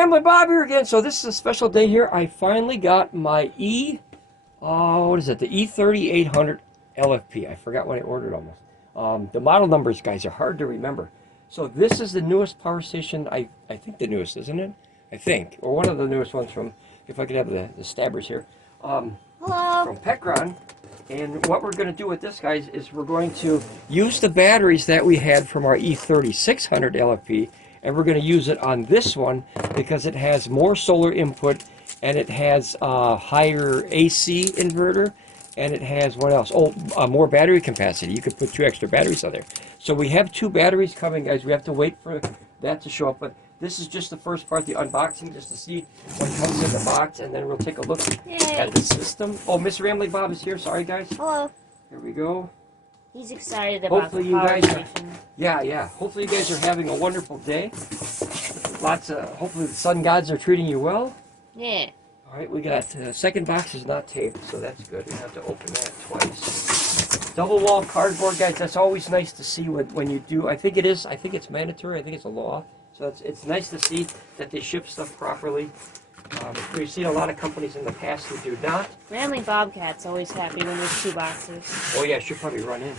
Ramblin Bob here again. So this is a special day here. I finally got my the E3800LFP. I forgot what I ordered almost. The model numbers, guys, are hard to remember. So this is the newest power station. I think the newest, isn't it? I think, or one of the newest ones from, if I could have the stabbers here. Hello. From PECRON. And what we're going to do with this, guys, is we're going to use the batteries that we had from our E3600LFP, and we're going to use it on this one because it has more solar input, and it has a higher AC inverter, and it has, what else? Oh, more battery capacity. You could put 2 extra batteries on there. So we have 2 batteries coming, guys. We have to wait for that to show up, but this is just the first part, the unboxing, just to see what comes in the box, and then we'll take a look at the system. Oh, Miss Ramblin Bob is here. Sorry, guys. Hello. Here we go. He's excited about Hopefully the you power guys station. Yeah. Hopefully you guys are having a wonderful day. Hopefully the sun gods are treating you well. Yeah. All right, we got second box is not taped, so that's good. We have to open that twice. Double wall cardboard, guys. That's always nice to see when you do. I think it is. I think it's mandatory. I think it's a law. So it's nice to see that they ship stuff properly. We've seen a lot of companies in the past who do not. Ramblin Bobcat's always happy when there's 2 boxes. Oh yeah, she'll probably run in.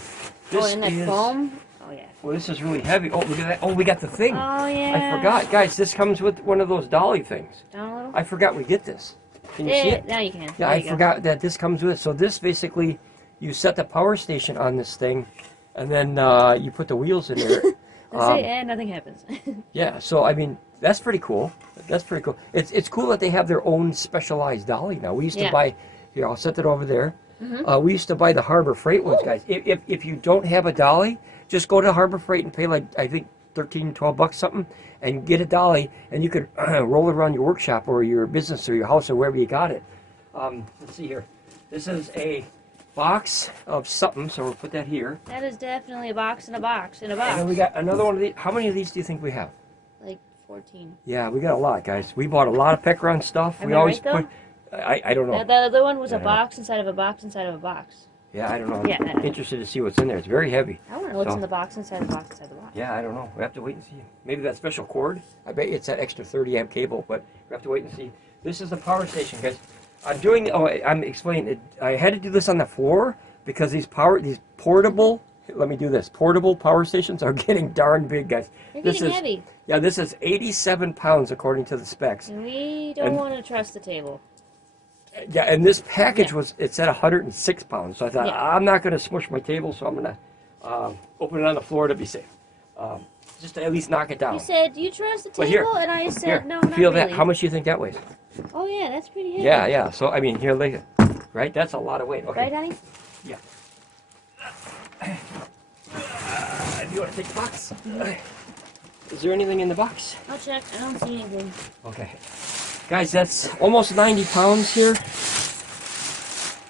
And that foam? Oh yeah. Well, this is really heavy. Oh, look at that. Oh, we got the thing. Oh yeah. I forgot. Guys, this comes with one of those dolly things. Down a little? I forgot we get this. Can you see it? Now you can. Yeah, I forgot that this comes with it. So this basically, you set the power station on this thing, and then you put the wheels in there. And nothing happens. Yeah, so I mean, that's pretty cool. That's pretty cool. It's cool that they have their own specialized dolly now. We used to buy, here, I'll set it over there. We used to buy the Harbor Freight ones, guys. If you don't have a dolly, just go to Harbor Freight and pay like, I think, 13, 12 bucks something, and get a dolly, and you could roll it around your workshop or your business or your house or wherever you got it. Let's see here. This is a box of something, so we'll put that here. That is definitely a box in a box in a box. And then we got another one of these. How many of these do you think we have? Like 14. Yeah, we got a lot, guys. We bought a lot of PECRON stuff. We always put. I don't know. The other one was a box inside of a box inside of a box. Yeah, I don't know. Yeah, I'm interested to see what's in there. It's very heavy. I want to know what's in the box inside the box inside the box. Yeah, I don't know. We have to wait and see. Maybe that special cord. I bet it's that extra 30 amp cable, but we have to wait and see. This is the power station, guys. I'm explaining it. I had to do this on the floor because these portable. Let me do this. Portable power stations are getting darn big, guys. They're getting heavy. Yeah, this is 87 pounds according to the specs. And we don't want to trust the table. Yeah, and this package it said 106 pounds. So I thought, I'm not going to smush my table, so I'm going to open it on the floor to be safe. Just to at least knock it down. You said, do you trust the table? And I said, no, not feel really. that. How much do you think that weighs? Oh, yeah, that's pretty heavy. Yeah. So, I mean, here, look. Right? That's a lot of weight. Okay. Right, honey? Yeah. If you want to take the box. Is there anything in the box? I'll check. I don't see anything. Okay. Guys, that's almost 90 pounds here.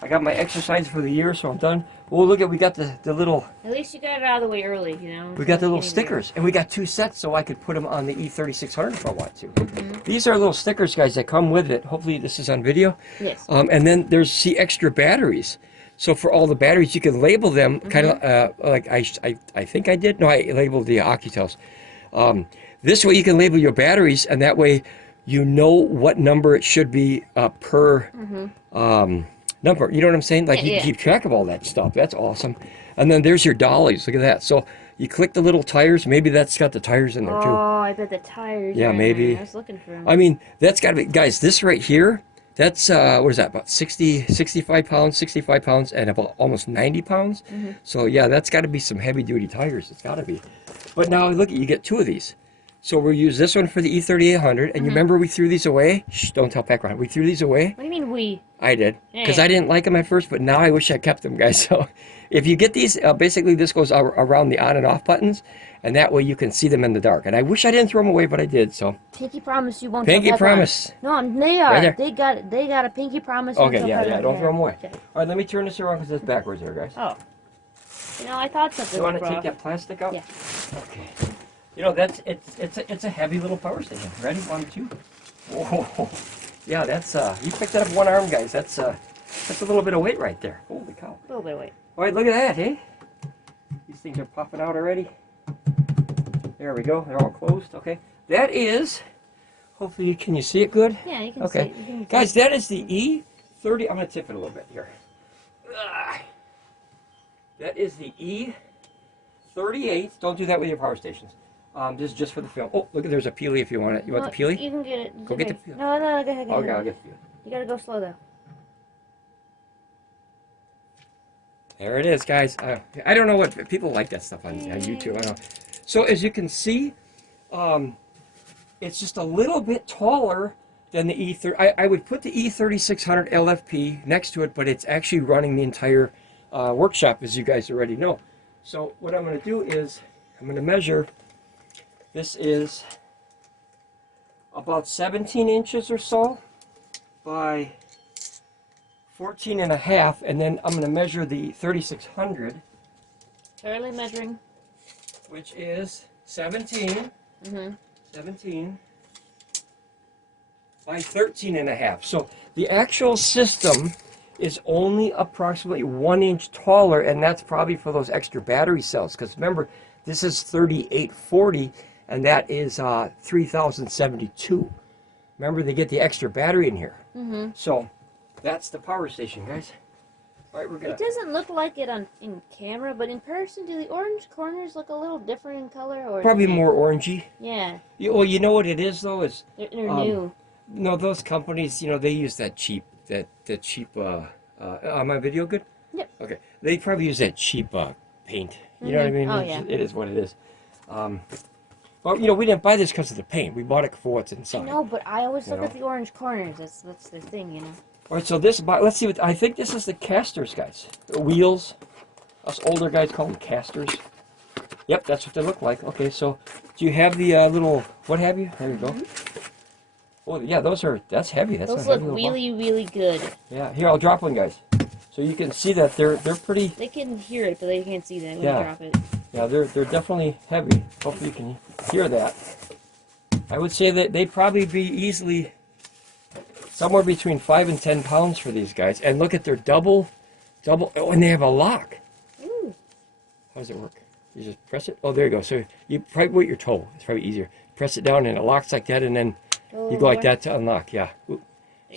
I got my exercise for the year, so I'm done. Well, look we got the little... At least you got it out of the way early, you know? We got the little stickers, and we got 2 sets, so I could put them on the E3600 if I want to. These are little stickers, guys, that come with it. Hopefully this is on video. Yes. And then there's the extra batteries. So for all the batteries, you can label them kind of like I think I did. No, I labeled the ACOUCOUs. This way you can label your batteries, and that way you know what number it should be per number. You know what I'm saying? Like you can keep track of all that stuff. That's awesome. And then there's your dollies. Look at that. So you click the little tires. Maybe that's got the tires in there too. Oh, I bet the tires. Yeah, maybe. I was looking for them. I mean, that's got to be, guys. This right here. That's what is that? About 65 pounds, and about almost 90 pounds. So yeah, that's got to be some heavy duty tires. It's got to be. But now look, you get 2 of these. So we'll use this one for the E3800, and you remember we threw these away? Shh, don't tell PECRON. We threw these away. What do you mean we? I did, because I didn't like them at first, but now I wish I kept them, guys. So if you get these, basically this goes around the on and off buttons, and that way you can see them in the dark. And I wish I didn't throw them away, but I did. So pinky promise you won't. Pinky promise. No, they are. Right they got a pinky promise. Okay, yeah. Don't throw them away. Okay. All right, let me turn this around because it's backwards there, guys. Oh. You know, I thought something. You want to take that plastic out? Yeah. Okay. You know, it's a heavy little power station. Ready? 1, 2. Whoa. Yeah, that's you picked it up 1 arm, guys. That's a little bit of weight right there. Holy cow. A little bit of weight. All right, look at that, hey? These things are popping out already. There we go. They're all closed. Okay. That is Hopefully, can you see it good? Yeah, you can Okay. see it. You can Guys, that is the E30. I'm going to tip it a little bit here. That is the E38. Don't do that with your power stations. This is just for the film. Oh, look, there's a peely if you want it. You want the peely? You can get it. Go get the peely. No, go ahead. Go Okay, ahead. I'll get the peely. You gotta go slow, though. There it is, guys. I don't know what people like that stuff on YouTube. I don't know. So as you can see, it's just a little bit taller than the E30. I would put the E3600 LFP next to it, but it's actually running the entire workshop, as you guys already know. So what I'm going to do is I'm going to measure. This is about 17 inches or so by 14.5, and then I'm going to measure the 3600, Barely measuring. which is 17. 17 by 13.5. So the actual system is only approximately 1 inch taller, and that's probably for those extra battery cells. Because remember, this is 3840, and that is 3072. Remember, they get the extra battery in here. So that's the power station, guys. All right, we're gonna. It doesn't look like it in camera, but in person, do the orange corners look a little different in color? Or Probably more orangey. Yeah. Well, you know what it is though is They're new. no, those companies, they use that cheap my video good? Yep. Okay. They probably use that cheap paint. You know what I mean? Oh, It is what it is. Well, we didn't buy this because of the paint. We bought it for what's inside. No, but I always look know? at the orange corners. That's the thing, All right, so let's see what, I think this is the casters, guys. The wheels. Us older guys call them casters. Yep, that's what they look like. Okay, so do you have the little, what have you? There you go. Oh, yeah, that's heavy. That's Those a heavy look little really, really good. Yeah, here, I'll drop one, guys. So you can see that they're pretty. They can hear it, but they can't see that when Yeah. you drop it. Yeah, they're definitely heavy. Hopefully you can hear that. I would say that they'd probably be easily somewhere between 5 and 10 pounds for these guys. And look at their double. Oh, and they have a lock. Ooh. How does it work? You just press it. Oh, there you go. So you probably with your toe. It's probably easier. Press it down and it locks like that, and then you go like that to unlock. Yeah. So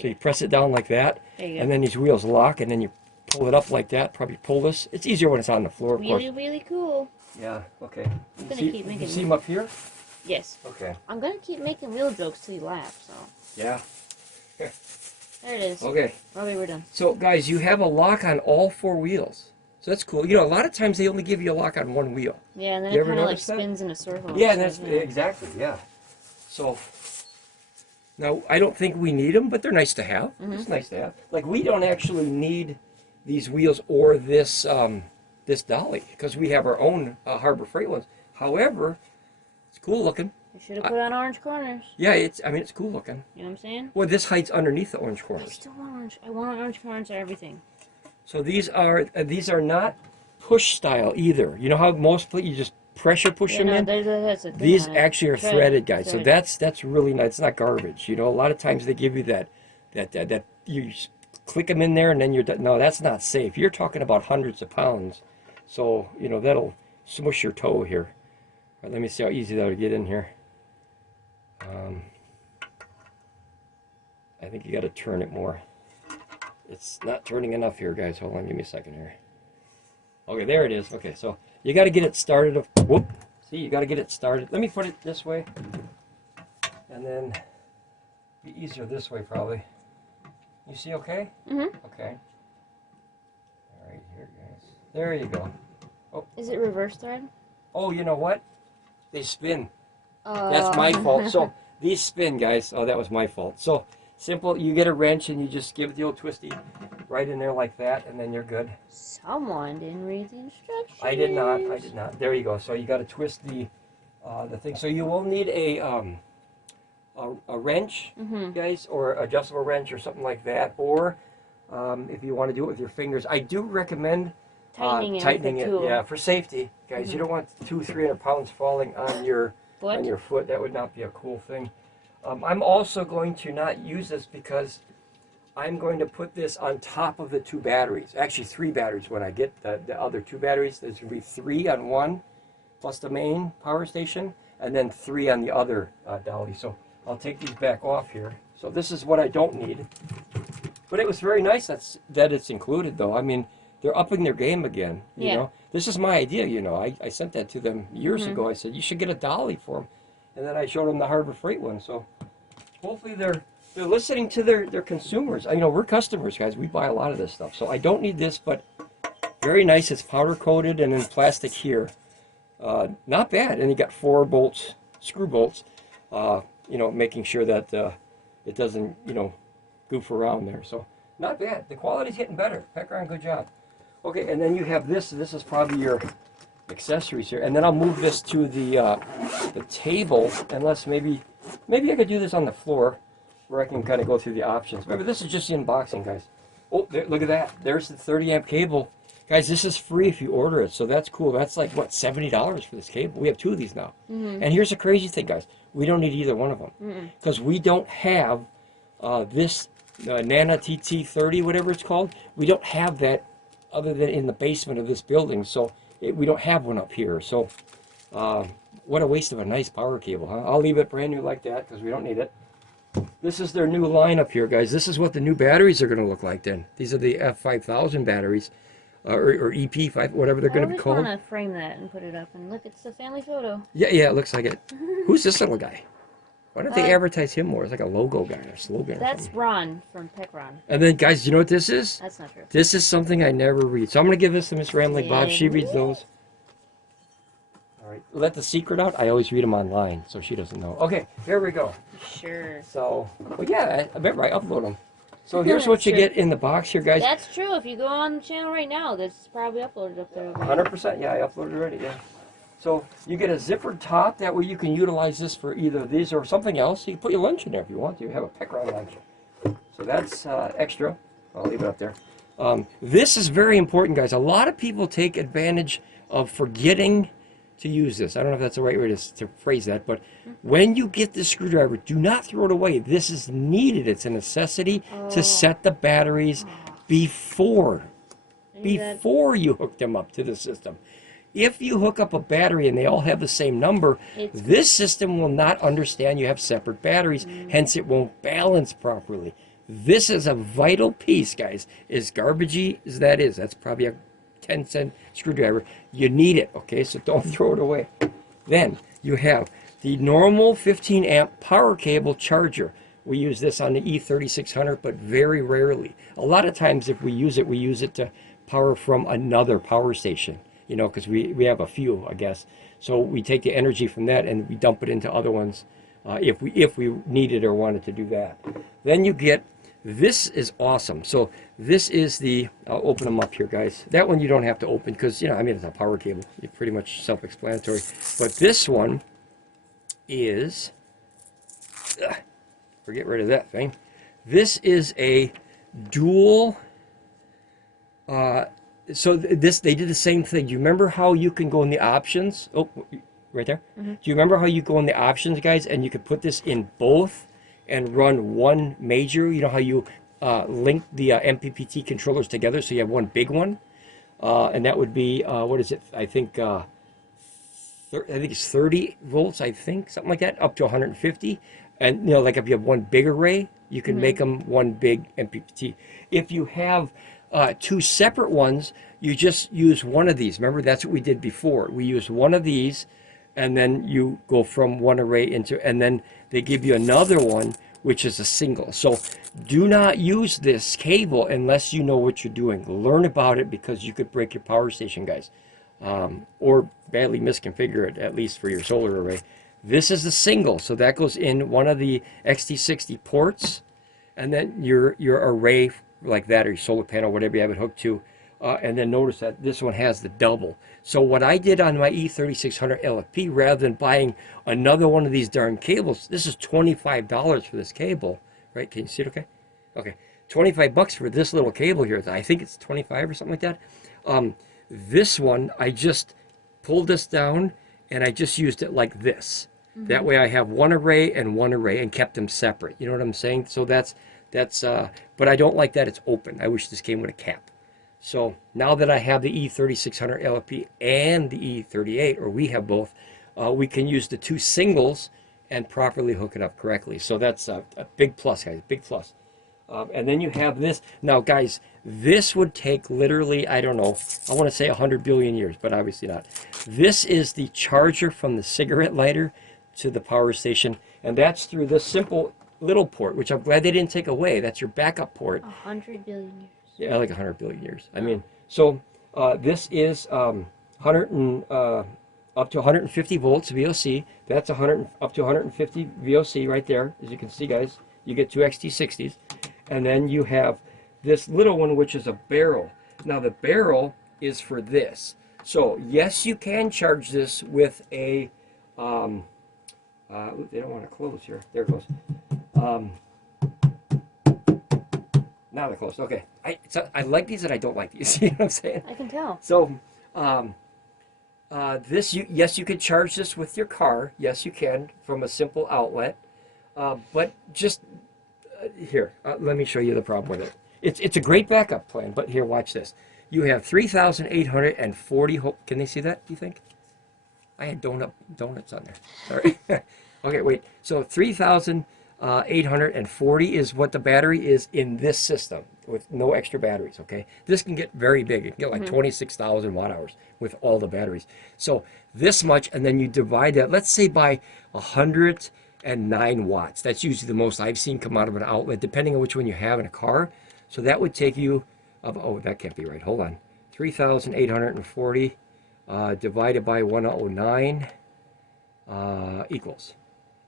you press it down like that, and then these wheels lock, and then you pull it up like that. Probably pull this. It's easier when it's on the floor, of course. Really, really cool. Yeah. Okay. I'm gonna keep making. You see them up here? Yes. Okay. I'm gonna keep making wheel jokes till you laugh. So. Yeah. There it is. Okay. Probably we're done. So guys, you have a lock on all 4 wheels. So that's cool. A lot of times they only give you a lock on 1 wheel. Yeah, and then You it ever kind of like notice that? spins in a circle. Yeah, and that's exactly, yeah. So now I don't think we need them, but they're nice to have. It's nice to have. Like, we don't actually need these wheels or this this dolly because we have our own Harbor Freight ones. However, it's cool looking. You should have put on orange corners. Yeah, it's cool looking. You know what I'm saying? Well, this hides underneath the orange I corners. still want orange. I want orange corners or everything. So these are not push style either. You know how most you just pressure push them in? That's a thing These on it. actually are threaded, guys. So that's really nice. It's not garbage. A lot of times they give you that you just click them in there and then you're done. No, that's not safe. You're talking about hundreds of pounds. So that'll smush your toe here. All right, let me see how easy that would get in here. I think you got to turn it more. It's not turning enough here, guys. Hold on, give me a second here. Okay, there it is. Okay, so you got to get it started. Whoop. See, you got to get it started. Let me put it this way. And then be easier this way, probably. You see okay? Mm-hmm. Okay. All right, here, guys. There you go. Oh. Is it reverse thread? Oh, you know what? They spin. That's my fault. So these spin, guys. Oh, that was my fault. So simple. You get a wrench and you just give it the old twisty right in there like that, and then you're good. Someone didn't read the instructions. I did not. I did not. There you go. So you got to twist the thing. So you will need a wrench, guys, or adjustable wrench or something like that. Or if you want to do it with your fingers, I do recommend tightening it. Yeah, for safety, guys. You don't want 200-300 pounds falling on your foot. That would not be a cool thing. I'm also going to not use this because I'm going to put this on top of the 2 batteries. Actually, 3 batteries when I get the other 2 batteries. There's going to be 3 on one, plus the main power station, and then 3 on the other dolly. So I'll take these back off here. So this is what I don't need. But it was very nice that it's included, though. I mean, they're upping their game again. You know, this is my idea. You know, I sent that to them years ago. I said you should get a dolly for them, and then I showed them the Harbor Freight one. So hopefully they're listening to their consumers. You know, we're customers, guys. We buy a lot of this stuff. So I don't need this, but very nice. It's powder coated and in plastic here. Not bad. And you got 4 bolts, screw bolts. You know, making sure that it doesn't, you know, goof around there. So not bad. The quality's getting better. PECRON, good job. Okay, and then you have this. This is probably your accessories here. And then I'll move this to the table, unless maybe I could do this on the floor where I can kind of go through the options. Remember, this is just the unboxing, guys. Oh, there, look at that. There's the 30 amp cable. Guys, this is free if you order it, so that's cool. That's like, what, $70 for this cable? We have 2 of these now. And here's the crazy thing, guys. We don't need either one of them. Because we don't have this Nana TT30, whatever it's called. We don't have that other than in the basement of this building, so we don't have one up here. So what a waste of a nice power cable, huh? I'll leave it brand new like that because we don't need it. This is their new line up here, guys. This is what the new batteries are going to look like then. These are the F5000 batteries. Or EP5, whatever they're going to be called. I want to frame that and put it up, and look, it's the family photo. Yeah, it looks like it. Who's this little guy? Why don't they advertise him more? It's like a logo guy or slogan. That's Ron from PECRON. And then, guys, you know what this is? That's not true. This is something I never read. So I'm going to give this to Miss Ramblin Bob. She reads those. All right, let the secret out. I always read them online, so she doesn't know. Okay, here we go. Sure. So, well, yeah, I remember I upload them. So here's what you get in the box here, guys. That's true. If you go on the channel right now, that's probably uploaded up there. 100%. Yeah, I uploaded already. Yeah. So you get a zippered top. That way you can utilize this for either these or something else. You can put your lunch in there if you want to. You have a PECRON lunch. So that's extra. I'll leave it up there. This is very important, guys. A lot of people take advantage of forgetting to use this. I don't know if that's the right way to phrase that, but when you get this screwdriver, do not throw it away. This is needed. It's a necessity to set the batteries before you hook them up to the system. If you hook up a battery and they all have the same number, this system will not understand you have separate batteries, hence it won't balance properly. This is a vital piece, guys. As garbagey as that is, that's probably a 10-cent screwdriver. You need it, okay? So don't throw it away. Then you have the normal 15 amp power cable charger. We use this on the E3600, but very rarely. A lot of times if we use it to power from another power station, you know, because we have a few, I guess. So we take the energy from that and we dump it into other ones if we needed or wanted to do that. Then you get, this is awesome. So this is the, I'll open them up here, guys. That one you don't have to open because, you know, I mean, it's a power cable. It's pretty much self-explanatory. But this one is, forget rid of that thing. This is a dual, so they did the same thing. Do you remember how you can go in the options? Oh, right there. Do you remember how you go in the options, guys, and you could put this in both and run one major? You know how you link the MPPT controllers together so you have one big one? And that would be, what is it? I think it's 30 volts, I think, something like that, up to 150. And, you know, like if you have one big array, you can make them one big MPPT. If you have two separate ones, you just use one of these. Remember, that's what we did before. We used one of these, and then you go from one array into, and then they give you another one, which is a single. So do not use this cable unless you know what you're doing. Learn about it because you could break your power station, guys, or badly misconfigure it, at least for your solar array. This is the single, so that goes in one of the XT60 ports, and then your array like that, or your solar panel, whatever you have it hooked to, and then notice that this one has the double. So what I did on my E3600LFP, rather than buying another one of these darn cables, this is $25 for this cable, right? Can you see it okay? Okay, 25 bucks for this little cable here. I think it's 25 or something like that. This one, I just pulled this down and I just used it like this. That way I have one array and kept them separate. You know what I'm saying? So that's but I don't like that it's open. I wish this came with a cap. So now that I have the E3600LFP and the E38, or we have both, we can use the two singles and properly hook it up correctly. So that's a big plus, guys, big plus. And then you have this. Now, guys, this would take literally, I don't know, I want to say 100 billion years, but obviously not. This is the charger from the cigarette lighter to the power station, and that's through this simple little port, which I'm glad they didn't take away. That's your backup port. 100 billion years. Yeah, like 100 billion years. I mean, so this is 100 and, up to 150 volts VOC. That's 100 up to 150 VOC right there. As you can see, guys, you get two XT60s. And then you have this little one, which is a barrel. Now, the barrel is for this. So, yes, you can charge this with a, they don't want to close here. There it goes. Now they're closed. Okay. I like these and I don't like these. You know what I'm saying? I can tell. So, yes, you could charge this with your car. Yes, you can from a simple outlet. But just here, let me show you the problem with it. It's a great backup plan, but here, watch this. You have 3,840. Can they see that? Do you think? I had donuts on there. Sorry. Okay, wait. So 3,840 is what the battery is in this system with no extra batteries. Okay, this can get very big. It can get like 26,000 watt hours with all the batteries. So this much, and then you divide that. Let's say by 109 watts. That's usually the most I've seen come out of an outlet, depending on which one you have in a car. So that would take you, oh, that can't be right. Hold on. 3,840 divided by 109 equals.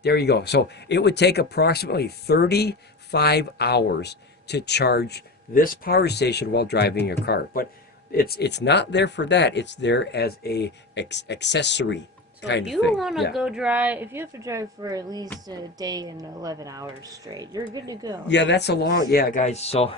There you go. So it would take approximately 35 hours to charge this power station while driving your car. But it's not there for that. It's there as a accessory. So if you want to go drive, if you have to drive for at least a day and 11 hours straight, you're good to go. Yeah, that's a long, yeah, guys. So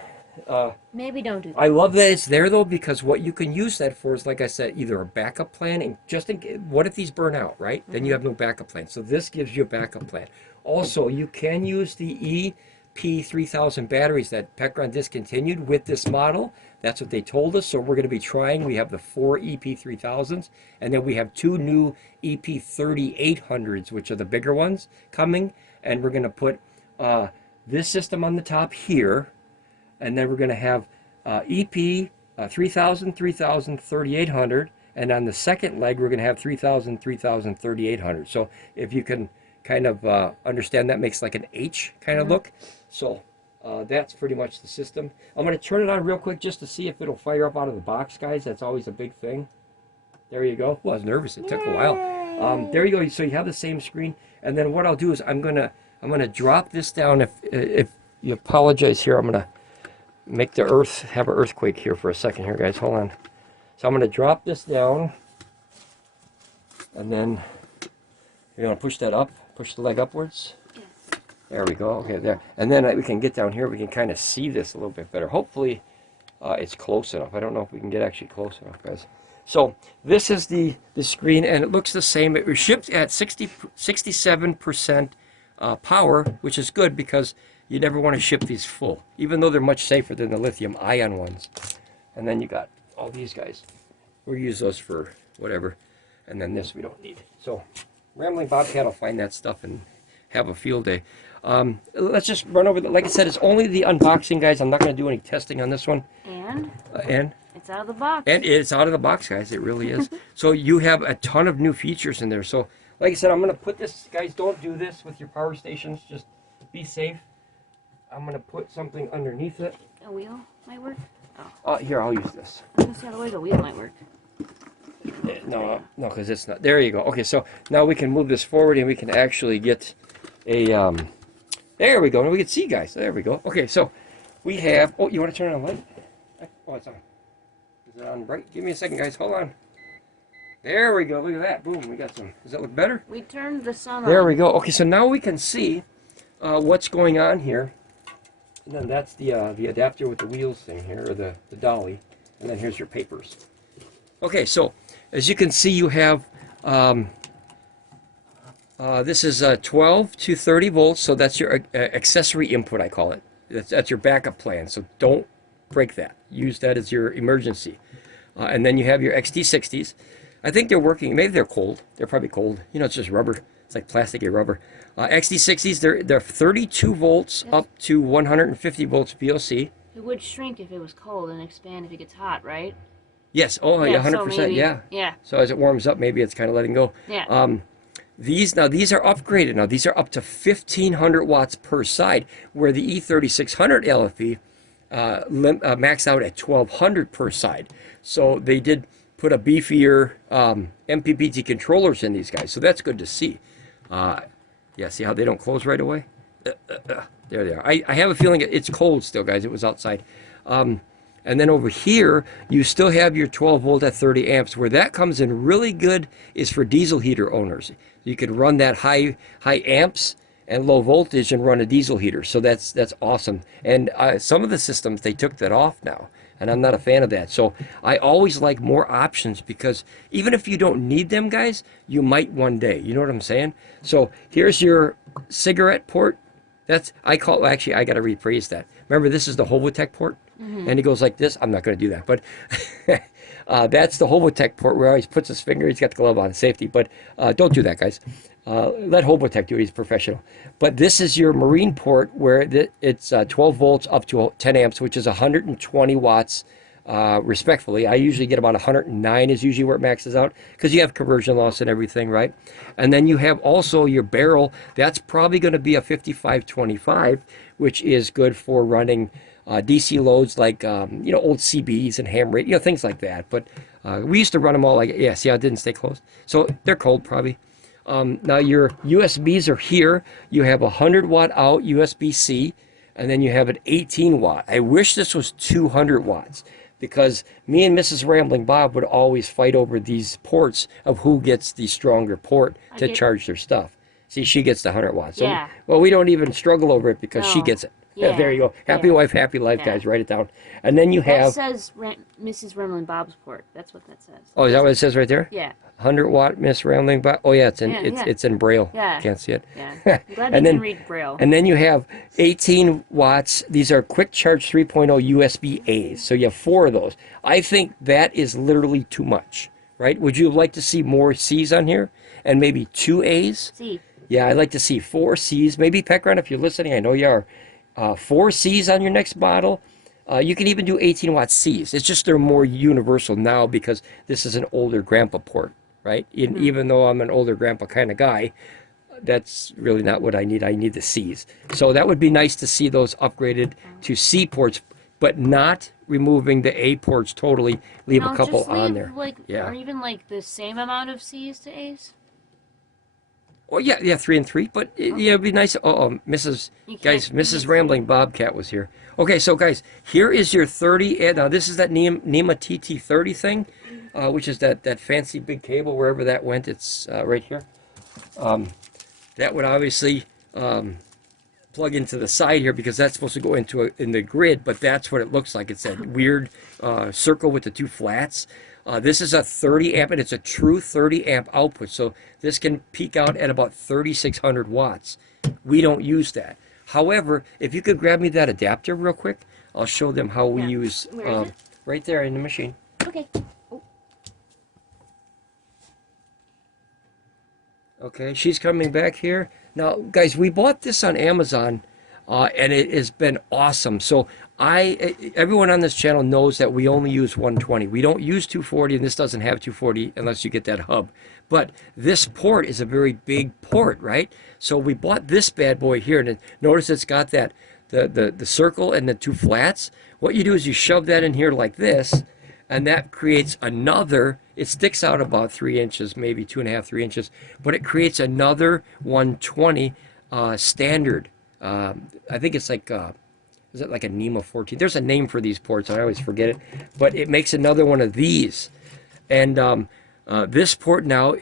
maybe don't do that. I love that it's there though, because what you can use that for is, like I said, either a backup plan, and just in what if these burn out, right? Then you have no backup plan. So this gives you a backup plan. Also, you can use the EP3000 batteries that PECRON discontinued with this model. That's what they told us. So we're going to be trying. We have the 4 EP3000s, and then we have 2 new EP3800s, which are the bigger ones coming. And we're going to put this system on the top here, and then we're going to have EP 3000, 3000, 3800, and on the second leg we're going to have 3000, 3000, 3800. So if you can kind of understand, that makes like an H kind of look. So that's pretty much the system. I'm going to turn it on real quick just to see if it'll fire up out of the box, guys. That's always a big thing. There you go. Well, I was nervous. It took a while. There you go. So you have the same screen. And then what I'll do is I'm gonna drop this down. If you apologize here, I'm gonna make the earth have an earthquake here for a second here, guys. Hold on. So I'm gonna drop this down, and then you're gonna push that up. Push the leg upwards. Yes. There we go. Okay, there. And then we can get down here. We can kind of see this a little bit better. Hopefully, it's close enough. I don't know if we can get actually close enough, guys. So this is the screen, and it looks the same. It was shipped at 67% power, which is good because you never want to ship these full, even though they're much safer than the lithium-ion ones. And then you got all these guys. We'll use those for whatever. And then this we don't need. So Ramblin Bobcat will find that stuff and have a field day. Let's just run over like I said, it's only the unboxing, guys. I'm not going to do any testing on this one. And it's out of the box. And it's out of the box, guys. It really is. So you have a ton of new features in there. So like I said, I'm going to put this, guys, don't do this with your power stations. Just be safe. I'm going to put something underneath it. A wheel might work? Oh. Here, I'll use this. I was going to say, otherwise a wheel might work. No, because it's not. There you go. Okay, so now we can move this forward and we can actually get a, there we go. Now we can see, guys. There we go. Okay, so we have, oh, you want to turn on the light? Oh, it's on. Is it on bright? Give me a second, guys. Hold on. There we go. Look at that. Boom. We got some. Does that look better? We turned the sun on. There we go. Okay, so now we can see what's going on here. And then that's the adapter with the wheels thing here, or the dolly. And then here's your papers. Okay, so as you can see, you have this is 12 to 30 volts, so that's your accessory input, I call it. That's your backup plan, so don't break that. Use that as your emergency. And then you have your XT60s. I think they're working. Maybe they're cold. They're probably cold. You know, it's just rubber. It's like plastic and rubber. XD60s, they're 32 volts up to 150 volts VOC. It would shrink if it was cold and expand if it gets hot, right? Yes. Oh, yeah, 100%. So maybe, yeah. Yeah. So as it warms up, maybe it's kind of letting go. Yeah. These are upgraded now. These are up to 1,500 watts per side, where the E3600 LFP maxed out at 1,200 per side. So they did put a beefier MPPT controllers in these guys. So that's good to see. Yeah, see how they don't close right away? There they are. I have a feeling it's cold still, guys. It was outside. And then over here, you still have your 12 volt at 30 amps. Where that comes in really good is for diesel heater owners. You can run that high amps and low voltage and run a diesel heater. So that's awesome. And some of the systems, they took that off now. And I'm not a fan of that. So I always like more options, because even if you don't need them, guys, you might one day. You know what I'm saying? So here's your cigarette port. Actually, I got to rephrase that. Remember, this is the Hovotech port? And he goes like this. I'm not going to do that. But that's the Hovotech port where he always puts his finger. He's got the glove on, safety. But don't do that, guys. Let Hovotech do it. He's professional. But this is your marine port, where it's 12 volts up to 10 amps, which is 120 watts. Respectfully, I usually get about 109 is usually where it maxes out, because you have conversion loss and everything, right? And then you have also your barrel. That's probably going to be a 5525, which is good for running DC loads like old CBs and ham radio, things like that. But we used to run them all like, yeah, see how it didn't stay closed? So they're cold probably. Now your USBs are here. You have a 100 watt out USB-C, and then you have an 18 watt. I wish this was 200 watts, because me and Mrs. Ramblin Bob would always fight over these ports of who gets the stronger port to charge their stuff. See, she gets the 100 watts. So, yeah. Well, we don't even struggle over it, because she gets it. Yeah. There you go. Happy wife, happy life, guys. Write it down. And then you have... That says Mrs. Ramblin Bob's port. That's what that says. Oh, is that what it says right there? Yeah. 100 watt Miss Ramblin Bob. Oh, yeah, it's in Braille. Yeah. Can't see it. Yeah. I'm glad you can read Braille. And then you have 18 watts. These are quick charge 3.0 USB A's. So you have 4 of those. I think that is literally too much, right? Would you like to see more C's on here? And maybe 2 A's? C. Yeah, I'd like to see 4 C's. Maybe PECRON, if you're listening, I know you are. 4 C's on your next model. You can even do 18 watt C's. It's just they're more universal now, because this is an older grandpa port, right? Even though I'm an older grandpa kind of guy, that's really not what I need. I need the C's. So that would be nice to see those upgraded to C ports, but not removing the A ports totally. Leave a couple on there. Or even like the same amount of C's to A's. Oh yeah, 3 and 3. But it'd be nice. Mrs. Ramblin Bobcat was here. Okay, so guys, here is your 30. Now this is that NEMA TT30 thing, which is that fancy big cable. Wherever that went, it's right here. That would obviously plug into the side here, because that's supposed to go in the grid. But that's what it looks like. It's that weird circle with the 2 flats. This is a 30 amp, and it's a true 30 amp output. So this can peak out at about 3,600 watts. We don't use that. However, if you could grab me that adapter real quick, I'll show them how we use right there in the machine. Okay. Oh. Okay, she's coming back here. Now, guys, we bought this on Amazon, and it has been awesome. So everyone on this channel knows that we only use 120. We don't use 240, and this doesn't have 240 unless you get that hub. But this port is a very big port, right? So we bought this bad boy here, and notice it's got that the circle and the 2 flats. What you do is you shove that in here like this, and that creates another. It sticks out about 3 inches, maybe 2.5, 3 inches, but it creates another 120 standard. I think it's like. Is it like a NEMA 14? There's a name for these ports. I always forget it. But it makes another one of these. And this port now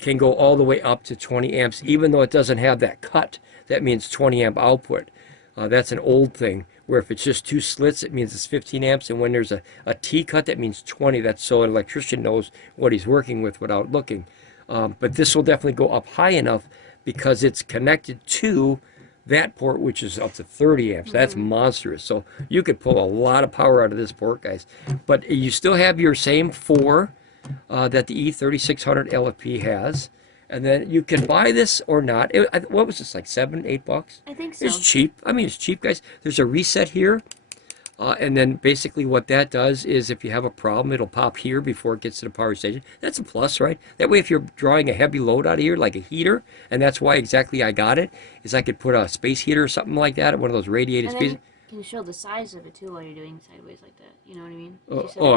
can go all the way up to 20 amps, even though it doesn't have that cut. That means 20 amp output. That's an old thing, where if it's just 2 slits, it means it's 15 amps. And when there's a T cut, that means 20. That's so an electrician knows what he's working with without looking. But this will definitely go up high enough, because it's connected to that port, which is up to 30 amps. That's monstrous. So you could pull a lot of power out of this port, guys. But you still have your same 4 that the E3600 LFP has. And then you can buy this or not. What was this, like $7-8? I think so. It's cheap. I mean, it's cheap, guys. There's a reset here. And then basically what that does is if you have a problem, it'll pop here before it gets to the power station. That's a plus, right? That way if you're drawing a heavy load out of here, like a heater, and that's why exactly I got it, is I could put a space heater or something like that, one of those radiated space. You can show the size of it too while you're doing sideways like that. You know what I mean?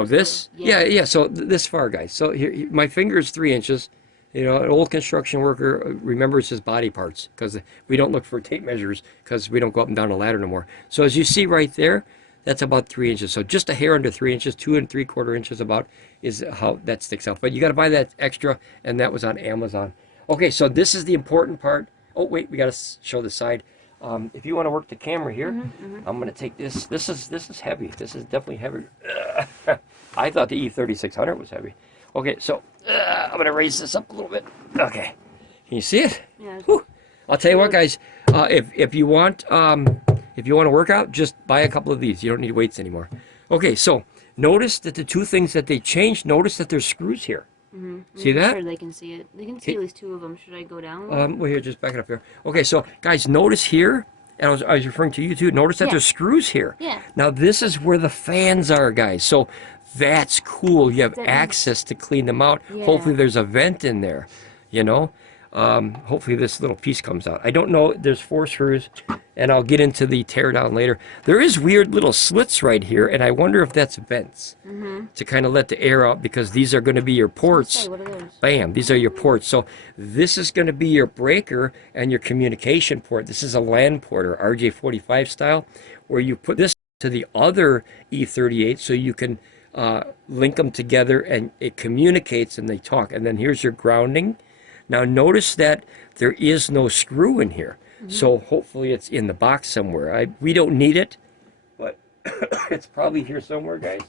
This? Yeah. So this far, guys. So here, my finger is 3 inches. You know, an old construction worker remembers his body parts because we don't look for tape measures because we don't go up and down a ladder no more. So as you see right there, that's about 3 inches. So just a hair under 3 inches, 2 3/4 inches about is how that sticks out. But you got to buy that extra, and that was on Amazon. Okay, so this is the important part. Oh, wait, we got to show the side. If you want to work the camera here, I'm going to take this. This is heavy. This is definitely heavy. I thought the E3600 was heavy. Okay, so I'm going to raise this up a little bit. Okay. Can you see it? Yeah. Whew. I'll tell you what, guys. If you want to work out, just buy a couple of these. You don't need weights anymore. Okay, so notice that the two things that they changed, notice that there's screws here. See that? Sure, they can see it. They can see at least two of them. Should I go down? Well, here, just back it up here. Okay, so guys, notice here, and I was referring to you too, notice that there's screws here. Yeah. Now, this is where the fans are, guys. So that's cool. You have access to clean them out. Yeah. Hopefully there's a vent in there, you know. Hopefully this little piece comes out. I don't know. There's 4 screws, and I'll get into the teardown later. There is weird little slits right here, and I wonder if that's vents to kind of let the air out, because these are going to be your ports. What are those? Bam, these are your ports. So this is going to be your breaker and your communication port. This is a LAN port, or RJ45 style, where you put this to the other E38 so you can link them together and it communicates and they talk. And then here's your grounding. Now notice that there is no screw in here, so hopefully it's in the box somewhere. We don't need it, but it's probably here somewhere, guys.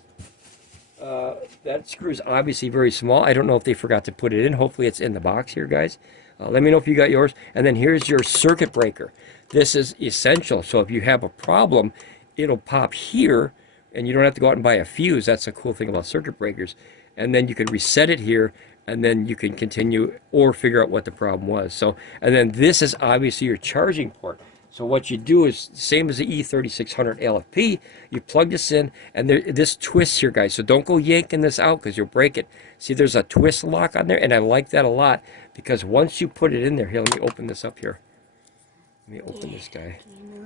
That screw is obviously very small. I don't know if they forgot to put it in. Hopefully it's in the box here, guys. Let me know if you got yours. And then here's your circuit breaker. This is essential, so if you have a problem, it'll pop here, and you don't have to go out and buy a fuse. That's the cool thing about circuit breakers. And then you can reset it here, and then you can continue or figure out what the problem was. So, and then this is obviously your charging port. So what you do is same as the E3600LFP. You plug this in, and this twists here, guys. So don't go yanking this out because you'll break it. See, there's a twist lock on there, and I like that a lot because once you put it in there, here, let me open this up here. Let me open this guy.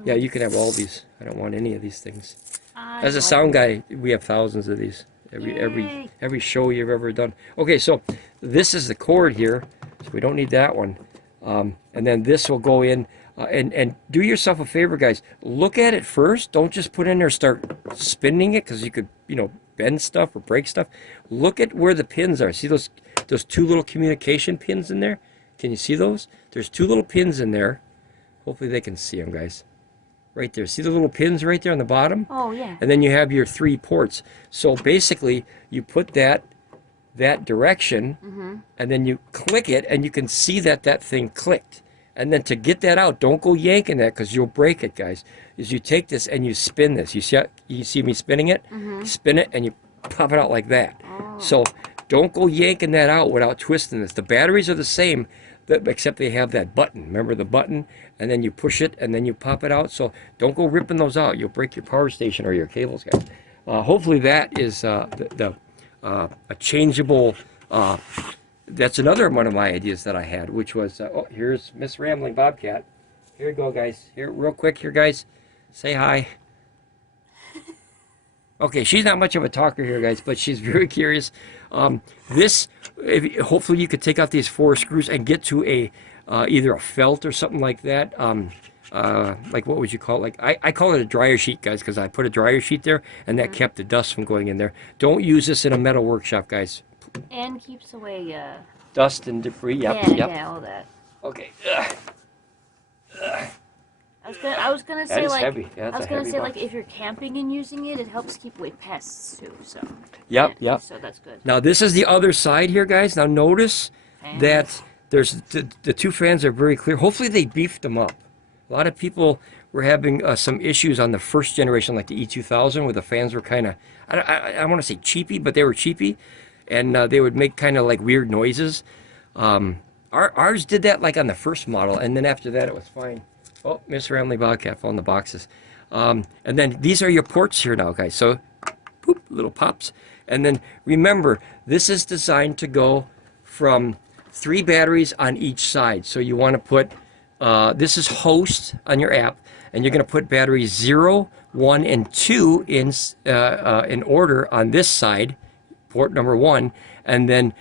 Yeah, you can have all these. I don't want any of these things. As a sound guy, we have thousands of these. Every show you've ever done. Okay, so this is the cord here, so we don't need that one. And then this will go in, and do yourself a favor, guys. Look at it first. Don't just put in there and start spinning it, because you could, you know, bend stuff or break stuff. Look at where the pins are. See those 2 little communication pins in there? Can you see those? There's 2 little pins in there. Hopefully they can see them, guys. Right there. See the little pins right there on the bottom? Oh, yeah. And then you have your 3 ports. So basically, you put that direction, and then you click it, and you can see that thing clicked. And then to get that out, don't go yanking that because you'll break it, guys. Is you take this and you spin this. You see me spinning it? You spin it, and you pop it out like that. Oh. So don't go yanking that out without twisting this. The batteries are the same, except they have that button. Remember the button? And then you push it, and then you pop it out. So don't go ripping those out. You'll break your power station or your cables, guys. Hopefully that is a changeable. That's another one of my ideas that I had, which was, oh, here's Miss Ramblin Bobcat. Here you go, guys. Here, real quick here, guys. Say hi. Okay, she's not much of a talker here, guys, but she's very curious. Hopefully you could take out these 4 screws and get to a either a felt or something like that. Like, what would you call it? Like, I call it a dryer sheet, guys, because I put a dryer sheet there, and that kept the dust from going in there. Don't use this in a metal workshop, guys. And keeps away dust and debris. Yep, yeah, all that. Okay. I was gonna say, that is like, heavy. Yeah, I was gonna say, box. like, if you're camping and using it, it helps keep away pests too. So. Yep. So that's good. Now this is the other side here, guys. Now notice that there's the 2 fans are very clear. Hopefully they beefed them up. A lot of people were having some issues on the first generation, like the E2000, where the fans were kind of, I want to say cheapy, but they were cheapy, and they would make kind of like weird noises. Ours did that like on the first model, and then after that it was fine. Oh, Mr. Ramblin Bobcat found the boxes. And then these are your ports here now, guys. So, poop, little pops. And then remember, this is designed to go from 3 batteries on each side. So you want to put, this is host on your app, and you're going to put batteries 0, 1, and 2 in order on this side, port number 1, and then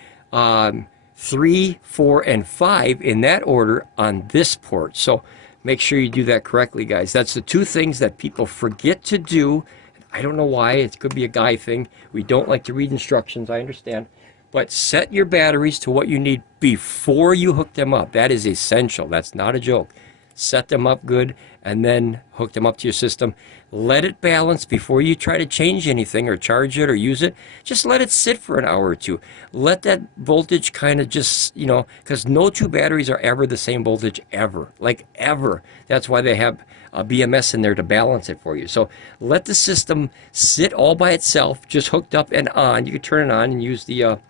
3, 4, and 5 in that order on this port. So make sure you do that correctly, guys. That's the 2 things that people forget to do. I don't know why. It could be a guy thing. We don't like to read instructions, I understand. But set your batteries to what you need before you hook them up. That is essential. That's not a joke. Set them up good and then hook them up to your system. Let it balance before you try to change anything or charge it or use it. Just let it sit for an hour or 2. Let that voltage kind of just, you know, because no 2 batteries are ever the same voltage ever, like ever. That's why they have a BMS in there to balance it for you. So let the system sit all by itself, just hooked up and on. You can turn it on and use the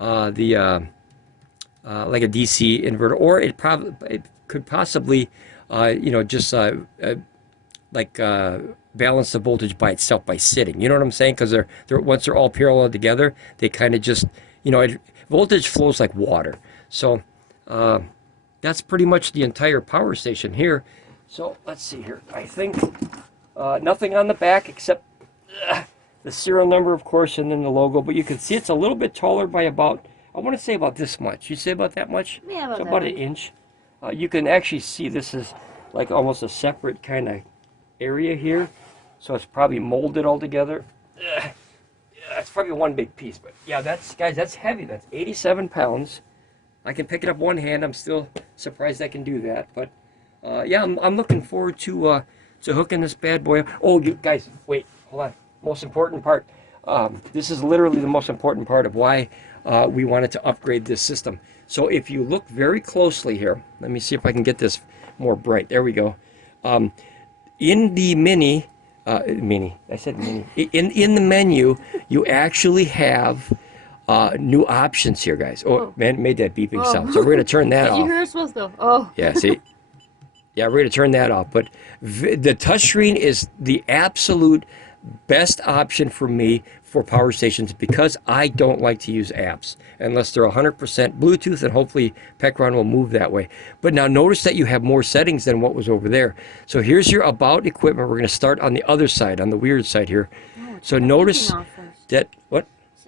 like a DC inverter, or it could possibly, you know, just balance the voltage by itself by sitting. You know what I'm saying? Because they're once they're all parallel together, they kind of just, you know, voltage flows like water. So that's pretty much the entire power station here. So let's see here. I think nothing on the back except the serial number, of course, and then the logo. But you can see it's a little bit taller by about, I want to say about this much. You say about that much? Yeah, about so that about much. an inch. You can actually see this is like almost a separate kind of area here. So it's probably molded all together. Yeah, it's probably one big piece. But yeah, that's, guys, that's heavy. That's 87 pounds. I can pick it up one hand. I'm still surprised I can do that. But yeah, I'm looking forward to hooking this bad boy up. Oh, you guys, wait, hold on. Most important part. This is literally the most important part of why we wanted to upgrade this system. So if you look very closely here, let me see if I can get this more bright. There we go. In the mini, I said mini. In the menu, you actually have new options here, guys. Oh, man, it made that beeping sound. So we're going to turn that off. You hear us both go, oh. Yeah, see? Yeah, we're going to turn that off. But the touchscreen is the absolute best option for me for power stations because I don't like to use apps unless they're 100% Bluetooth, and hopefully PECRON will move that way. But now notice that you have more settings than what was over there. So here's your about equipment. We're going to start on the other side, on the weird side here. No, so notice that, what?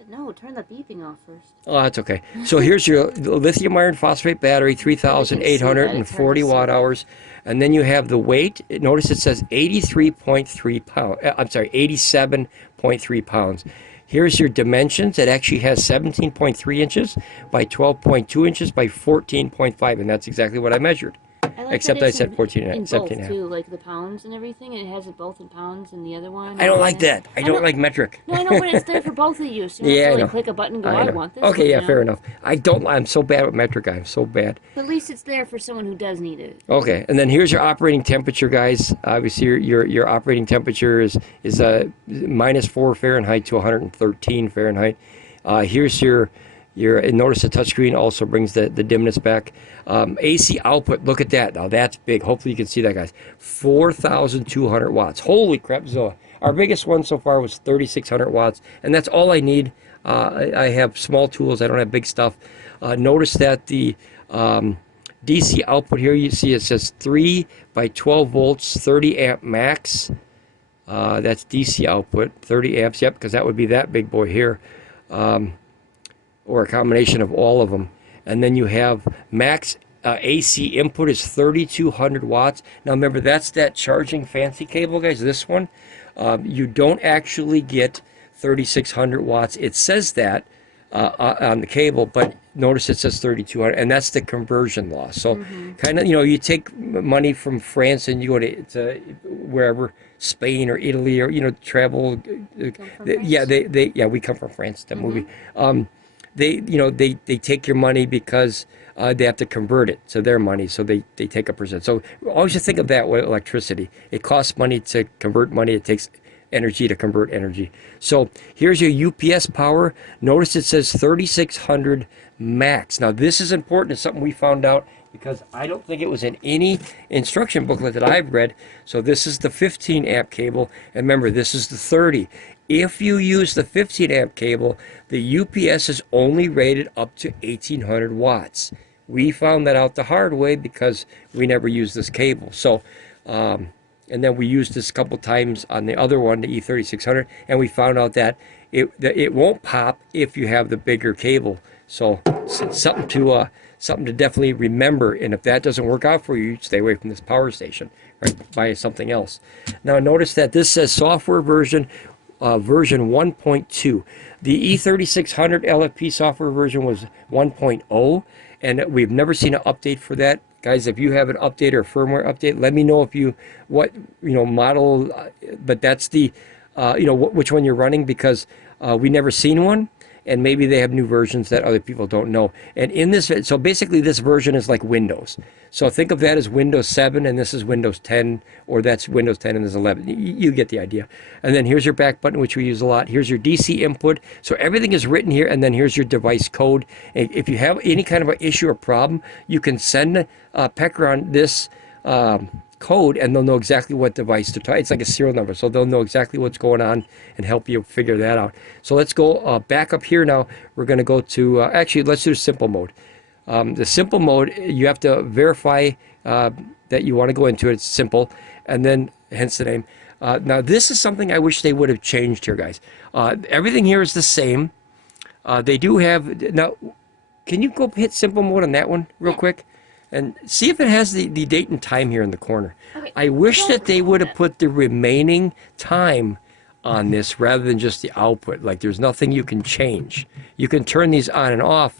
No, turn the beeping off first. Oh, that's okay. So here's your lithium iron phosphate battery, 3,840 watt hours. And then you have the weight. Notice it says 83.3 pounds. I'm sorry, 87.3 pounds. Here's your dimensions. It actually has 17.3 inches by 12.2 inches by 14.5. And that's exactly what I measured. Except I said 14 and 17 and a half. Too, like the pounds and everything. It has it both in pounds and the other one. I don't like that. I don't like metric. No, I know, but it's there for both of you. So you yeah, have I to know. like click a button and go, I want this. Okay, one, yeah, you know? fair enough. I'm so bad with metric. I'm so bad. But at least it's there for someone who does need it. Okay, and then here's your operating temperature, guys. Obviously, your operating temperature is -4 Fahrenheit to 113 Fahrenheit. Here's your notice the touchscreen also brings the dimness back. AC output, look at that. Now that's big. Hopefully you can see that, guys. 4,200 watts. Holy crap, Zoa. Our biggest one so far was 3,600 watts, and that's all I need. I have small tools. I don't have big stuff. Notice that the DC output here, you see it says 3 by 12 volts, 30 amp max. That's DC output, 30 amps. Yep, because that would be that big boy here. Or a combination of all of them. And then you have max AC input is 3,200 watts. Now remember, that's that charging fancy cable, guys, this one. You don't actually get 3,600 watts. It says that on the cable, but notice it says 3,200, and that's the conversion loss. So kind of, you know, you take money from France and you go to wherever, Spain or Italy, or, you know, travel. Yeah, we come from France, that movie. They take your money because they have to convert it to their money, so they take a percent. So always just think of that with electricity. It costs money to convert money. It takes energy to convert energy. So here's your UPS power. Notice it says 3600 max. Now this is important. It's something we found out because I don't think it was in any instruction booklet that I've read. So this is the 15 amp cable, and remember this is the 30. If you use the 15 amp cable, the UPS is only rated up to 1800 watts. We found that out the hard way because we never used this cable. So and then we used this a couple times on the other one, the E3600, and we found out that it won't pop if you have the bigger cable. So it's something to definitely remember. And if that doesn't work out for you, stay away from this power station. Right, buy something else. Now notice that this says software version 1.2. The E3600 LFP software version was 1.0, and we've never seen an update for that. Guys, if you have an update or a firmware update, let me know if you model, but that's the which one you're running, because we never seen one, and maybe they have new versions that other people don't know. And in this, so basically this version is like Windows. So think of that as Windows 7, and this is Windows 10, or that's Windows 10 and this is 11. You get the idea. And then here's your back button, which we use a lot. Here's your DC input. So everything is written here, and then here's your device code. And if you have any kind of an issue or problem, you can send PECRON this code, and they'll know exactly what device to try. It's like a serial number, so they'll know exactly what's going on and help you figure that out. So let's go back up here now. We're going to go to, actually, let's do simple mode. The simple mode, you have to verify that you want to go into it. It's simple, and then hence the name. Now, this is something I wish they would have changed here, guys. Everything here is the same. They do have, now, can you go hit simple mode on that one real quick? And see if it has the date and time here in the corner. Okay. I wish that they would have put the remaining time on this rather than just the output. Like there's nothing you can change. You can turn these on and off.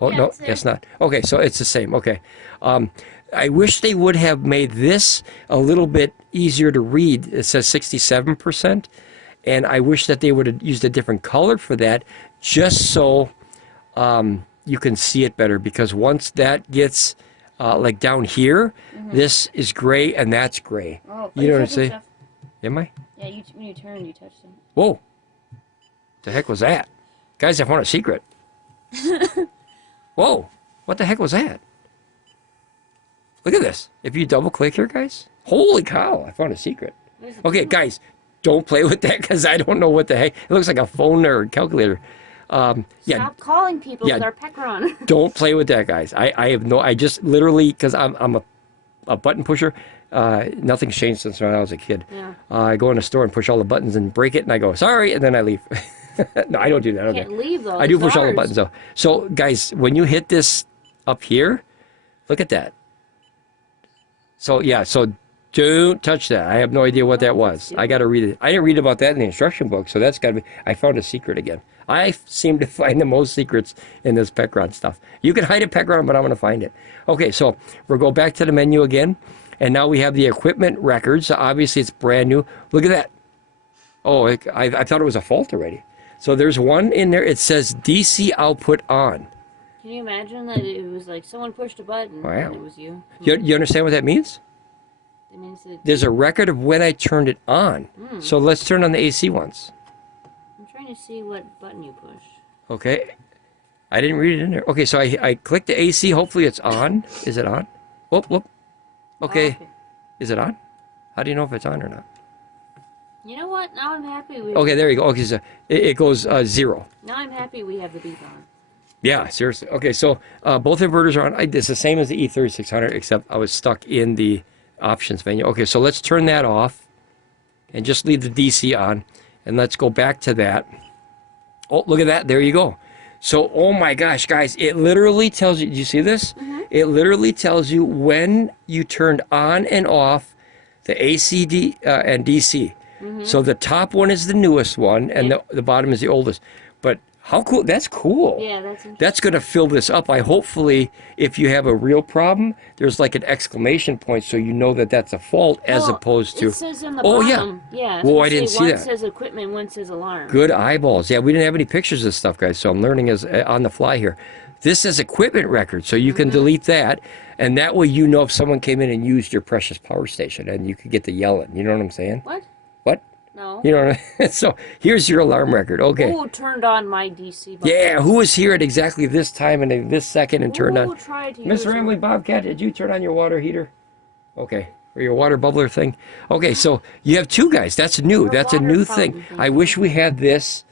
Oh, yeah, no, that's not. Okay, so it's the same. Okay. I wish they would have made this a little bit easier to read. It says 67%. And I wish that they would have used a different color for that, just so you can see it better. Because once that gets... like down here, this is gray and that's gray. Oh, you know what I'm saying? Am I? Yeah, when you turned, you touched it. Whoa. The heck was that? Guys, I found a secret. Whoa. What the heck was that? Look at this. If you double click here, guys. Holy cow, I found a secret. Okay, guys, don't play with that because I don't know what the heck. It looks like a phone or calculator. Stop calling people with our PECRON. Don't play with that, guys. I just literally, because I'm a button pusher, nothing's changed since when I was a kid. Yeah. I go in a store and push all the buttons and break it, and I go, sorry, and then I leave. No, I don't do that. You can't leave, though. I do push all the buttons, though. So, guys, when you hit this up here, look at that. So, yeah, so don't touch that. I have no idea what that was. I got to read it. I didn't read about that in the instruction book, so that's got to be... I found a secret again. I seem to find the most secrets in this PECRON stuff. You can hide a PECRON, but I'm going to find it. Okay, so we'll go back to the menu again, and now we have the equipment records. So obviously, it's brand new. Look at that. Oh, I thought it was a fault already. So there's one in there. It says DC output on. Can you imagine that it was like someone pushed a button and it was you? You understand what that means? It means that there's a record of when I turned it on. So let's turn on the AC ones. I'm trying to see what button you pushed. Okay. I didn't read it in there. Okay, so I clicked the AC. Hopefully it's on. Is it on? Whoop, whoop. Okay. Oh, okay. Is it on? How do you know if it's on or not? You know what? Now I'm happy. Okay, there you go. Okay, so it goes 0. Now I'm happy we have the beep on. Yeah, seriously. Okay, so both inverters are on. It's the same as the E3600, except I was stuck in the options menu. Okay, so let's turn that off and just leave the DC on. And let's go back to that. Oh, look at that. There you go. So, oh my gosh, guys, it literally tells you, do you see this? It literally tells you when you turned on and off the AC and DC. So the top one is the newest one, and the bottom is the oldest. But how cool, that's cool. Yeah, that's interesting. That's going to fill this up. Hopefully, if you have a real problem, there's like an exclamation point so you know that that's a fault as opposed to... It says in the bottom. Yeah. Whoa, I didn't see that. One says equipment, one says alarm. Good eyeballs. Yeah, we didn't have any pictures of this stuff, guys, so I'm learning as on the fly here. This says equipment record, so you can delete that, and that way you know if someone came in and used your precious power station, and you could get the yelling. You know what I'm saying? What? What? No. You know what I mean? So here's your alarm record. Okay. Who turned on my DC button? Yeah, who was here at exactly this time and in this second and turned on? Who tried to Miss use Ramblin Bobcat, did you turn on your water heater? Okay. Or your water bubbler thing? Okay, so you have two guys. That's new. That's a new thing. I wish we had this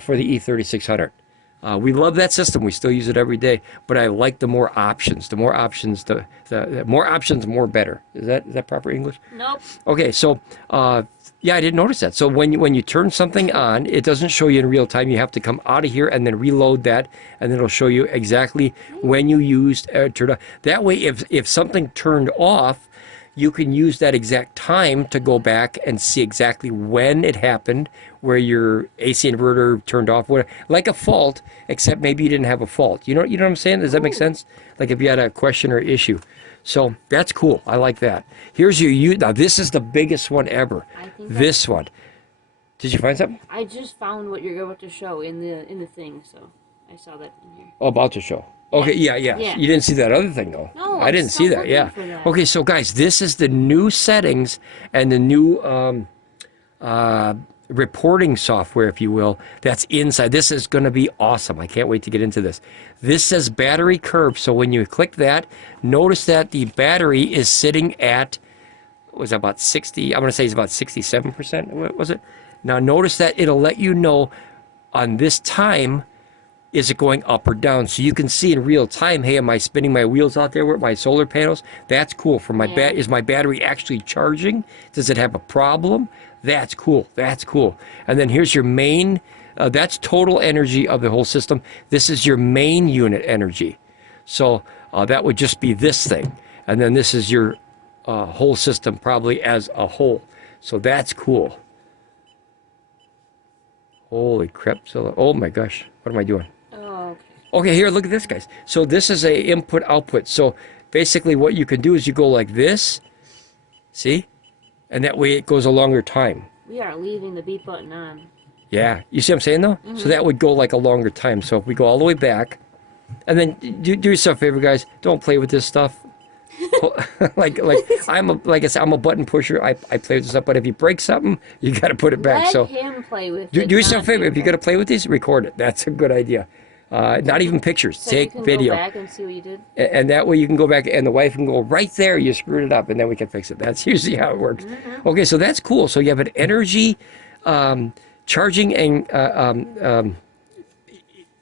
for the E3600. We love that system. We still use it every day, but I like the more options. The more options, the more options, more better. Is that proper English? Nope. Okay, so yeah, I didn't notice that. So when you turn something on, it doesn't show you in real time. You have to come out of here and then reload that, and then it'll show you exactly when you used turned on. That way, if something turned off, you can use that exact time to go back and see exactly when it happened, where your AC inverter turned off, like a fault, except maybe you didn't have a fault. You know what I'm saying? Does that make sense? Like if you had a question or issue. So that's cool. I like that. Here's your now this is the biggest one ever. This one. Did you find something? I just found what you're about to show in the thing, so I saw that in here. Oh, about to show. Okay, yeah. You didn't see that other thing, though. No, I didn't see that, yeah. Okay, so guys, this is the new settings and the new reporting software, if you will, that's inside. This is going to be awesome. I can't wait to get into this. This says battery curve, so when you click that, notice that the battery is sitting at, was about 60, I'm going to say it's about 67%, what was it? Now notice that it'll let you know on this time, is it going up or down? So you can see in real time, hey, am I spinning my wheels out there with my solar panels? That's cool. For my is my battery actually charging? Does it have a problem? That's cool. That's cool. And then here's your main, that's total energy of the whole system. This is your main unit energy. So that would just be this thing. And then this is your whole system probably as a whole. So that's cool. Holy crap. So, oh my gosh. What am I doing? Okay, here, look at this, guys. So this is a input-output. So basically what you can do is you go like this, see? And that way it goes a longer time. We are leaving the beat button on. Yeah, you see what I'm saying, though? Mm-hmm. So that would go like a longer time. So if we go all the way back, and then do yourself a favor, guys. Don't play with this stuff. like I said, I'm a button pusher. I play with this stuff, but if you break something, you got to put it back. Let him play with it. Do yourself a favor. If you're going to play with these, record it. That's a good idea. Not even pictures. So take you can video. Go back and see what you did. And that way you can go back and the wife can go, right there, you screwed it up, and then we can fix it. That's usually how it works. Mm-hmm. Okay, so that's cool. So you have an energy charging and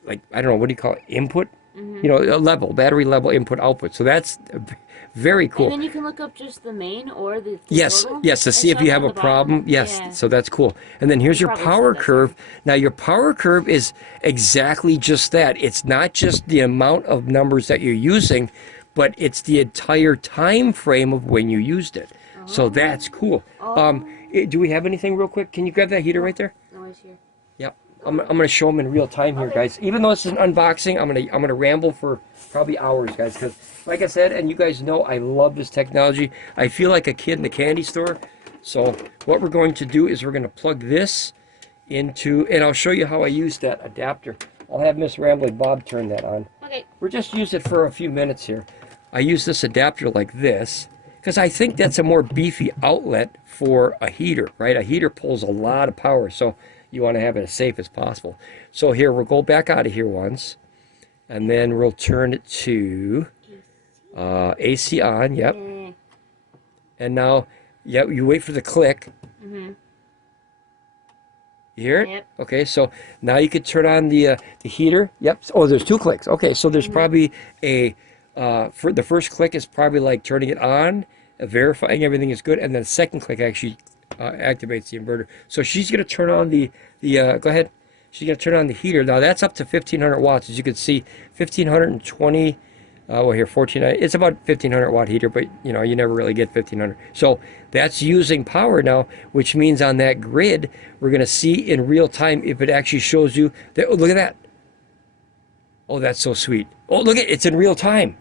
like, I don't know, what do you call it? Input? Mm-hmm. You know, a level, battery level input output. So that's very cool. And then you can look up just the main or the yes, total? Yes, to see if you have a problem. Yes, yeah. So that's cool. And then here's your power curve. Now your power curve is exactly just that. It's not just the amount of numbers that you're using, but it's the entire time frame of when you used it. Oh. So that's cool. Oh. Do we have anything real quick? Can you grab that heater right there? No, it's here. Yep. I'm gonna show them in real time here, guys. Even though it's an unboxing, I'm gonna ramble for probably hours, guys, because like I said, and you guys know, I love this technology. I feel like a kid in the candy store. So what we're going to do is we're gonna plug this into, and I'll show you how I use that adapter. I'll have Miss Ramblin Bob turn that on. Okay. We're just use it for a few minutes here. I use this adapter like this because I think that's a more beefy outlet for a heater, right? A heater pulls a lot of power, so you want to have it as safe as possible. So here, we'll go back out of here once, and then we'll turn it to AC on, yep. And now, yep, you wait for the click. Mm-hmm. You hear it? Yep. Okay, so now you could turn on the heater. Yep. Oh, there's two clicks. Okay, so there's probably a, for the first click is probably like turning it on, verifying everything is good, and then the second click actually activates the inverter. So she's going to turn on the go ahead. She's going to turn on the heater. Now that's up to 1500 watts. As you can see, 1520, well here, 1400. It's about 1500 watt heater, but you know, you never really get 1500. So that's using power now, which means on that grid, we're going to see in real time if it actually shows you that, oh, look at that. Oh, that's so sweet. Oh, look at it, it's in real time.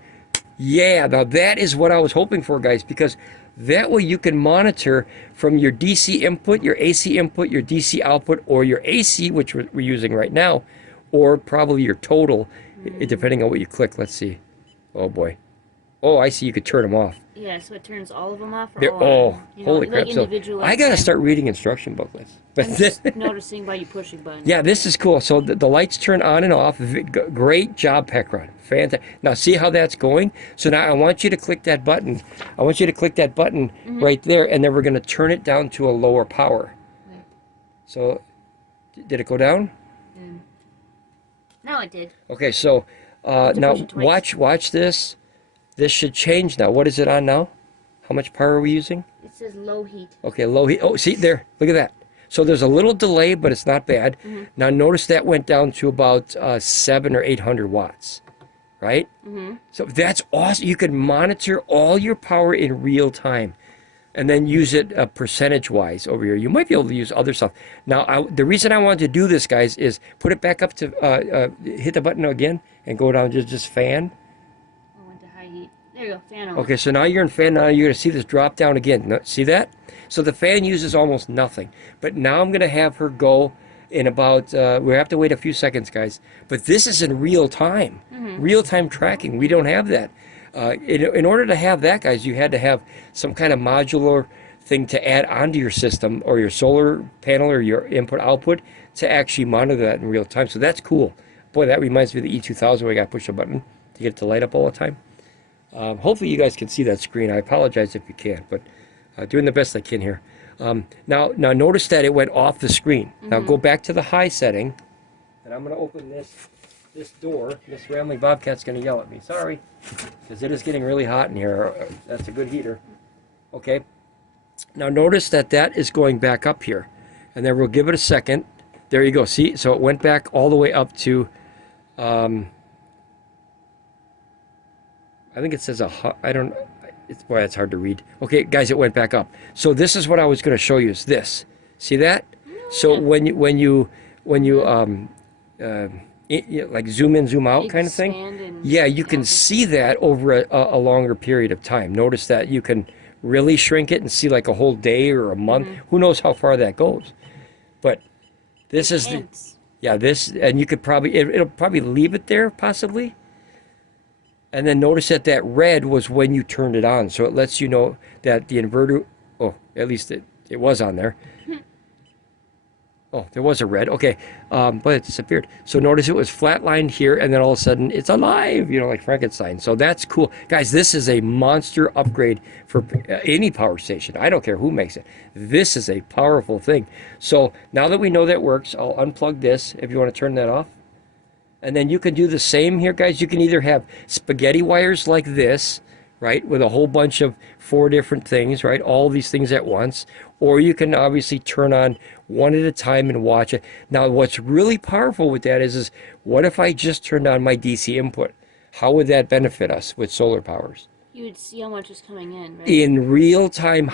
Yeah, now that is what I was hoping for, guys, because that way you can monitor from your DC input, your AC input, your DC output, or your AC, which we're using right now, or probably your total, depending on what you click. Let's see. Oh boy. Oh, I see. You could turn them off. Yeah, so it turns all of them off. Or They're, all oh, of them, you know, holy crap! like So individual I at a gotta time. start reading instruction booklets. But I'm just noticing by you pushing buttons. yeah, this is cool. So the lights turn on and off. Great job, PECRON. Fantastic. Now see how that's going? So now I want you to click that button. I want you to click that button right there, and then we're going to turn it down to a lower power. Right. So did it go down? No, it did. Okay, so now push it twice. watch this. This should change now. What is it on now? How much power are we using? It says low heat. Okay, low heat. Oh, see there. Look at that. So there's a little delay, but it's not bad. Now notice that went down to about 700 or 800 watts, right? So that's awesome. You can monitor all your power in real time, and then use it percentage-wise over here. You might be able to use other stuff. Now, the reason I wanted to do this, guys, is put it back up to hit the button again and go down just fan. I went to high heat. There you go, fan on. Okay, so now you're in fan. Now you're going to see this drop down again. See that? So the fan uses almost nothing. But now I'm going to have her go in about, we have to wait a few seconds, guys. But this is in real time. Real-time tracking. We don't have that. In order to have that, guys, you had to have some kind of modular thing to add onto your system or your solar panel or your input-output to actually monitor that in real time. So that's cool. Boy, that reminds me of the E2000 where I got to push a button to get it to light up all the time. Hopefully you guys can see that screen. I apologize if you can't, but doing the best I can here. Now notice that it went off the screen. Now go back to the high setting, and I'm going to open this door. Miss Ramblin Bobcat's going to yell at me. Sorry, because it is getting really hot in here. That's a good heater. Okay. Now notice that is going back up here, and then we'll give it a second. There you go. See, so it went back all the way up to. I think it says I don't. Boy, it's hard to read. Okay, guys, it went back up. So this is what I was going to show you. Is this? See that? So when you like zoom in, zoom out kind of thing. Yeah, you can see that over a longer period of time. Notice that you can really shrink it and see like a whole day or a month. Who knows how far that goes? But this is this, and you could probably it'll probably leave it there possibly. And then notice that red was when you turned it on. So it lets you know that the inverter, at least it was on there. Oh, there was a red. Okay, but it disappeared. So notice it was flatlined here, and then all of a sudden it's alive, like Frankenstein. So that's cool. Guys, this is a monster upgrade for any power station. I don't care who makes it. This is a powerful thing. So now that we know that works, I'll unplug this if you want to turn that off. And then you can do the same here, guys. You can either have spaghetti wires like this, right, with a whole bunch of 4 different things, right, all these things at once. Or you can obviously turn on one at a time and watch it. Now, what's really powerful with that is what if I just turned on my DC input? How would that benefit us with solar powers? You would see how much is coming in, right? In real time,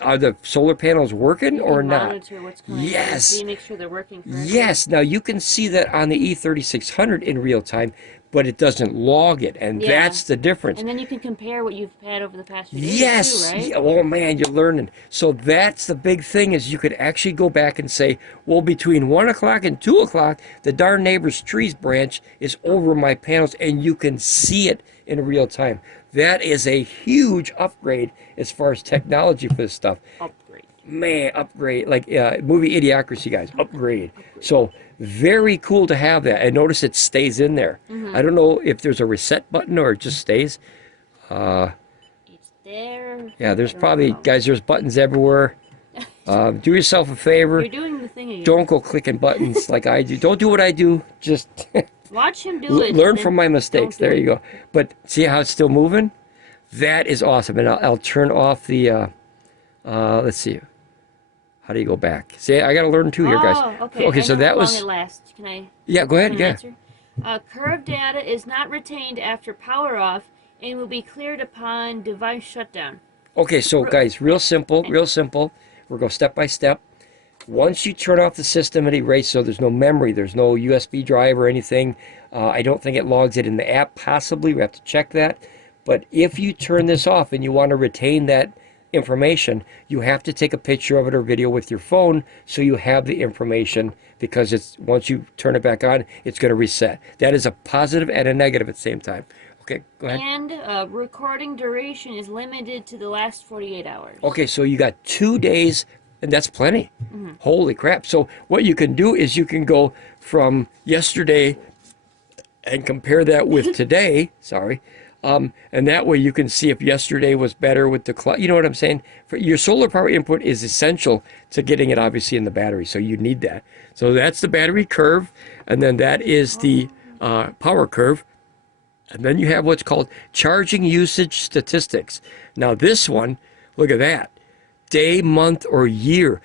are the solar panels working or not? Monitor what's coming in. So you make sure they're working correctly. Yes. Now you can see that on the E3600 in real time, but it doesn't log it, and that's the difference. And then you can compare what you've had over the past few days too, right? Oh man, you're learning. So that's the big thing is you could actually go back and say, well, between 1 o'clock and 2 o'clock, the darn neighbor's trees branch is over my panels, and you can see it in real time. That is a huge upgrade as far as technology for this stuff. Upgrade. Like movie Idiocracy, guys. Upgrade. So very cool to have that. And notice it stays in there. I don't know if there's a reset button or it just stays. It's there. Yeah, there's probably, guys, there's buttons everywhere. Do yourself a favor. You're doing the thing again. Don't go clicking buttons like I do. Don't do what I do. Just watch him do it. Learn from my mistakes. There you go. But see how it's still moving? That is awesome. And I'll turn off the, let's see. How do you go back? See, I got to learn too here, guys. Okay, so that was... How long it lasts. Can I... Yeah, go ahead. Yeah. Curve data is not retained after power off and will be cleared upon device shutdown. Okay, so guys, real simple. We'll go step by step. Once you turn off the system and erase, so there's no memory, there's no USB drive or anything. I don't think it logs it in the app, possibly. We have to check that. But if you turn this off and you want to retain that information, you have to take a picture of it or video with your phone so you have the information, because it's once you turn it back on, it's going to reset. That is a positive and a negative at the same time. Okay, go ahead. And recording duration is limited to the last 48 hours. Okay, so you got 2 days, and that's plenty. Holy crap. So what you can do is you can go from yesterday and compare that with today, sorry, and that way you can see if yesterday was better with the clock. You know what I'm saying? For your solar power input is essential to getting it obviously in the battery, so you need that. So that's the battery curve, and then that is the power curve. And then you have what's called charging usage statistics. Now this one, look at that. Day, month, or year.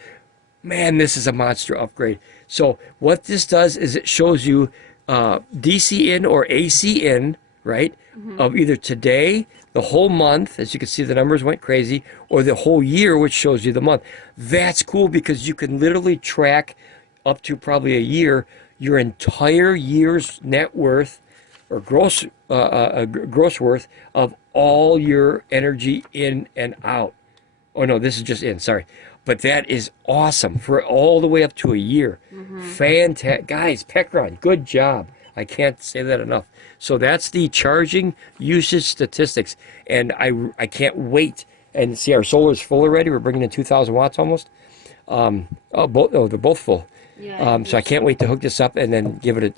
Man, this is a monster upgrade. So what this does is it shows you DC in or AC in, right? Of either today, the whole month, as you can see the numbers went crazy, or the whole year, which shows you the month. That's cool because you can literally track up to probably a year, your entire year's net worth or gross worth of all your energy in and out. Oh no, this is just in, sorry. But that is awesome for all the way up to a year. Fantastic. Guys, PECRON, good job. I can't say that enough. So that's the charging usage statistics. And I can't wait. And see, our solar's full already. We're bringing in 2,000 watts almost. They're both full. Yeah, so I can't wait to hook this up and then give it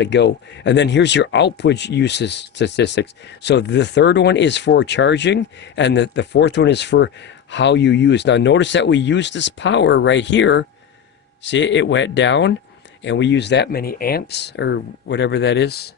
a go. And then here's your output usage statistics. So the third one is for charging, and the fourth one is for how you use. Now notice that we use this power right here. See, it went down, and we use that many amps or whatever that is.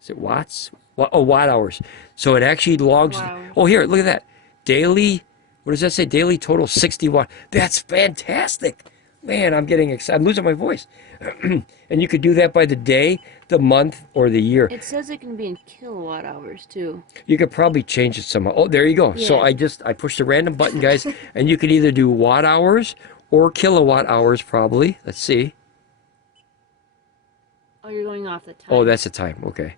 Is it watts? Oh, watt hours. So it actually logs. Wow. Oh, here, look at that. Daily, what does that say? Daily total 60 watt. That's fantastic. Man, I'm getting excited. I'm losing my voice. And you could do that by the day, the month, or the year. It says it can be in kilowatt hours too. You could probably change it somehow. Oh, there you go. Yeah. So I pushed a random button, guys, and you could either do watt hours or kilowatt hours, probably. Let's see. Oh, you're going off the time. Oh, that's the time. Okay.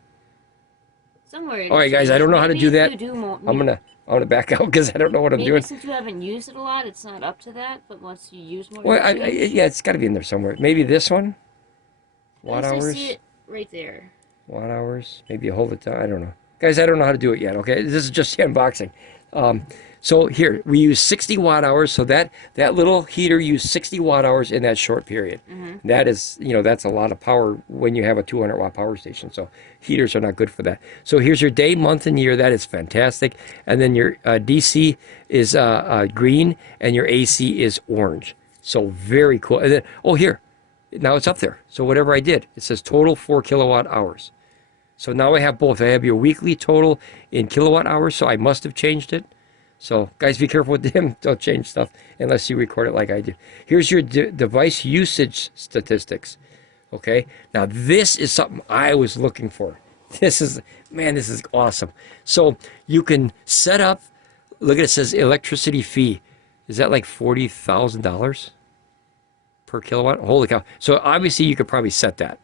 Somewhere. All right, guys, I don't know how to do that. I'm gonna back out because I don't know what I'm maybe doing. Since you haven't used it a lot, it's not up to that. But once you use more, Well, yeah, it's got to be in there somewhere. Maybe this one. Watt I hours. see it right there. Watt hours. Maybe you hold it down. I don't know. Guys, I don't know how to do it yet, okay? This is just the unboxing. So here, we use 60 watt hours. So that little heater used 60 watt hours in that short period. That is, that's a lot of power when you have a 200 watt power station. So heaters are not good for that. So here's your day, month, and year. That is fantastic. And then your DC is green, and your AC is orange. So very cool. And then, oh, here. Now it's up there. So whatever I did, it says total 4 kilowatt hours. So now I have both. I have your weekly total in kilowatt hours, so I must have changed it. So guys, be careful with them. Don't change stuff unless you record it like I do. Here's your device usage statistics. Okay. Now this is something I was looking for. This is awesome. So you can set up, look at it, says electricity fee. Is that like $40,000 per kilowatt? Holy cow. So obviously you could probably set that.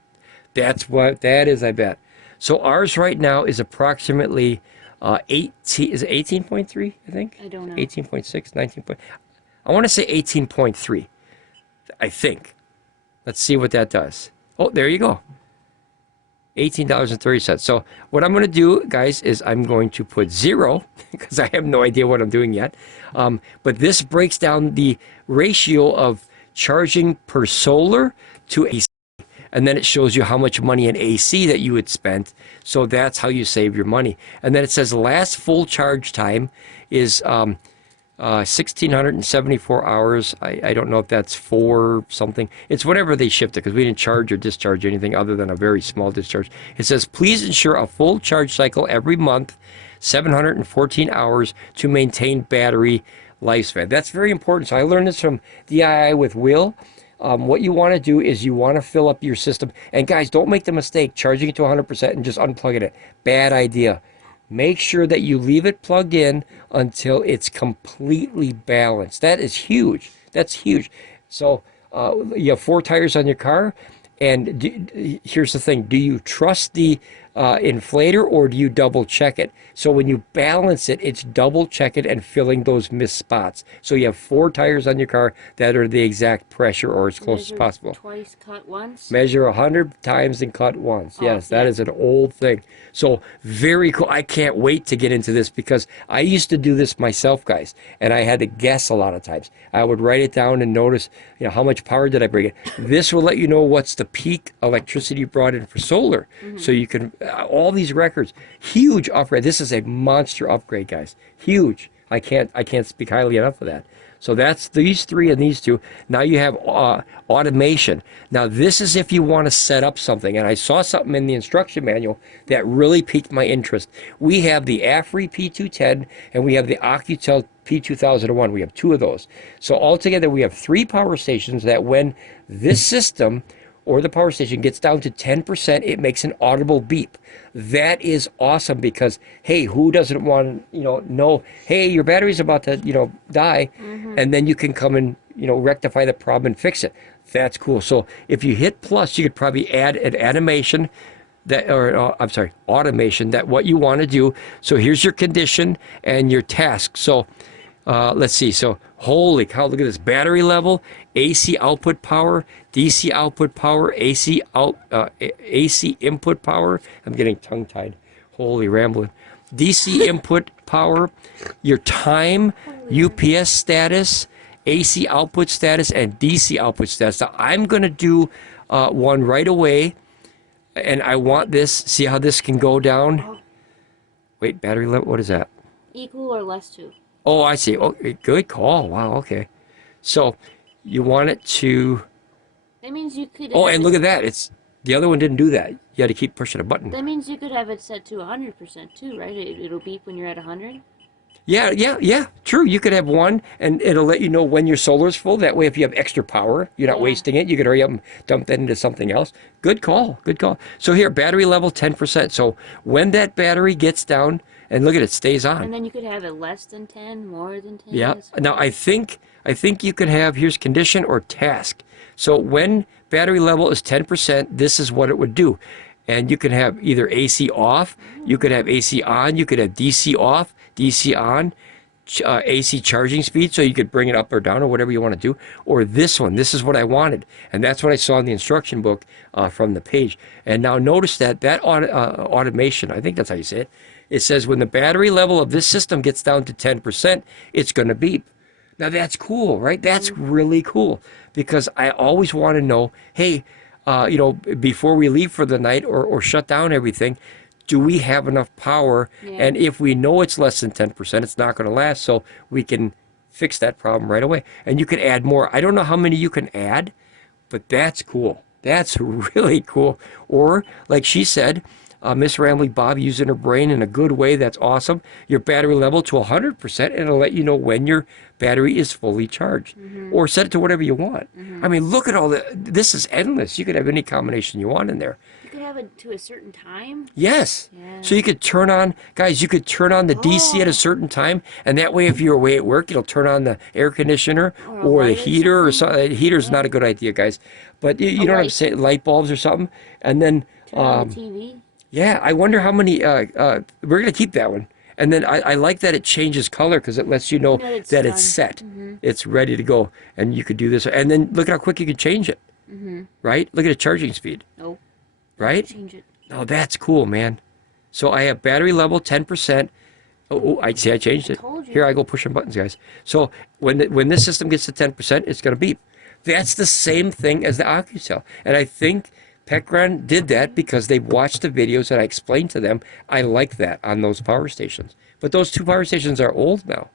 That's what that is, I bet. So ours right now is approximately 18.3, I think? I don't know. 18.6, 19. I want to say 18.3, I think. Let's see what that does. Oh, there you go. $18.30. So what I'm going to do, guys, is I'm going to put 0 because I have no idea what I'm doing yet. But this breaks down the ratio of charging per solar to AC. And then it shows you how much money in AC that you had spent. So that's how you save your money. And then it says last full charge time is 1,674 hours. I don't know if that's for something. It's whatever they shipped it because we didn't charge or discharge anything other than a very small discharge. It says please ensure a full charge cycle every month, 714 hours to maintain battery lifespan. That's very important. So I learned this from DIY with Will. What you want to do is you want to fill up your system. And guys, don't make the mistake charging it to 100% and just unplugging it. Bad idea. Make sure that you leave it plugged in until it's completely balanced. That is huge. That's huge. So you have 4 tires on your car. And here's the thing. Do you trust the inflator, or do you double check it? So when you balance it, it's double checking and filling those missed spots. So you have 4 tires on your car that are the exact pressure or as close as possible. Twice, cut once. Measure 100 times and cut once. Oh, yes, that is an old thing. So very cool. I can't wait to get into this because I used to do this myself, guys, and I had to guess a lot of times. I would write it down and notice, you know, how much power did I bring in. This will let you know what's the peak electricity brought in for solar. So you can, all these records, huge upgrade. This is a monster upgrade, guys. Huge. I can't speak highly enough of that. So that's these 3 and these 2. Now you have automation. Now this is if you want to set up something. And I saw something in the instruction manual that really piqued my interest. We have the AFERY P210 and we have the ACOUCOU P2001. We have 2 of those. So altogether we have 3 power stations that when this system or the power station gets down to 10%, it makes an audible beep. That is awesome because, hey, who doesn't want to, know, hey, your battery's about to, die, and then you can come and, rectify the problem and fix it. That's cool. So if you hit plus, you could probably add an animation automation that what you want to do. So here's your condition and your task. So let's see. So holy cow, look at this battery level, AC output power, DC output power, AC input power. I'm getting tongue-tied. Holy rambling. DC input power, your time, UPS status, AC output status, and DC output status. Now I'm going to do one right away, and I want this. See how this can go down? Wait, battery level. What is that? Equal or less to. Oh, I see. Oh, good call. Wow, okay. So you want it to... That means you could... Oh, and look at that. It's the other one didn't do that. You had to keep pushing a button. That means you could have it set to 100% too, right? It'll beep when you're at 100? Yeah. True. You could have one, and it'll let you know when your solar's full. That way, if you have extra power, you're not wasting it. You could hurry up and dump that into something else. Good call. So here, battery level 10%. So when that battery gets down... And look at it, stays on. And then you could have it less than 10, more than 10. Yeah. Now I think you could have, here's condition or task. So when battery level is 10%, this is what it would do. And you can have either AC off, you could have AC on, you could have DC off, DC on, AC charging speed, so you could bring it up or down or whatever you want to do. Or this one, this is what I wanted. And that's what I saw in the instruction book from the page. And now notice that automation, I think that's how you say it, it says when the battery level of this system gets down to 10%, it's going to beep. Now that's cool, right? That's really cool because I always want to know, hey, before we leave for the night or shut down everything, do we have enough power? Yeah. And if we know it's less than 10%, it's not going to last, so we can fix that problem right away. And you can add more. I don't know how many you can add, but that's cool. That's really cool. Or, like she said, Miss Ramblin Bob using her brain in a good way. That's awesome. Your battery level to 100%, and it'll let you know when your battery is fully charged. Or set it to whatever you want. I mean, look at all this is endless. You could have any combination you want in there. You could have it to a certain time? Yes. Yeah. So you could turn on, guys, you could turn on the DC at a certain time, and that way if you're away at work, it'll turn on the air conditioner or the heater or something. Heater's not a good idea, guys. But you know what I'm saying? Light bulbs or something. And then... turn on the TV. Yeah, I wonder how many, we're going to keep that one. And then I like that it changes color because it lets you know that it's set. It's ready to go. And you could do this. And then look at how quick you can change it. Right? Look at the charging speed. Oh. Right? Change it. Oh, that's cool, man. So I have battery level 10%. Oh, I see I changed it. Here I go pushing buttons, guys. So when this system gets to 10%, it's going to beep. That's the same thing as the ACOUCOU. And I think... PECRON did that because they watched the videos and I explained to them I like that on those power stations. But those 2 power stations are old now,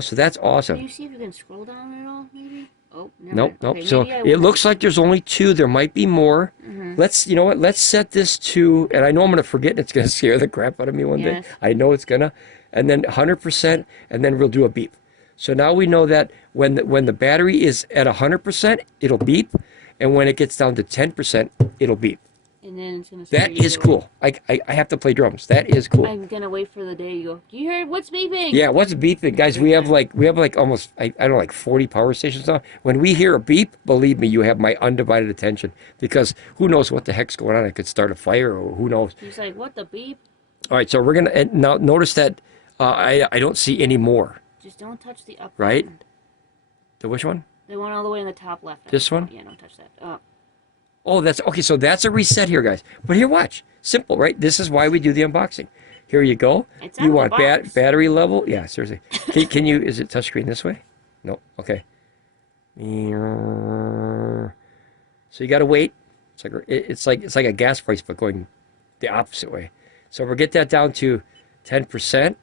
so that's awesome. Can you see if you can scroll down at all, maybe? Oh, nope. Okay, so it looks like there's only 2. There might be more. Let's set this to, and I know I'm going to forget and it's going to scare the crap out of me one day. I know it's going to. And then 100%, and then we'll do a beep. So now we know that when the battery is at 100%, it'll beep. And when it gets down to 10%, it'll beep. And then it's gonna. That is cool. I have to play drums. That is cool. I'm gonna wait for the day you go. Do you hear what's beeping? Yeah, what's beeping, guys? We have like almost I don't know, like 40 power stations now. When we hear a beep, believe me, you have my undivided attention, because who knows what the heck's going on? It could start a fire, or who knows. He's like, what the beep? All right, so we're gonna now notice that I don't see any more. Just don't touch the up right. button. The which one? The one all the way in the top left. This one? Yeah, don't touch that. Oh, that's okay. So that's a reset here, guys. But here, watch. Simple, right? This is why we do the unboxing. Here you go. It's you want battery level? Yeah, seriously. Can you? Is it touchscreen this way? No. Okay. So you got to wait. It's like a gas price, but going the opposite way. So we'll get that down to 10%.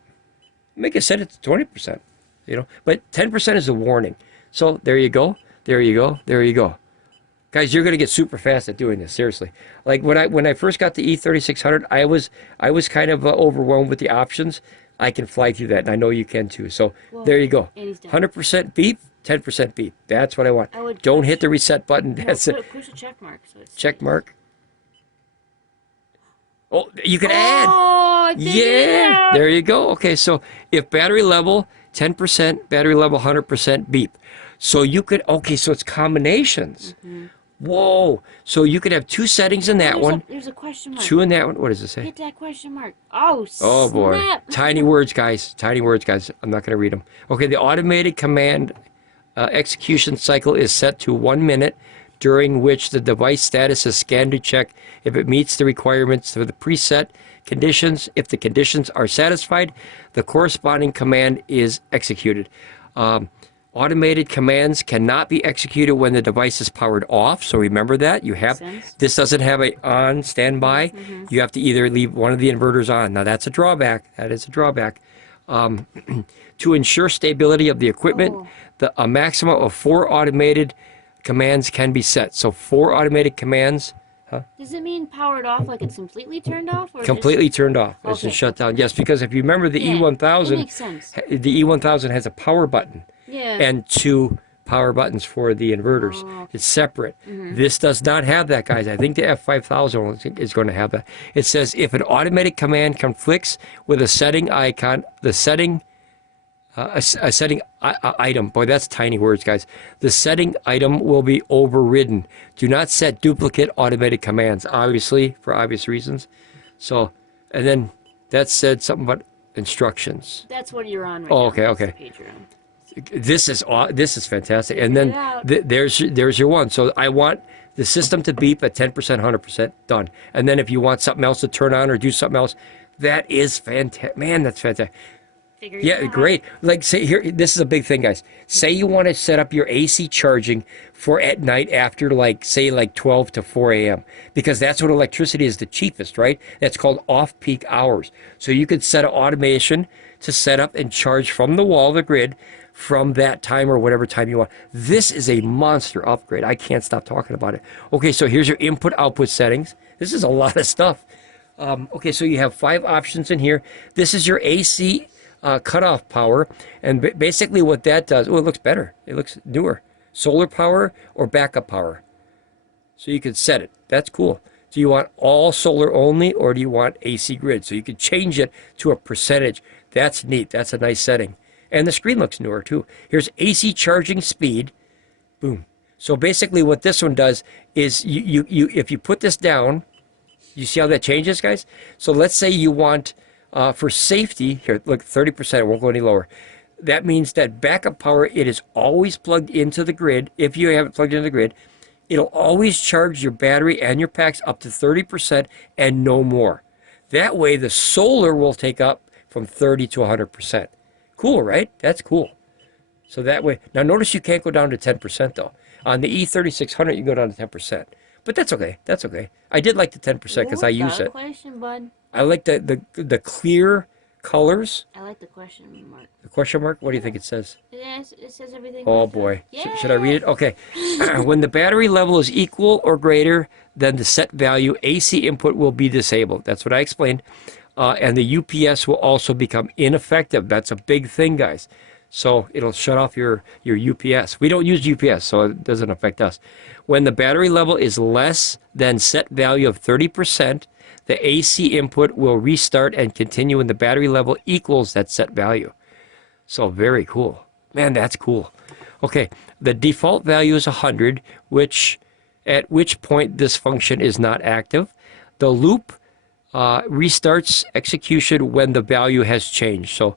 Make it set it to 20%. You know, but 10% is a warning. So there you go. There you go. There you go. Guys, you're gonna get super fast at doing this. Seriously, like when I first got the E3600, I was kind of overwhelmed with the options. I can fly through that, and I know you can too. So there you go. 100% beep, 10% beep. That's what I want. Don't hit the reset button. That's it. Push a check mark. So it's check mark. Oh, you can add. Oh, yeah. There you go. Okay, so if battery level 10%, battery level 100% beep. So you could so it's combinations. Mm-hmm. Whoa! So you could have two settings in that one. There's a question mark. Two in that one. What does it say? Hit that question mark. Oh, oh boy! snap. Tiny words, guys. Tiny words, guys. I'm not going to read them. Okay, the automated command execution cycle is set to 1 minute, during which the device status is scanned to check if it meets the requirements for the preset conditions. If the conditions are satisfied, the corresponding command is executed. Automated commands cannot be executed when the device is powered off. So remember that. You have this doesn't have a on standby. Mm-hmm. You have to either leave one of the inverters on. Now that's a drawback. That is a drawback. To ensure stability of the equipment, a maximum of 4 automated commands can be set. So 4 automated commands. Does it mean powered off, like it's completely turned off? Or completely turned off. It's just shut down. Yes, because if you remember the E1000, that makes sense. The E1000 has a power button. Yeah. And 2 power buttons for the inverters. Oh. It's separate. Mm-hmm. This does not have that, guys. I think the F5000 is going to have that. It says if an automated command conflicts with a setting icon, the setting a setting item. Boy, that's tiny words, guys. The setting item will be overridden. Do not set duplicate automated commands, obviously, for obvious reasons. So, and then that said something about instructions. That's what you're on right now. Okay. This is fantastic. And then there's your one. So I want the system to beep at 10%, 100% done. And then if you want something else to turn on or do something else, that is fantastic. Man, that's fantastic. Yeah, great. Like, say here, this is a big thing, guys. Say you want to set up your AC charging for at night after, like, say, like 12 to 4 a.m. because that's when electricity is the cheapest, right? That's called off-peak hours. So you could set an automation to set up and charge from the wall, the grid, from that time or whatever time you want. This is a monster upgrade. I can't stop talking about it. Okay, so here's your input-output settings. This is a lot of stuff. Okay, so you have 5 options in here. This is your AC cutoff power, and basically what that does, it looks better. It looks newer. Solar power or backup power. So you can set it. That's cool. Do you want all solar only, or do you want AC grid? So you can change it to a percentage. That's neat. That's a nice setting. And the screen looks newer too. Here's AC charging speed. Boom. So basically what this one does is you if you put this down, you see how that changes, guys? So let's say you want for safety, here, look, 30%, it won't go any lower. That means that backup power, it is always plugged into the grid. If you have it plugged into the grid, it'll always charge your battery and your packs up to 30% and no more. That way, the solar will take up from 30 to 100%. Cool, right? That's cool. So that way, now notice you can't go down to 10% though. On the E3600, you can go down to 10%. But that's okay. That's okay. I did like the 10% because I use it. Question, bud. I like the clear colors. I like the question mark. The question mark? What do you think it says? It says everything. Oh boy. Should I read it? Okay. When the battery level is equal or greater than the set value, AC input will be disabled. That's what I explained. And the UPS will also become ineffective. That's a big thing, guys. So it'll shut off your UPS. We don't use UPS, so it doesn't affect us. When the battery level is less than set value of 30%, the AC input will restart and continue when the battery level equals that set value. So very cool. Man, that's cool. Okay, the default value is 100, at which point this function is not active. The loop restarts execution when the value has changed. So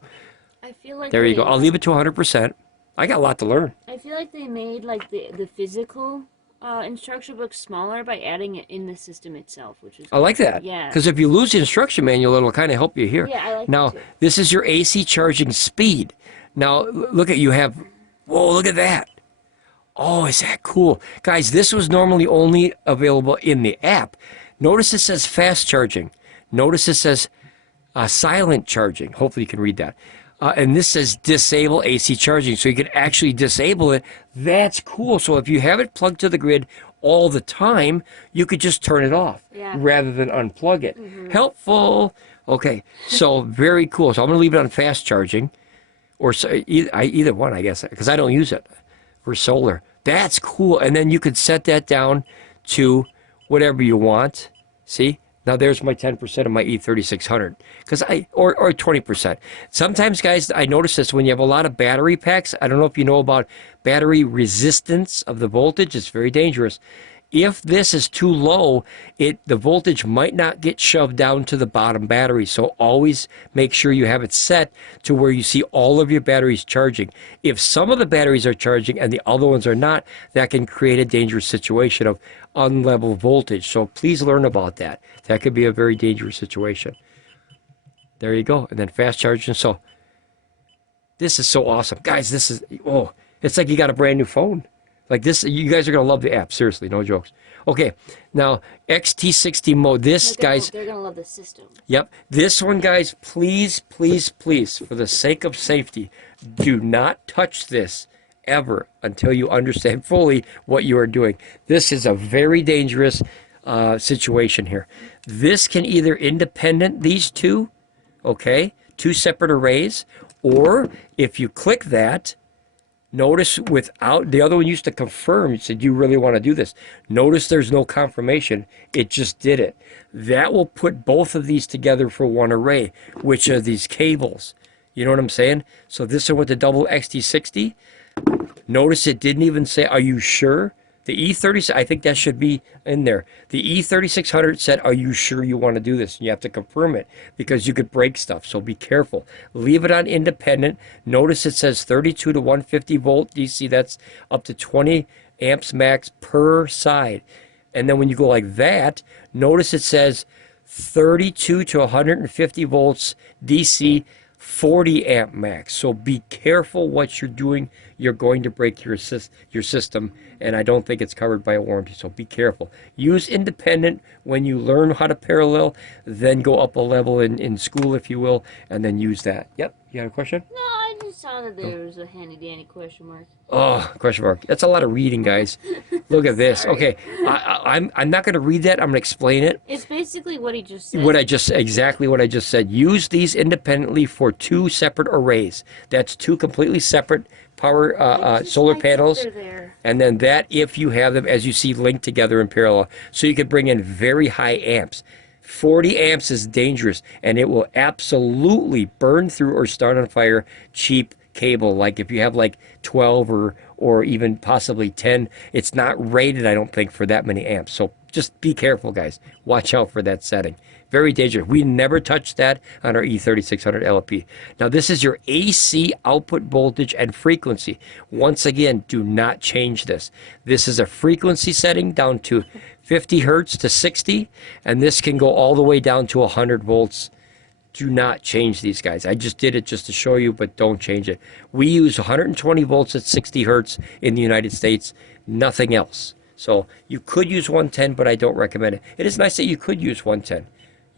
I feel like there you go. I'll leave it to 100%. I got a lot to learn. I feel like they made like the physical instruction book smaller by adding it in the system itself, which is I like that. Yeah. Because if you lose the instruction manual, it'll kind of help you here. Yeah, I like now, that too. this is your AC charging speed. Now, look at, you have, whoa, look at that. Oh, is that cool? Guys, this was normally only available in the app. Notice it says fast charging. Notice it says silent charging. Hopefully you can read that. And this says disable AC charging, so you can actually disable it. That's cool. So if you have it plugged to the grid all the time, you could just turn it off rather than unplug it. Helpful. Okay, so very cool. So I'm going to leave it on fast charging, or either one, I guess, because I don't use it for solar. That's cool. And then you could set that down to whatever you want. See? Now there's my 10% of my E3600, or 20%. Sometimes, guys, I notice this when you have a lot of battery packs. I don't know if you know about battery resistance of the voltage. It's very dangerous. If this is too low, the voltage might not get shoved down to the bottom battery. So always make sure you have it set to where you see all of your batteries charging. If some of the batteries are charging and the other ones are not, that can create a dangerous situation of unlevel voltage. So please learn about that. That could be a very dangerous situation. There you go. And then fast charging. So this is so awesome. Guys, this is, oh, it's like you got a brand new phone. Like this, you guys are going to love the app. Seriously, no jokes. Okay, now XT60 mode. This, guys. They're going to love the system. Yep. This one, guys, please, please, please, for the sake of safety, do not touch this ever until you understand fully what you are doing. This is a very dangerous situation here. This can either independent these two, okay, two separate arrays, or if you click that, notice without, the other one used to confirm, you said, you really want to do this. Notice there's no confirmation. It just did it. That will put both of these together for one array, which are these cables. You know what I'm saying? So this one with the double XT60, notice it didn't even say, are you sure? The E36, I think that should be in there. The E3600 said, are you sure you want to do this? And you have to confirm it because you could break stuff, so be careful. Leave it on independent. Notice it says 32 to 150 volt DC. That's up to 20 amps max per side. And then when you go like that, notice it says 32 to 150 volts DC, 40 amp max. So be careful what you're doing. You're going to break your system, and I don't think it's covered by a warranty, so be careful. Use independent when you learn how to parallel, then go up a level in school, if you will, and then use that. Yep, you had a question? No, I just saw that there was a handy-dandy question mark. Oh, question mark. That's a lot of reading, guys. Look at this. Sorry. Okay, I'm not going to read that. I'm going to explain it. It's basically what he just said. Exactly what I just said. Use these independently for two separate arrays. That's two completely separate power solar panels, and then that, if you have them, as you see, linked together in parallel, so you could bring in very high amps. 40 amps is dangerous, and it will absolutely burn through or start on fire cheap cable. Like if you have like 12 or even possibly 10, it's not rated, I don't think, for that many amps. So just be careful, guys. Watch out for that setting. Very dangerous. We never touch that on our E3600LFP. Now, this is your AC output voltage and frequency. Once again, do not change this. This is a frequency setting down to 50 hertz to 60, and this can go all the way down to 100 volts. Do not change these, guys. I just did it just to show you, but don't change it. We use 120 volts at 60 hertz in the United States, nothing else. So you could use 110, but I don't recommend it. It is nice that you could use 110.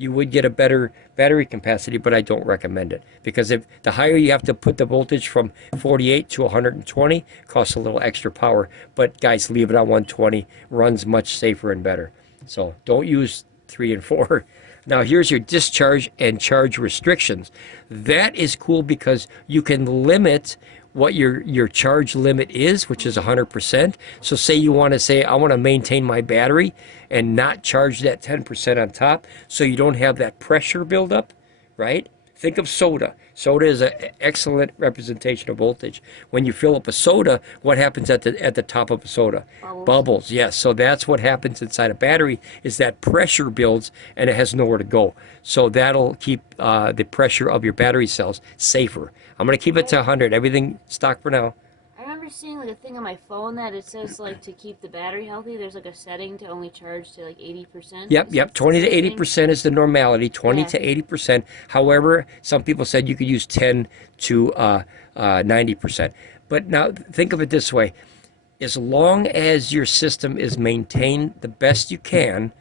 You would get a better battery capacity, but I don't recommend it. Because if the higher you have to put the voltage from 48 to 120, costs a little extra power. But guys, leave it on 120. Runs much safer and better. So don't use 3 and 4. Now here's your discharge and charge restrictions. That is cool because you can limit what your charge limit is, which is 100%. So say you want to say, I want to maintain my battery and not charge that 10% on top, so you don't have that pressure buildup, right? Think of soda. Soda is an excellent representation of voltage. When you fill up a soda, what happens at the top of a soda? Bubbles, yes. So that's what happens inside a battery, is that pressure builds and it has nowhere to go. So that'll keep the pressure of your battery cells safer. I'm going to keep it to 100. Everything stock for now. I remember seeing like a thing on my phone that it says like to keep the battery healthy, there's like a setting to only charge to like 80%. Yep. 20 to 80% is the normality, 20 to 80%. However, some people said you could use 10 to 90%. But now think of it this way. As long as your system is maintained the best you can,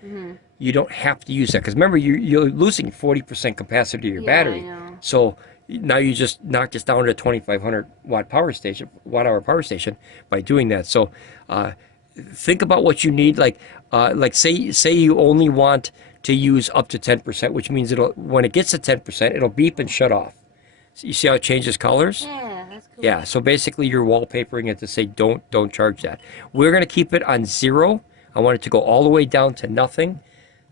you don't have to use that. Because remember, you're losing 40% capacity of your battery. So now you just knock this down to a 2,500 watt hour power station by doing that. So think about what you need. Like say you only want to use up to 10%, which means when it gets to 10%, it'll beep and shut off. So you see how it changes colors? Yeah, that's cool. Yeah, so basically you're wallpapering it to say don't charge that. We're going to keep it on 0. I want it to go all the way down to nothing,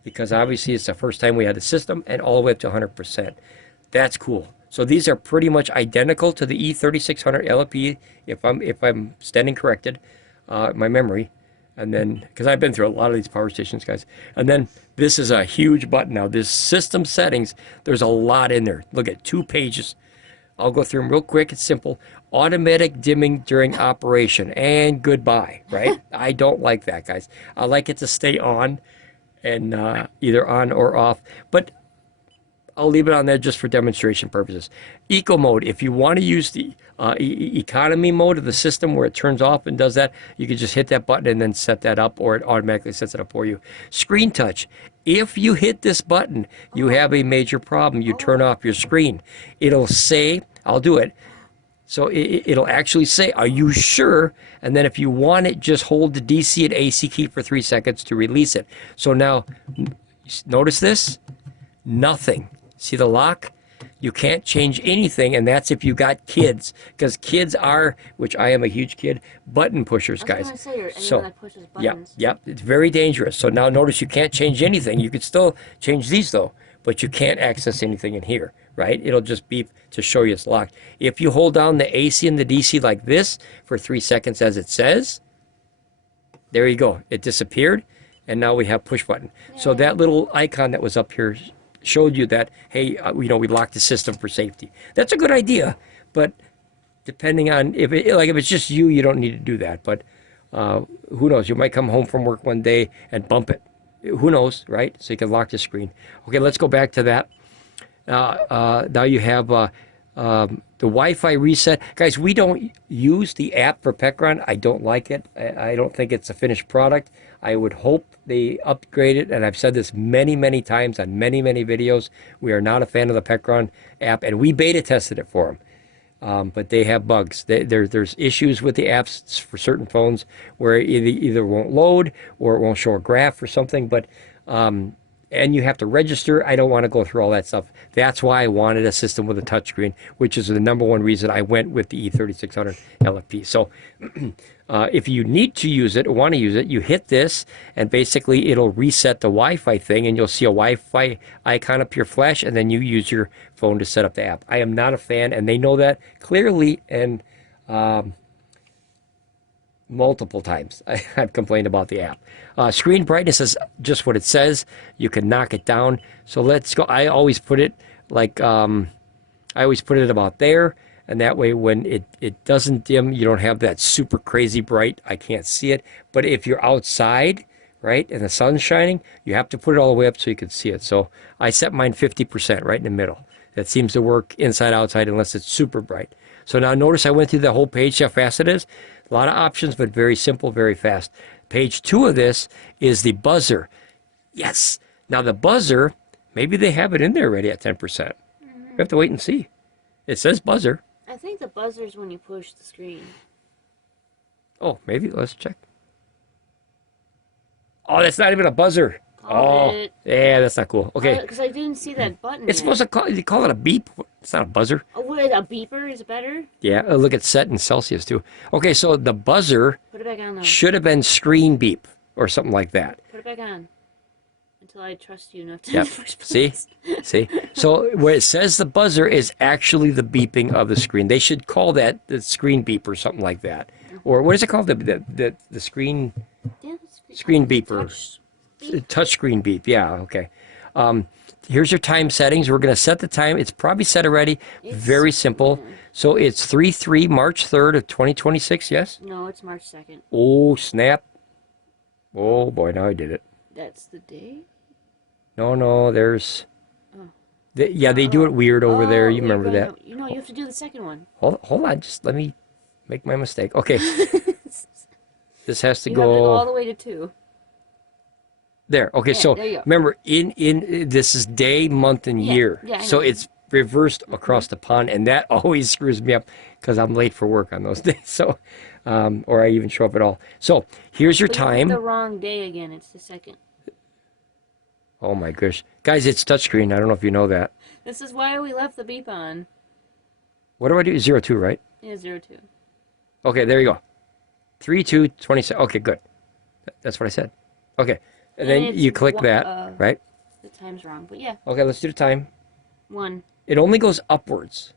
because obviously it's the first time we had the system, and all the way up to 100%. That's cool. So these are pretty much identical to the E3600LFP, if I'm standing corrected, my memory. And then, because I've been through a lot of these power stations, guys. And then this is a huge button now. This system settings, there's a lot in there. Look at 2 pages. I'll go through them real quick. It's simple. Automatic dimming during operation, and goodbye, right? I don't like that, guys. I like it to stay on, and either on or off. But I'll leave it on there just for demonstration purposes. Eco mode, if you want to use the economy mode of the system where it turns off and does that, you can just hit that button and then set that up, or it automatically sets it up for you. Screen touch, if you hit this button, you have a major problem. You turn off your screen. It'll say, I'll do it. So it'll actually say, are you sure? And then if you want it, just hold the DC and AC key for 3 seconds to release it. So now, notice this? Nothing. See the lock? You can't change anything, and that's if you got kids, because kids are, which I am a huge kid, button pushers, guys. So that pushes buttons. Yep, it's very dangerous. So now notice you can't change anything. You could still change these though, but you can't access anything in here, right? It'll just beep to show you it's locked. If you hold down the AC and the DC like this for 3 seconds, as it says, there you go. It disappeared, and now we have push button. Yeah. So that little icon that was up here showed you that, hey, we locked the system for safety. That's a good idea, but depending on if it's just you, you don't need to do that. But who knows? You might come home from work one day and bump it. Who knows, right? So you can lock the screen. Okay, let's go back to that. Now you have the Wi-Fi reset. Guys, we don't use the app for PECRON. I don't like it. I don't think it's a finished product. I would hope they upgrade it, and I've said this many, many times on many, many videos. We are not a fan of the PECRON app, and we beta tested it for them. But they have bugs. There's issues with the apps for certain phones where it either won't load or it won't show a graph or something. But and you have to register. I don't want to go through all that stuff. That's why I wanted a system with a touchscreen, which is the #1 reason I went with the E3600 LFP. So if you need to use it or want to use it, you hit this, and basically it'll reset the Wi-Fi thing, and you'll see a Wi-Fi icon up your flash, and then you use your phone to set up the app. I am not a fan, and they know that clearly, and multiple times I've complained about the app. Screen brightness is just what it says. You can knock it down. So let's go. I always put it like I always put it about there, and that way when it doesn't dim, you don't have that super crazy bright, I can't see it. But if you're outside, right, and the sun's shining, you have to put it all the way up so you can see it. So I set mine 50% right in the middle. That seems to work inside outside unless it's super bright. So now notice I went through the whole page, how fast it is. A lot of options, but very simple, very fast. Page 2 of this is the buzzer. Yes. Now the buzzer, maybe they have it in there already at 10%. We have to wait and see. It says buzzer. I think the buzzer's when you push the screen. Oh, maybe. Let's check. Oh, that's not even a buzzer. called it. Yeah, that's not cool. Okay. Because I didn't see that button. It's supposed to call, you call it a beep. It's not a buzzer. Oh, wait, a beeper is better? Yeah, look at set in Celsius too. Okay, so the buzzer Put it back on, though. should have been screen beep or something like that. Put it back on. Until I trust you enough to Yep. See? See? So where it says the buzzer is actually the beeping of the screen. They should call that the screen beep or something like that. Or what is it called? The screen Yeah, screen beeper. Touch screen beep. Yeah, okay. Here's your time settings. We're going to set the time. It's probably set already. Very simple. So it's 3/3, March 3rd of 2026, yes? No, it's March 2nd. Oh, snap. Oh, boy, now I did it. That's the day? No, there's... yeah, they do it weird over there. You remember that. You know, you have to do the second one. Hold on. Just let me make my mistake. Okay. This has to You go... have to go all the way to 2. There. Okay, Yeah, so there you go. remember, in this is day, month, and year. Yeah, I so know. it's reversed across the pond, and that always screws me up because I'm late for work on those days. So, or I even show up at all. So here's your But time. the wrong day again. It's the 2nd. Oh my gosh, guys, it's touchscreen. I don't know if you know that. This is why we left the beep on. What do I do? 02, right? Yeah, 02. Okay, there you go. 3/2/27. Okay, good. That's what I said. Okay, and then it's you click that, right? The time's wrong, but yeah. Okay, let's do the time. 1. It only goes upwards,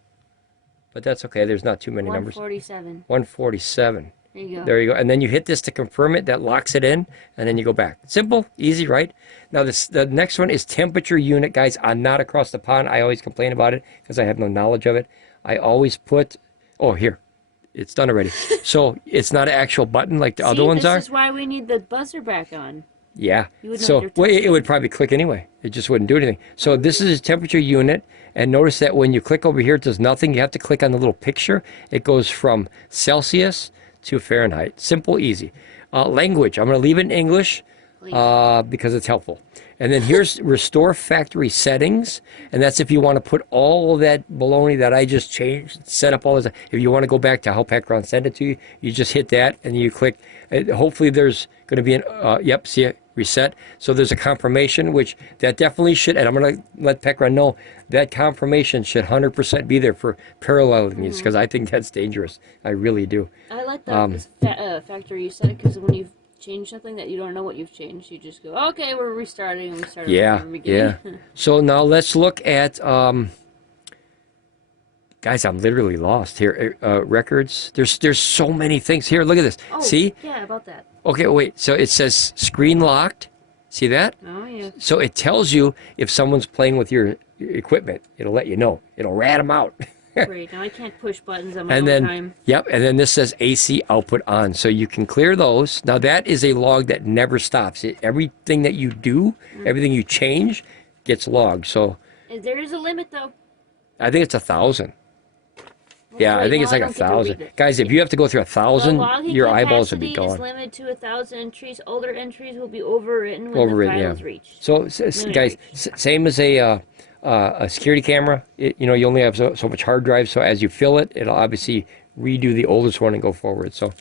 but that's okay. There's not too many numbers. 147. 147. There you go. There you go. And then you hit this to confirm it. That locks it in, and then you go back. Simple, easy, right? Now the next one is temperature unit, guys. I'm not across the pond. I always complain about it because I have no knowledge of it. I always put. Oh, here, it's done already. So it's not an actual button like the other ones are. This is why we need the buzzer back on. Yeah. You would know So your well, it temperature. would probably click anyway. It just wouldn't do anything. So this is a temperature unit, and notice that when you click over here, it does nothing. You have to click on the little picture. It goes from Celsius to Fahrenheit. Simple, easy. Language. I'm going to leave it in English because it's helpful. And then here's restore factory settings, and that's if you want to put all of that baloney that I just changed, set up all this. If you want to go back to how PECRON sent it to you, you just hit that and you click. Hopefully there's going to be an, yep, see it, reset. So there's a confirmation, which that definitely should, and I'm going to let PECRON know, that confirmation should 100% be there for paralleling these, because I think that's dangerous. I really do. I like the factory you set it, because when you change something that you don't know what you've changed, you just go, okay, we're restarting, and we start Yeah, from the beginning. yeah. So now let's look at, guys, I'm literally lost here. Records. There's so many things here. Look at this. Oh, See? yeah, about that. Okay, wait. So it says screen locked. See that? Oh, yeah. So it tells you if someone's playing with your equipment. It'll let you know. It'll rat them out. Great. Now I can't push buttons on my And own then, time. yep, and then this says AC output on. So you can clear those. Now that is a log that never stops. Everything that you do, everything you change, gets logged. So There is a limit, though. I think it's 1,000. Yeah, I Wait, think no, it's like I don't get to read 1,000. it. Guys, if you have to go through 1,000, The logging your eyeballs would be capacity is gone. limited to 1,000 entries. Older entries will be overwritten when Overwritten, the file yeah. is reached. So, Limit guys, same as a security camera. You know, you only have so much hard drive. So as you fill it, it'll obviously redo the oldest one and go forward. So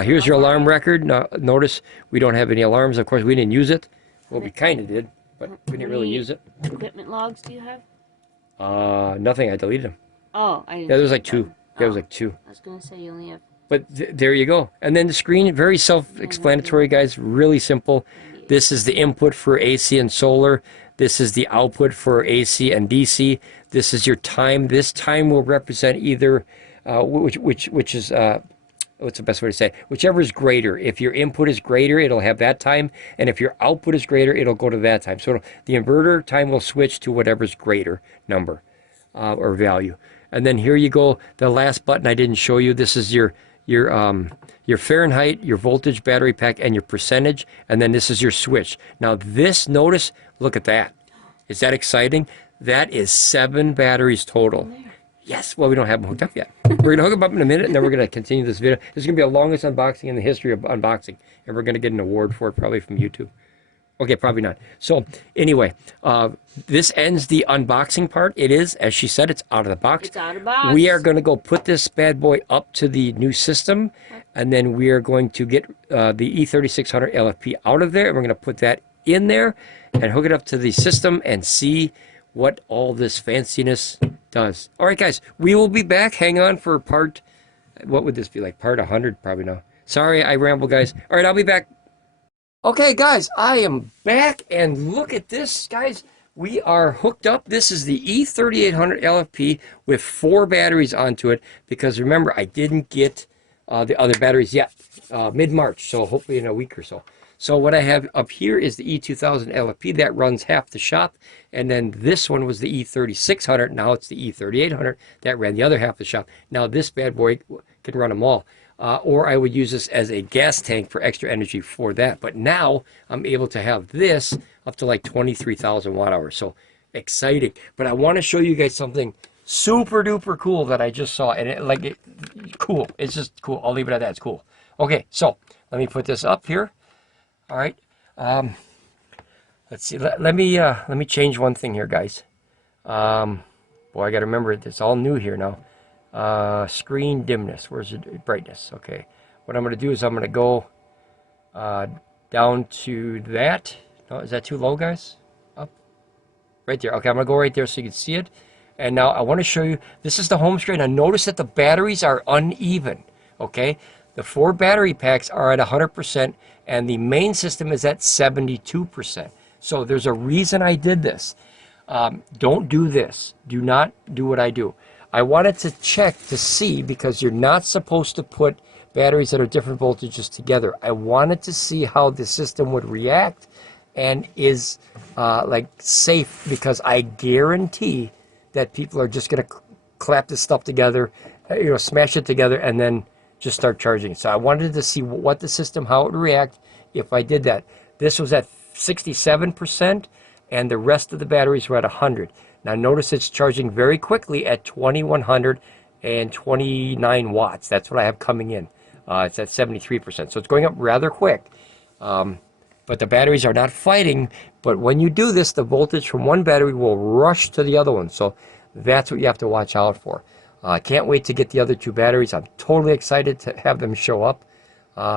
here's your alarm record. Now, notice we don't have any alarms. Of course, we didn't use it. Well, we kind of did, but we didn't really use it. Equipment logs do you have? Nothing. I deleted them. Oh, I didn't. Yeah, there was see like 2. that. There was like 2. I was going to say you only have... But there you go. And then the screen, very self-explanatory, guys. Really simple. This is the input for AC and solar. This is the output for AC and DC. This is your time. This time will represent either, which is, what's the best way to say? Whichever is greater. If your input is greater, it'll have that time. And if your output is greater, it'll go to that time. So the inverter time will switch to whatever's greater number or value. And then here you go. The last button I didn't show you. This is your Fahrenheit, your voltage, battery pack, and your percentage. And then this is your switch. Now this, notice, look at that. Is that exciting? That is 7 batteries total. Yes. Well, we don't have them hooked up yet. We're going to hook them up in a minute, and then we're going to continue this video. This is going to be the longest unboxing in the history of unboxing. And we're going to get an award for it, probably from YouTube. Okay, probably not. So anyway, this ends the unboxing part. It is, as she said, it's out of the box. It's out of the box. We are going to go put this bad boy up to the new system, and then we are going to get the E3600 LFP out of there, and we're going to put that in there and hook it up to the system and see what all this fanciness does. All right, guys, we will be back. Hang on for part, what would this be like? Part 100? Probably no. Sorry, I ramble, guys. All right, I'll be back. Okay, guys, I am back, and look at this, guys. We are hooked up. This is the E3800LFP with 4 batteries onto it, because remember, I didn't get the other batteries yet, mid-March, so hopefully in a week or so. So what I have up here is the E2000LFP that runs half the shop, and then this one was the E3600. Now it's the E3800 that ran the other half the shop. Now this bad boy can run them all. Or I would use this as a gas tank for extra energy for that. But now I'm able to have this up to like 23,000 watt hours. So exciting. But I want to show you guys something super duper cool that I just saw. And cool. It's just cool. I'll leave it at that. It's cool. Okay, so let me put this up here. All right. Let's see. Let me change one thing here, guys. Boy, I got to remember it's all new here now. Screen dimness. Where's the brightness? Okay. What I'm going to do is I'm going to go down to that. No, is that too low, guys? Up. Right there. Okay, I'm going to go right there so you can see it. And now I want to show you, this is the home screen. Now notice that the batteries are uneven. Okay. The 4 battery packs are at 100% and the main system is at 72%. So there's a reason I did this. Don't do this. Do not do what I do. I wanted to check to see, because you're not supposed to put batteries that are different voltages together. I wanted to see how the system would react and is like safe, because I guarantee that people are just going to clap this stuff together, smash it together, and then just start charging. So I wanted to see what the system, how it would react if I did that. This was at 67%, and the rest of the batteries were at 100. Now notice it's charging very quickly at 2129 watts. That's what I have coming in. It's at 73%. So it's going up rather quick. But the batteries are not fighting. But when you do this, the voltage from one battery will rush to the other one. So that's what you have to watch out for. I can't wait to get the other 2 batteries. I'm totally excited to have them show up.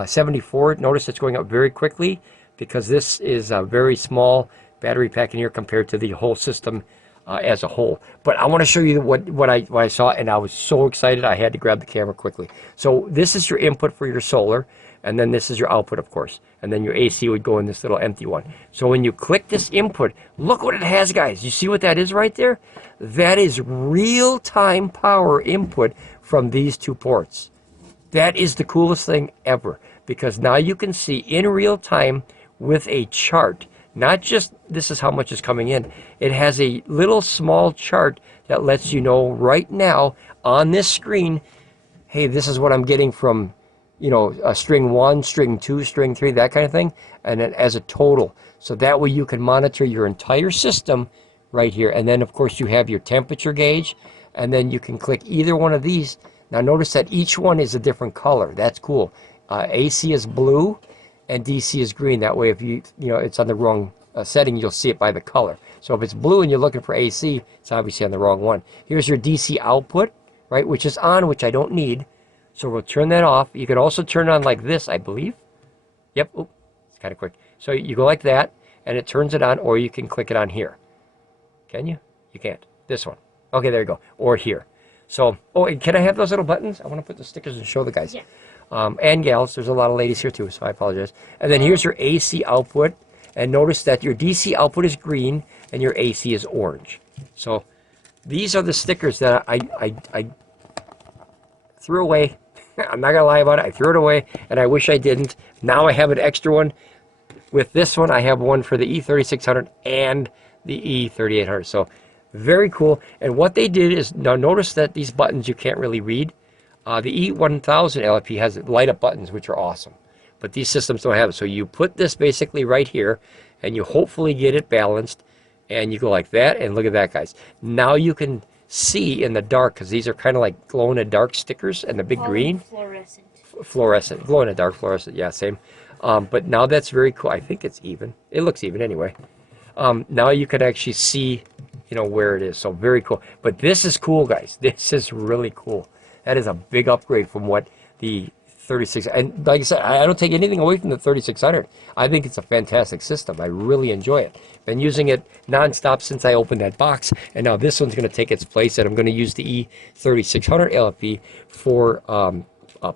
74, notice it's going up very quickly, because this is a very small battery pack in here compared to the whole system as a whole. But I want to show you what I saw, and I was so excited I had to grab the camera quickly. So this is your input for your solar, and then this is your output, of course, and then your AC would go in this little empty one. So when you click this input, look what it has, guys. You see what that is right there? That is real-time power input from these 2 ports. That is the coolest thing ever, because now you can see in real time with a chart. Not just this is how much is coming in. It has a little small chart that lets you know right now on this screen, hey, this is what I'm getting from, string 1, string 2, string 3, that kind of thing, and then as a total. So that way you can monitor your entire system right here. And then, of course, you have your temperature gauge, and then you can click either one of these. Now notice that each one is a different color. That's cool. AC is blue and DC is green. That way, if it's on the wrong setting, you'll see it by the color. So if it's blue and you're looking for AC, it's obviously on the wrong one. Here's your DC output, right, which is on, which I don't need. So we'll turn that off. You can also turn it on like this, I believe. Yep. Oop, it's kind of quick. So you go like that, and it turns it on, or you can click it on here. Can you? You can't. This one. Okay, there you go. Or here. So, and can I have those little buttons? I want to put the stickers and show the guys. Yeah. And gals. There's a lot of ladies here too, so I apologize. And then here's your AC output. And notice that your DC output is green and your AC is orange. So these are the stickers that I threw away. I'm not going to lie about it. I threw it away, and I wish I didn't. Now I have an extra one. With this one, I have one for the E3600 and the E3800. So very cool. And what they did is, now notice that these buttons you can't really read. The E1000LFP has light up buttons, which are awesome. But these systems don't have it. So you put this basically right here, and you hopefully get it balanced. And you go like that, and look at that, guys. Now you can see in the dark, because these are kind of like glow-in-the-dark stickers, and the big green. Fluorescent. Fluorescent. Glow-in-the-dark fluorescent. Yeah, same. But now that's very cool. I think it's even. It looks even anyway. Now you can actually see, where it is. So very cool. But this is cool, guys. This is really cool. That is a big upgrade from what the 36, and like I said, I don't take anything away from the 3600. I think it's a fantastic system. I really enjoy it. Been using it nonstop since I opened that box, and now this one's going to take its place, and I'm going to use the E3600 LFP for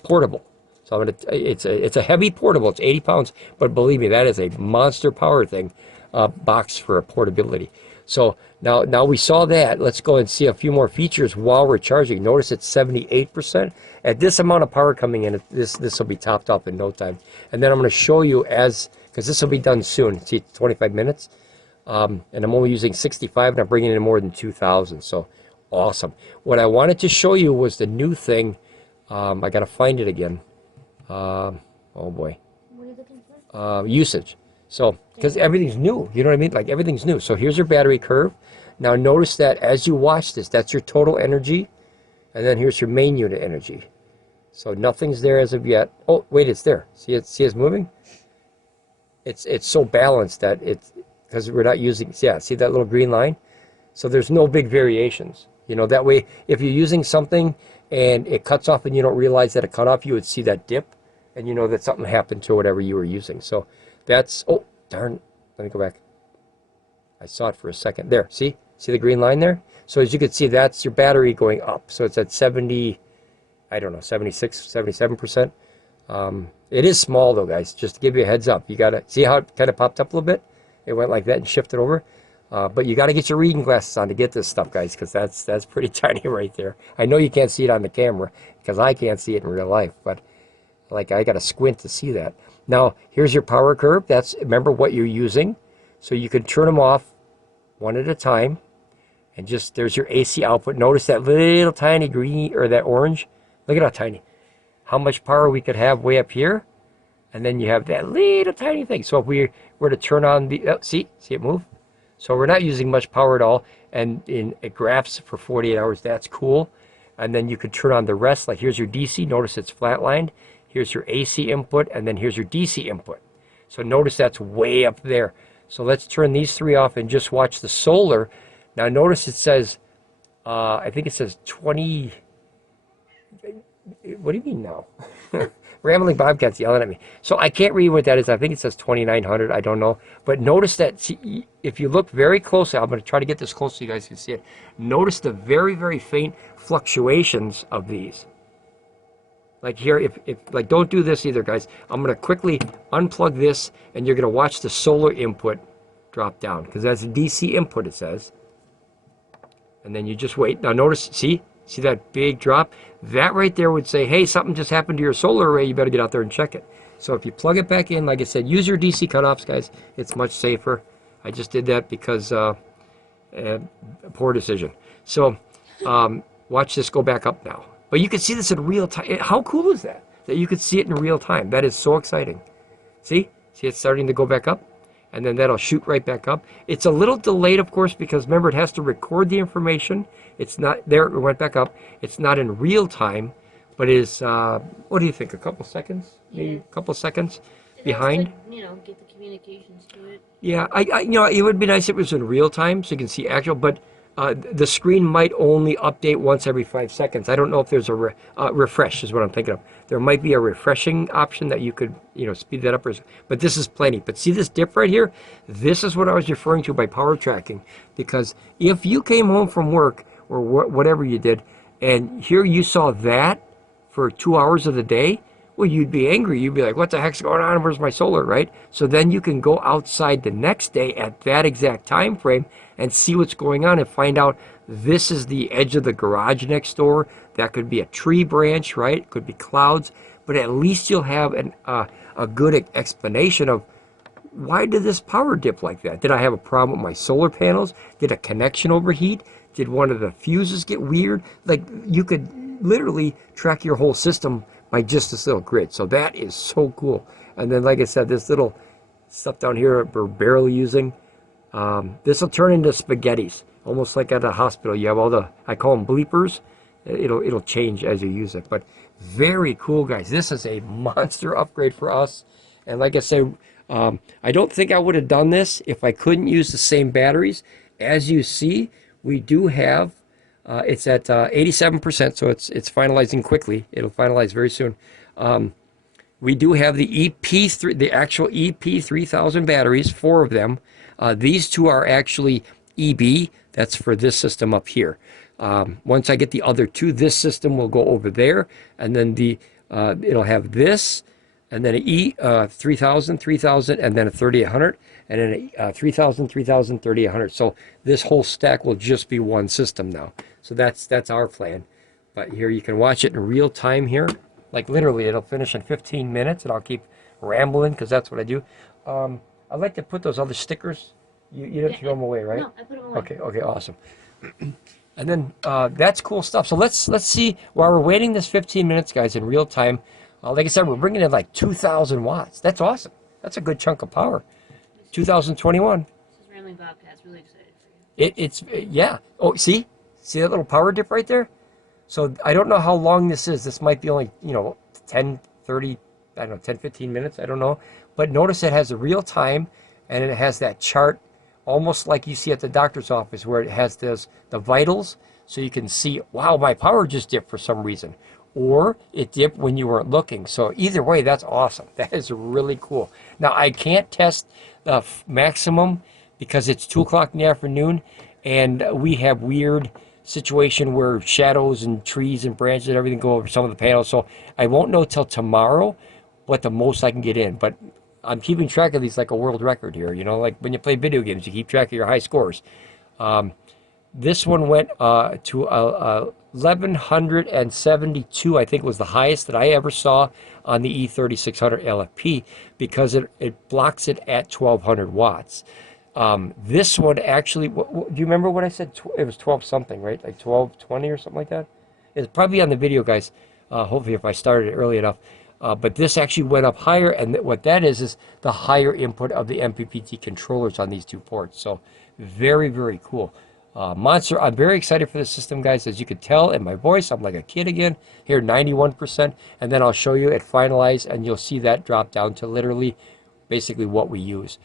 portable. So I'm going to. It's a heavy portable. It's 80 pounds, but believe me, that is a monster power thing, box for portability. So now we saw that. Let's go and see a few more features while we're charging. Notice it's 78%. At this amount of power coming in, this will be topped up in no time. And then I'm going to show you because this will be done soon. See, 25 minutes. And I'm only using 65, and I'm bringing in more than 2,000. So awesome. What I wanted to show you was the new thing. I got to find it again. Oh boy. What are you looking for? Usage. So, because everything's new, you know what I mean? Like everything's new. So here's your battery curve. Now notice that as you watch this, that's your total energy. And then here's your main unit energy. So nothing's there as of yet. Oh, wait, it's there. See it's moving? It's so balanced that it's, because we're not using, yeah, see that little green line? So there's no big variations. You know, that way, if you're using something and it cuts off and you don't realize that it cut off, you would see that dip. And you know that something happened to whatever you were using. So that's, oh, darn, let me go back. I saw it for a second. There, see the green line there? So as you can see, that's your battery going up. So it's at 70, I don't know, 76, 77%. It is small though, guys, just to give you a heads up. You got to see how it kind of popped up a little bit? It went like that and shifted over. But you got to get your reading glasses on to get this stuff, guys, because that's pretty tiny right there. I know you can't see it on the camera because I can't see it in real life, but like I got to squint to see that. Now, here's your power curve. That's, remember what you're using. So you can turn them off one at a time. And just, there's your AC output. Notice that little tiny green, or that orange. Look at how tiny. How much power we could have way up here. And then you have that little tiny thing. So if we were to turn on the, oh, see it move? So we're not using much power at all. And it graphs for 48 hours. That's cool. And then you could turn on the rest. Like here's your DC. Notice it's flatlined. Here's your AC input, and then here's your DC input. So notice that's way up there. So let's turn these three off and just watch the solar. Now notice it says, I think it says 20, what do you mean now? Ramblin Bobcat's yelling at me. So I can't read what that is. I think it says 2,900. I don't know. But notice that, see, if you look very closely, I'm going to try to get this close so you guys can see it. Notice the very, very faint fluctuations of these. Like here, if like, don't do this either, guys. I'm going to quickly unplug this, and you're going to watch the solar input drop down, because that's a DC input, it says. And then you just wait. Now notice, see that big drop? That right there would say, hey, something just happened to your solar array. You better get out there and check it. So if you plug it back in, like I said, use your DC cutoffs, guys. It's much safer. I just did that because poor decision. So watch this go back up now. But you can see this in real time. How cool is that? That you could see it in real time. That is so exciting. See it's starting to go back up? And then that'll shoot right back up. It's a little delayed, of course, because remember, it has to record the information. It's not, there, it went back up. It's not in real time, but is, what do you think, a couple seconds? Maybe a couple seconds behind? To, get the communications to it. Yeah, it would be nice if it was in real time so you can see actual, but the screen might only update once every 5 seconds. I don't know if there's a refresh is what I'm thinking of. There might be a refreshing option that you could, speed that up. But this is plenty. But see this dip right here? This is what I was referring to by power tracking. Because if you came home from work or whatever you did, and here you saw that for 2 hours of the day, well, you'd be angry. You'd be like, what the heck's going on? Where's my solar, right? So then you can go outside the next day at that exact time frame and see what's going on and find out this is the edge of the garage next door. That could be a tree branch, right? It could be clouds. But at least you'll have a good explanation of why did this power dip like that? Did I have a problem with my solar panels? Did a connection overheat? Did one of the fuses get weird? Like, you could literally track your whole system by just this little grid. So that is so cool. And then, like I said, this little stuff down here we're barely using. This will turn into spaghettis, almost like at a hospital. You have all the, I call them bleepers. It'll change as you use it. But very cool, guys. This is a monster upgrade for us. And like I said, I don't think I would have done this if I couldn't use the same batteries. As you see, we do have, it's at 87%, so it's finalizing quickly. It'll finalize very soon. We do have the EP3, the actual EP3000 batteries, 4 of them. These 2 are actually EB. That's for this system up here. Once I get the other 2, this system will go over there, and then it'll have this, and then a 3000, 3000, and then a 3800, and then a 3000, 3000, 3800. So this whole stack will just be one system now. So that's our plan. But here you can watch it in real time here. Like literally, it'll finish in 15 minutes, and I'll keep rambling because that's what I do. I'd like to put those other stickers. You didn't throw them away, right? No, I put them away. Okay, awesome. And then that's cool stuff. So let's see, while we're waiting this 15 minutes, guys, in real time, like I said, we're bringing in like 2,000 watts. That's awesome. That's a good chunk of power. 2021. This is Ramblin Bobcat's really excited for you. It's yeah. Oh, see that little power dip right there? So I don't know how long this is. This might be only, 10, 30, I don't know, 10, 15 minutes. I don't know. But notice it has a real time, and it has that chart almost like you see at the doctor's office where it has the vitals. So you can see, wow, my power just dipped for some reason. Or it dipped when you weren't looking. So either way, that's awesome. That is really cool. Now, I can't test the maximum because it's 2 o'clock in the afternoon, and we have weird situation where shadows and trees and branches and everything go over some of the panels. So I won't know till tomorrow what the most I can get in. But I'm keeping track of these like a world record here. Like when you play video games, you keep track of your high scores. This one went to 1172, I think was the highest that I ever saw on the E3600 LFP, because it blocks it at 1200 watts. This one actually, do you remember what I said? It was 12 something, right? Like 1220 or something like that? It's probably on the video, guys. Hopefully if I started it early enough. But this actually went up higher, and what that is the higher input of the MPPT controllers on these 2 ports. So very, very cool. Monster. I'm very excited for this system, guys. As you can tell in my voice, I'm like a kid again. Here, 91%. And then I'll show you at Finalize, and you'll see that drop down to literally basically what we use.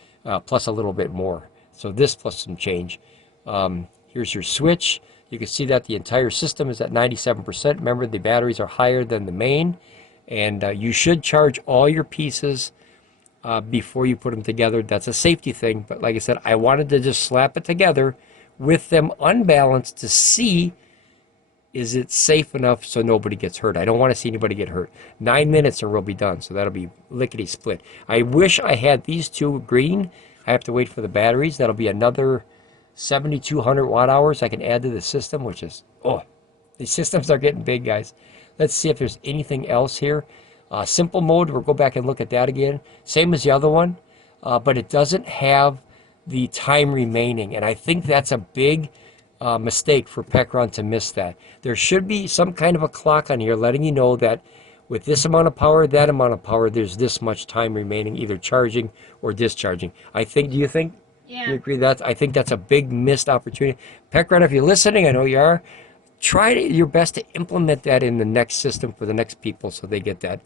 Plus a little bit more. So this plus some change. Here's your switch. You can see that the entire system is at 97%. Remember, the batteries are higher than the main. And you should charge all your pieces before you put them together. That's a safety thing. But like I said, I wanted to just slap it together with them unbalanced to see, is it safe enough so nobody gets hurt. I don't want to see anybody get hurt. 9 minutes and we'll be done. So that'll be lickety split. I wish I had these 2 green. I have to wait for the batteries. That'll be another 7,200 watt hours I can add to the system, which is, these systems are getting big, guys. Let's see if there's anything else here. Simple mode, we'll go back and look at that again. Same as the other one, but it doesn't have the time remaining. And I think that's a big mistake for PECRON to miss that. There should be some kind of a clock on here letting you know that with this amount of power, that amount of power, there's this much time remaining, either charging or discharging. Do you think? Yeah. You agree that? I think that's a big missed opportunity. PECRON, if you're listening, I know you are, try your best to implement that in the next system for the next people so they get that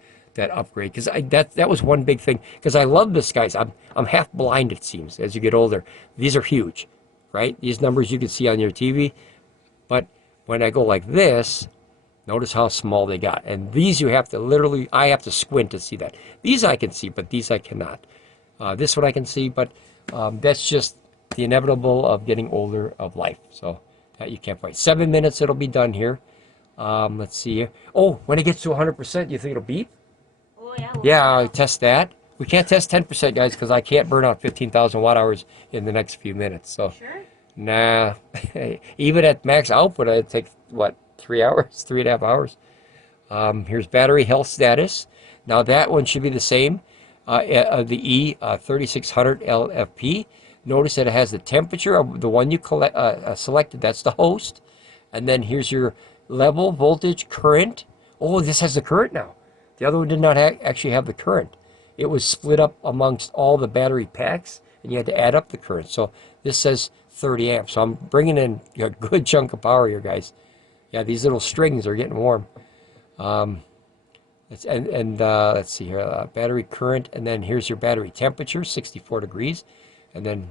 upgrade. Because that was one big thing. Because I love this, guys. I'm half blind, it seems, as you get older. These are huge, right? These numbers you can see on your TV. But when I go like this, notice how small they got. And these you have to literally, I have to squint to see that. These I can see, but these I cannot. This one I can see, but that's just the inevitable of getting older of life. So that you can't fight. 7 minutes, it'll be done here. Let's see here. Oh, when it gets to 100%, you think it'll beep? Oh, yeah. Yeah, I'll test that. We can't test 10%, guys, because I can't burn out 15,000 watt hours in the next few minutes. So, sure? Nah. Even at max output, I'd take, what, 3 hours, 3.5 hours. Here's battery health status. Now that one should be the same. The E3600LFP. Notice that it has the temperature of the one you selected. That's the host. And then here's your level, voltage, current. Oh, this has the current now. The other one did not actually have the current. It was split up amongst all the battery packs, and you had to add up the current. So this says 30 amps. So I'm bringing in a good chunk of power here, guys. Yeah, these little strings are getting warm. Let's see here, battery current, and then here's your battery temperature, 64 degrees. And then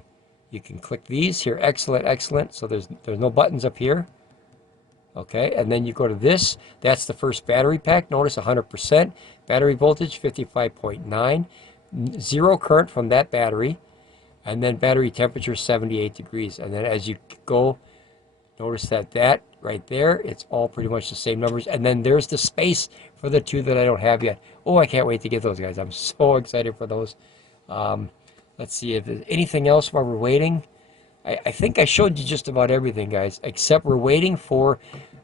you can click these here, excellent, excellent. So there's no buttons up here. Okay, and then you go to this. That's the first battery pack. Notice 100%. Battery voltage 55.9. Zero current from that battery. And then battery temperature 78 degrees. And then as you go, notice that right there, it's all pretty much the same numbers. And then there's the space for the two that I don't have yet. Oh, I can't wait to get those, guys. I'm so excited for those. Let's see if there's anything else while we're waiting. I think I showed you just about everything, guys, except we're waiting for,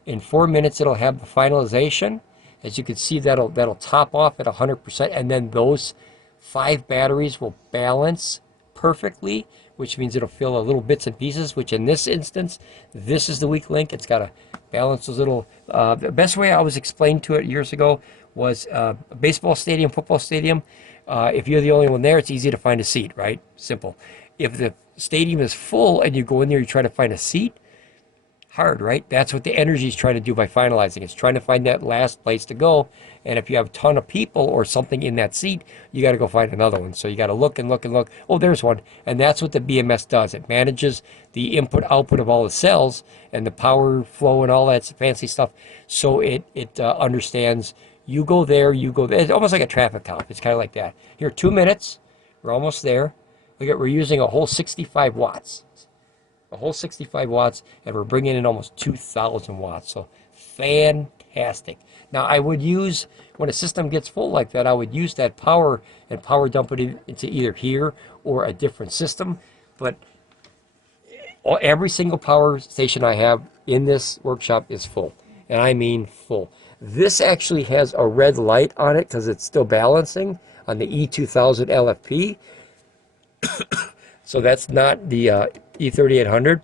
in 4 minutes, it'll have the finalization. As you can see, that'll top off at 100%, and then those 5 batteries will balance perfectly, which means it'll fill a little bits and pieces, which in this instance, this is the weak link. It's got to balance those little, the best way I was explained to it years ago was a baseball stadium, football stadium. If you're the only one there, it's easy to find a seat, right? Simple. If the stadium is full and you go in there, you try to find a seat, hard, right? That's what the energy is trying to do by finalizing. It's trying to find that last place to go. And if you have a ton of people or something in that seat, you got to go find another one. So you got to look and look and look. Oh, there's one. And that's what the BMS does. It manages the input output of all the cells and the power flow and all that fancy stuff. So it understands you go there, you go there. It's almost like a traffic cop. It's kind of like that. Here, 2 minutes. We're almost there. Look at, we're using a whole 65 watts. A whole 65 watts, and we're bringing in almost 2,000 watts. So fantastic. Now I would use, when a system gets full like that, I would use that power and power dump it into either here or a different system. But every single power station I have in this workshop is full, and I mean full. This actually has a red light on it because it's still balancing on the E2000 LFP. So that's not the E3800.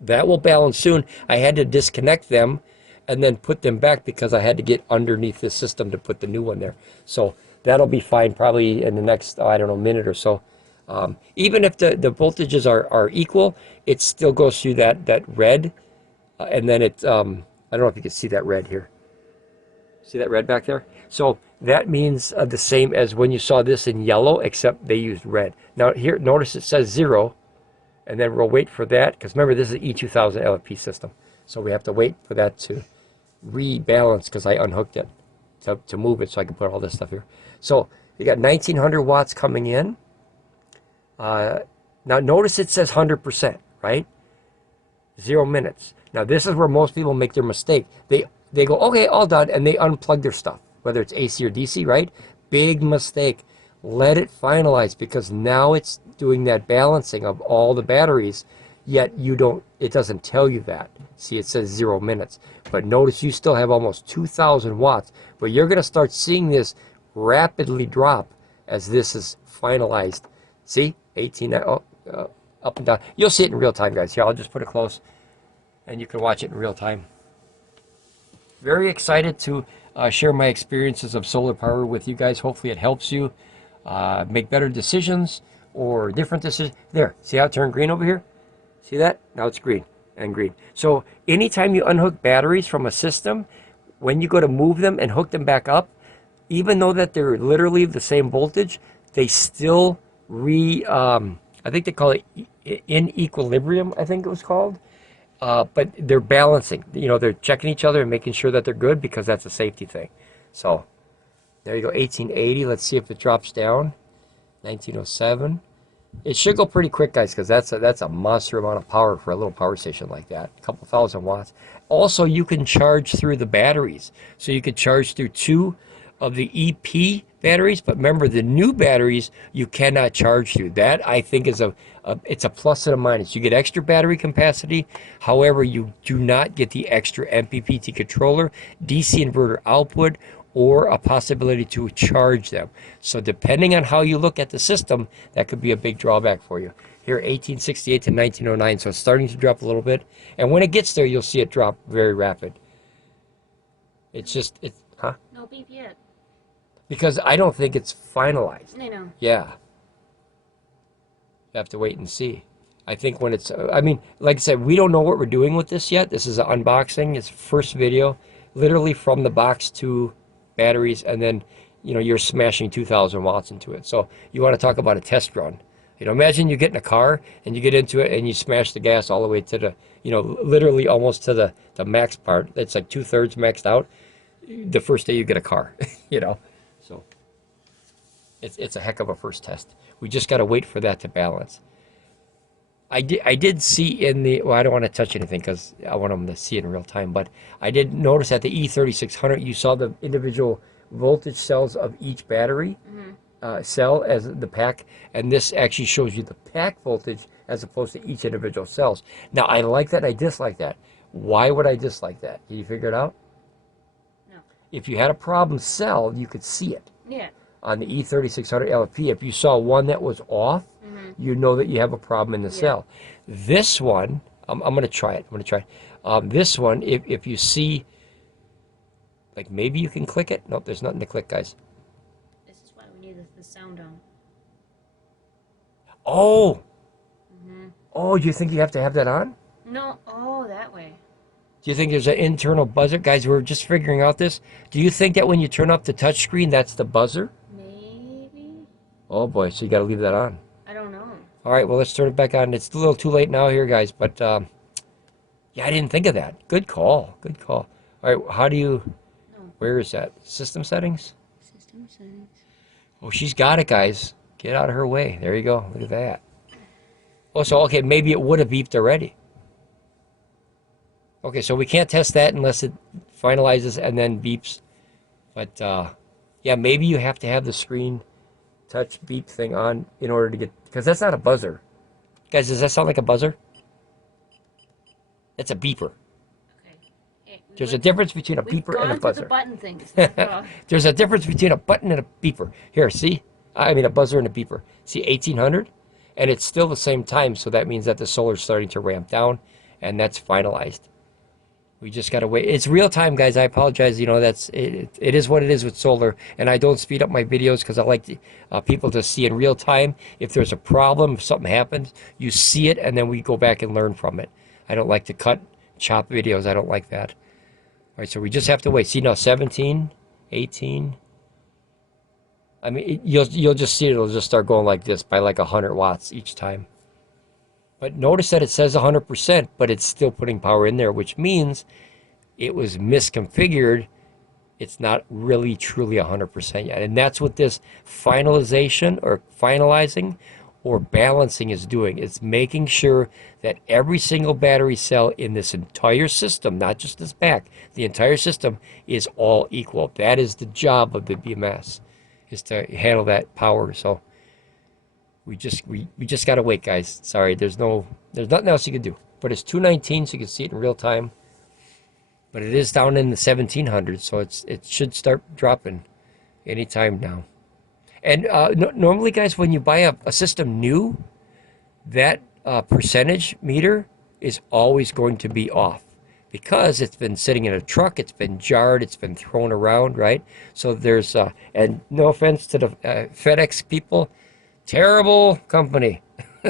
That will balance soon. I had to disconnect them and then put them back because I had to get underneath this system to put the new one there. So that'll be fine probably in the next, I don't know, minute or so. Even if the voltages are equal, it still goes through that red. And then it, I don't know if you can see that red here. See that red back there? So that means the same as when you saw this in yellow, except they used red. Now here, notice it says 0, and then we'll wait for that, because remember, this is an E2000 LFP system. So we have to wait for that to rebalance, because I unhooked it to move it so I can put all this stuff here. So you got 1900 watts coming in. Now notice it says 100%, right? 0 minutes. Now this is where most people make their mistake. They go, okay, all done, and they unplug their stuff, whether it's AC or DC, right? Big mistake. Let it finalize, because now it's doing that balancing of all the batteries, yet it doesn't tell you that. See, it says 0 minutes. But notice you still have almost 2,000 watts, but you're going to start seeing this rapidly drop as this is finalized. See, 18, up and down. You'll see it in real time, guys. Here, I'll just put it close, and you can watch it in real time. Very excited to share my experiences of solar power with you guys. Hopefully it helps you make better decisions or different decisions. There, see how it turned green over here? See that? Now it's green and green. So anytime you unhook batteries from a system, when you go to move them and hook them back up, even though that they're literally the same voltage, they still I think they call it in equilibrium, I think it was called. But they're balancing, they're checking each other and making sure that they're good, because that's a safety thing. So there you go, 1880. Let's see if it drops down. 1907. It should go pretty quick, guys, because that's a monster amount of power for a little power station like that. A couple thousand watts. Also, you can charge through the batteries. So you could charge through 2 of the EP batteries, but remember, the new batteries you cannot charge through. That, I think, is it's a plus and a minus. You get extra battery capacity, however, you do not get the extra MPPT controller, DC inverter output, or a possibility to charge them. So depending on how you look at the system, that could be a big drawback for you. Here, 1868 to 1909, so it's starting to drop a little bit. And when it gets there, you'll see it drop very rapid. Huh? No beep yet. Because I don't think it's finalized. I know. Yeah. You have to wait and see. I think when it's, like I said, we don't know what we're doing with this yet. This is an unboxing. It's the first video, literally from the box to batteries, and then, you're smashing 2,000 watts into it. So you want to talk about a test run. You know, imagine you get in a car and you get into it and you smash the gas all the way to the, you know, literally almost to the max part. It's like 2/3 maxed out. The first day you get a car, you know. So it's a heck of a first test. We just got to wait for that to balance. I did see in the, well, I don't want to touch anything because I want them to see it in real time, but I did notice at the E3600, you saw the individual voltage cells of each battery cell as the pack, and this actually shows you the pack voltage as opposed to each individual cells. Now, I like that, I dislike that. Why would I dislike that? Can you figure it out? No. If you had a problem cell, you could see it. Yeah. On the E3600LFP, if you saw one that was off, you know that you have a problem in the cell. This one, I'm going to try it. This one, if you see, like maybe you can click it. Nope, there's nothing to click, guys. This is why we need the sound on. Oh! Oh, do you think you have to have that on? No, oh, that way. Do you think there's an internal buzzer? Guys, we're just figuring out this. Do you think that when you turn off the touchscreen, that's the buzzer? Maybe. Oh boy, so you got to leave that on. I don't know. All right, well, let's turn it back on. It's a little too late now here, guys, but yeah, I didn't think of that. Good call. Good call. All right, how do you, where is that? System settings? System settings. Oh, she's got it, guys. Get out of her way. There you go. Look at that. Oh, so, okay, maybe it would have beeped already. Okay, so we can't test that unless it finalizes and then beeps. But, yeah, maybe you have to have the screen touch beep thing on in order to get, because that's not a buzzer. Guys, does that sound like a buzzer? It's a beeper. Okay. There's a difference between a beeper and a buzzer. The button things. There's a difference between a button and a beeper. Here, see? I mean, a buzzer and a beeper. See, 1800? And it's still the same time, so that means that the solar's starting to ramp down, and that's finalized. We just got to wait. It's real time, guys. I apologize. You know, it is what it is with solar, and I don't speed up my videos because I like people to see in real time. If there's a problem, if something happens, you see it, and then we go back and learn from it. I don't like to chop videos. I don't like that. All right, so we just have to wait. See now, 17, 18. I mean, you'll just see it'll just start going like this by like 100 watts each time. But notice that it says 100%, but it's still putting power in there, which means it was misconfigured. It's not really truly 100% yet. And that's what this finalization or finalizing or balancing is doing. It's making sure that every single battery cell in this entire system, not just this pack, the entire system is all equal. That is the job of the BMS, is to handle that power. So we just gotta wait, guys. Sorry, there's nothing else you can do. But it's 219, so you can see it in real time. But it is down in the 1700s, so it should start dropping anytime now. And normally, guys, when you buy a system new, that percentage meter is always going to be off because it's been sitting in a truck, it's been jarred, it's been thrown around, right? So there's and no offense to the FedEx people. Terrible company.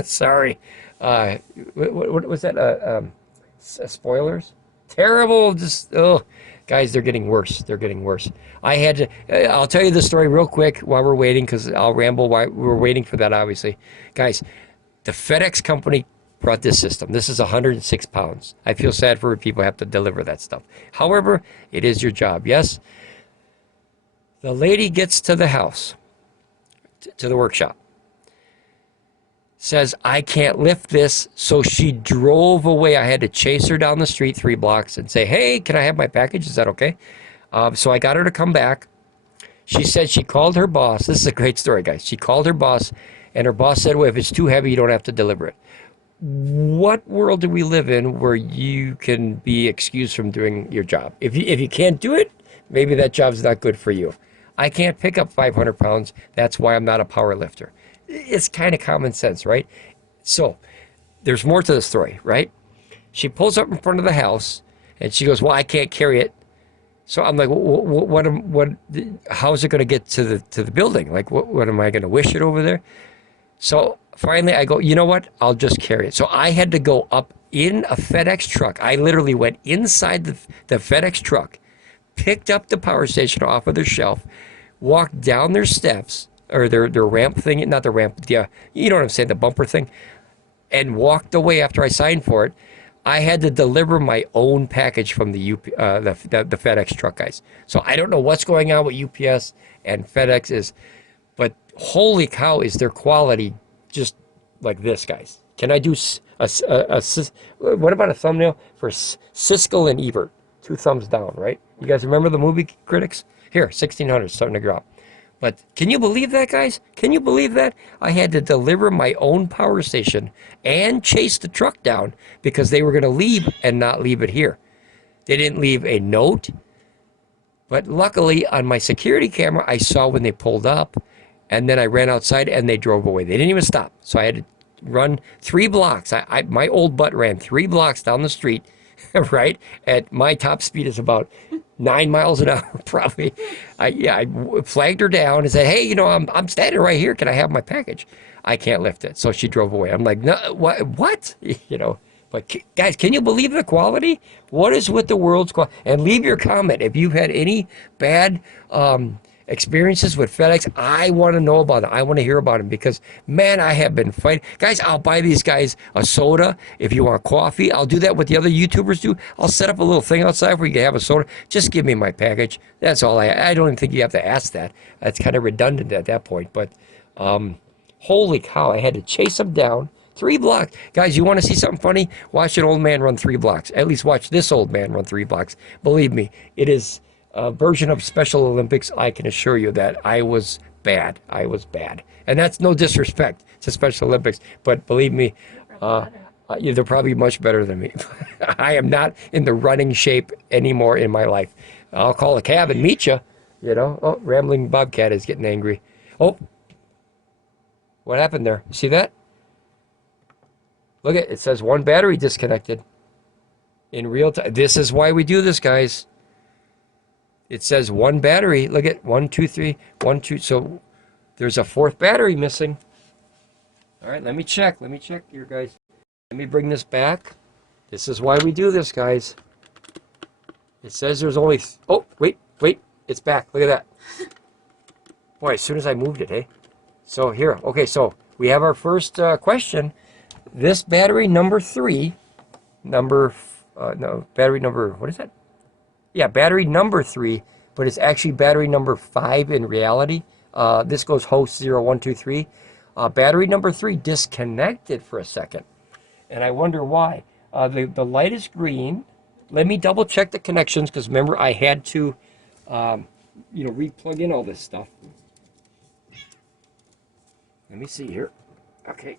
Sorry. What was that? Spoilers? Terrible. Just, oh, guys, they're getting worse. They're getting worse. I had to, I'll tell you the story real quick while we're waiting, because I'll ramble while we're waiting for that, obviously. Guys, the FedEx company brought this system. This is 106 pounds. I feel sad for people who have to deliver that stuff. However, it is your job, yes? The lady gets to the house, to the workshop, says, I can't lift this, so she drove away. I had to chase her down the street 3 blocks and say, hey, can I have my package? Is that okay? So I got her to come back. She said she called her boss. This is a great story, guys. She called her boss, and her boss said, well, if it's too heavy, you don't have to deliver it. What world do we live in where you can be excused from doing your job? If you can't do it, maybe that job's not good for you. I can't pick up 500 pounds. That's why I'm not a power lifter. It's kind of common sense, right? So there's more to the story, right? She pulls up in front of the house and she goes, well, I can't carry it. So I'm like, how is it going to get to the building? Like, what am I going to wish it over there? So finally I go, you know what? I'll just carry it. So I had to go up in a FedEx truck. I literally went inside the FedEx truck, picked up the power station off of their shelf, walked down their steps. or their ramp thing, not the ramp, yeah, you know what I'm saying, the bumper thing, and walked away after I signed for it. I had to deliver my own package from the the FedEx truck guys. So I don't know what's going on with UPS and FedEx but holy cow, is their quality just like this, guys. Can I do what about a thumbnail for Siskel and Ebert? 2 thumbs down, right? You guys remember the movie critics? Here, 1600 starting to drop. But can you believe that, guys? Can you believe that? I had to deliver my own power station and chase the truck down because they were going to leave and not leave it here. They didn't leave a note. But luckily, on my security camera, I saw when they pulled up. And then I ran outside and they drove away. They didn't even stop. So I had to run 3 blocks. My old butt ran 3 blocks down the street, right? At my top speed is about 9 miles an hour, probably. I flagged her down and said, hey, you know, I'm standing right here. Can I have my package? I can't lift it. So she drove away. I'm like, no, what? You know, but guys, can you believe the quality? What is with the world's quality? And leave your comment if you've had any bad experiences with FedEx. I want to know about it. I want to hear about them because, man, I have been fighting. Guys, I'll buy these guys a soda if you want coffee. I'll do that what the other YouTubers do. I'll set up a little thing outside where you can have a soda. Just give me my package. That's all. I don't even think you have to ask that. That's kind of redundant at that point. But holy cow, I had to chase them down 3 blocks. Guys, you want to see something funny? Watch an old man run 3 blocks. At least watch this old man run 3 blocks. Believe me, it is a version of Special Olympics. I can assure you that I was bad. I was bad. And that's no disrespect to Special Olympics, but believe me, they're probably much better than me. I am not in the running shape anymore in my life. I'll call a cab and meet you, you know. Oh, Rambling Bobcat is getting angry. Oh, what happened there? You see that? Look, it says 1 battery disconnected in real time. This is why we do this, guys. It says 1 battery. Look at 1, 2, 3, 1, 2. So there's a 4th battery missing. All right, let me check. Let me check here, guys. Let me bring this back. This is why we do this, guys. It says there's only... oh, wait. It's back. Look at that. Boy, as soon as I moved it, eh? So here. Okay, so we have our first question. This battery number 3, battery number... what is that? Yeah, battery number 3, but it's actually battery number 5 in reality. This goes host 0, 1, 2, 3. Battery number 3 disconnected for a second. And I wonder why. The light is green. Let me double check the connections because remember I had to, re-plug in all this stuff. Let me see here. Okay.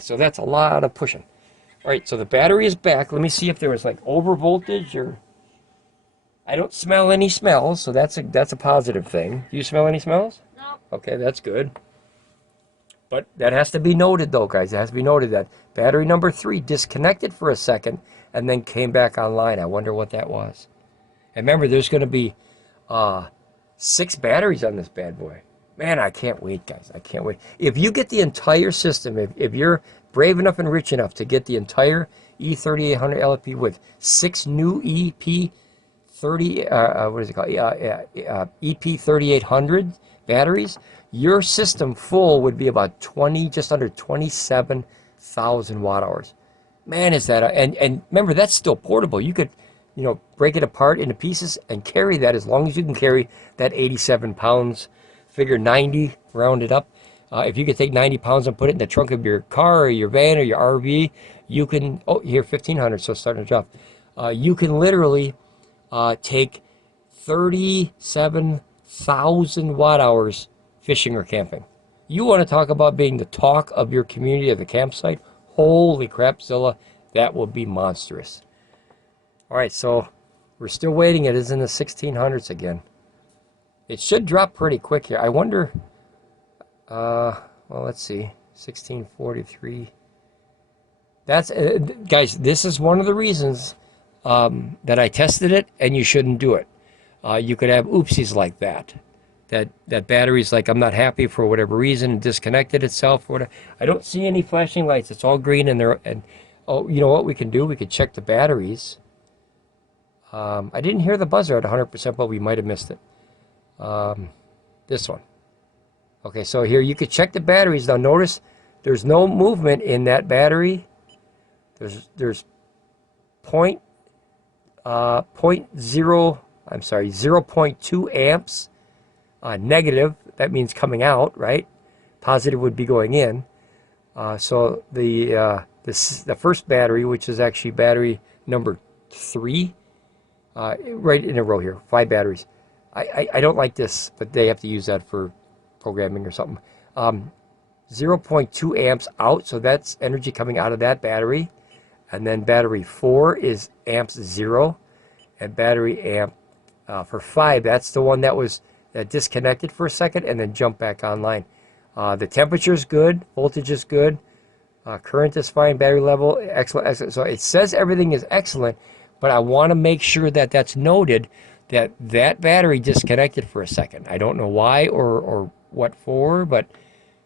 So that's a lot of pushing. All right, so the battery is back. Let me see if there was like over voltage or... I don't smell any smells, so that's a positive thing. Do you smell any smells? No. Okay, that's good. But that has to be noted, though, guys. It has to be noted that battery number 3 disconnected for a second and then came back online. I wonder what that was. And remember, there's going to be 6 batteries on this bad boy. Man, I can't wait, guys. I can't wait. If you get the entire system, if you're brave enough and rich enough to get the entire E3800 LFP with 6 new EP3800 batteries, your system full would be about just under 27,000 watt hours. Man, is that and remember, that's still portable. You could, break it apart into pieces and carry that as long as you can carry that 87 pounds. Figure 90, round it up. If you could take 90 pounds and put it in the trunk of your car or your van or your RV, you can, here, 1,500, so it's starting to drop. You can literally take 37,000 watt hours fishing or camping. You want to talk about being the talk of your community at the campsite? Holy crapzilla, that will be monstrous. All right, so we're still waiting. It is in the 1600s again. It should drop pretty quick here. I wonder, well, let's see, 1643. That's, guys, this is one of the reasons that I tested it, and you shouldn't do it. You could have oopsies like that. That battery's like, I'm not happy for whatever reason, and disconnected itself. Or whatever. I don't see any flashing lights. It's all green, and oh, you know what we can do? We could check the batteries. I didn't hear the buzzer at 100%, but we might have missed it. This one. Okay, so here you could check the batteries. Now notice there's no movement in that battery. There's point 0.2 amps negative. That means coming out, right? Positive would be going in. So the first battery, which is actually battery number 3, right in a row here, 5 batteries. I don't like this, but they have to use that for programming or something. 0.2 amps out, so that's energy coming out of that battery. And then battery 4 is amps 0, and battery amp for 5, that's the one that was disconnected for a second and then jumped back online. The temperature is good, voltage is good, current is fine, battery level excellent, excellent. So it says everything is excellent, but I want to make sure that that's noted, that that battery disconnected for a second. I don't know why or what for, but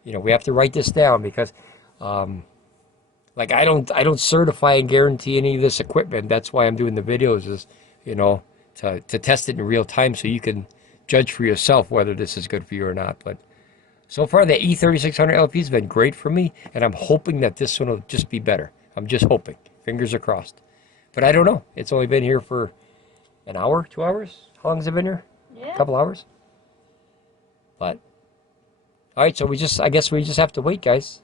you know, we have to write this down because like I don't certify and guarantee any of this equipment. That's why I'm doing the videos, is, you know, to test it in real time so you can judge for yourself whether this is good for you or not. But so far the E3600LFP has been great for me, and I'm hoping that this one will just be better. I'm just hoping. Fingers are crossed. But I don't know. It's only been here for an hour, 2 hours? How long has it been here? Yeah. A couple hours? But all right, so I guess we just have to wait, guys.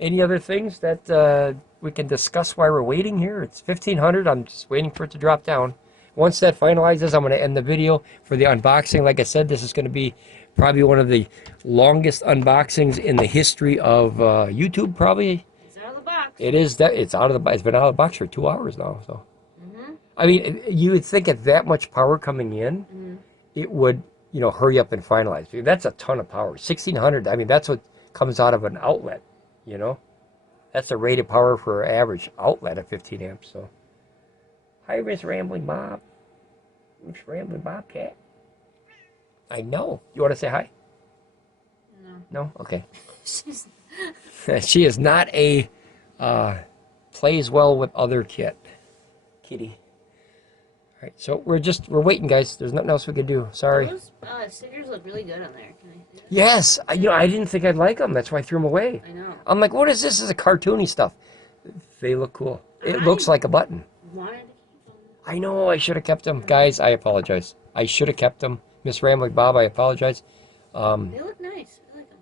Any other things that we can discuss while we're waiting here? It's 1500. I'm just waiting for it to drop down. Once that finalizes, I'm going to end the video for the unboxing. Like I said, this is going to be probably one of the longest unboxings in the history of YouTube, probably. It's out of the box. It is. It's out of the box. It's been out of the box for 2 hours now. So, I mean, you would think at that much power coming in, it would, you know, hurry up and finalize. That's a ton of power. 1600. I mean, that's what comes out of an outlet. You know, that's a rated power for average outlet of 15 amps. So, hi, Miss Ramblin Bob. Miss Ramblin Bobcat. I know. You want to say hi? No. No? Okay. She is not a plays well with other kitty. All right, so we're waiting, guys. There's nothing else we can do. Sorry. Those stickers look really good on there. Can I see that? Yes, I didn't think I'd like them. That's why I threw them away. I know. I'm like, what is this? This is a cartoony stuff. They look cool. It looks like a button. Wanted to keep them. I know. I should have kept them, guys. I apologize. I should have kept them. Miss Rambling Bob, I apologize. They look nice. I like them.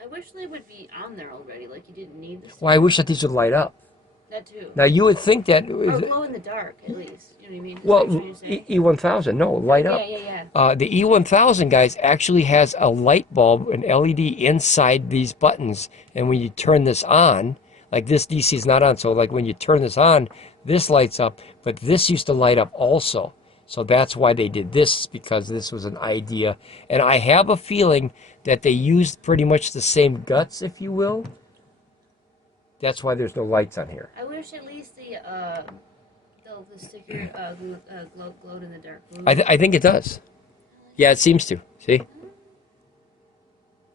I wish they would be on there already. Like you didn't need this. Well, I wish that these would light up. That too. Now you would think that. Or glow in the dark, at least. You know what I mean? Well, E1000, no, light up. Yeah. The E1000, guys, actually has a light bulb, an LED inside these buttons, and when you turn this on, like this DC is not on, so like when you turn this on, this lights up, but this used to light up also. So that's why they did this, because this was an idea. And I have a feeling that they used pretty much the same guts, if you will. That's why there's no lights on here. I wish at least the sticker glowed in the dark. I think it does. Yeah, it seems to. See?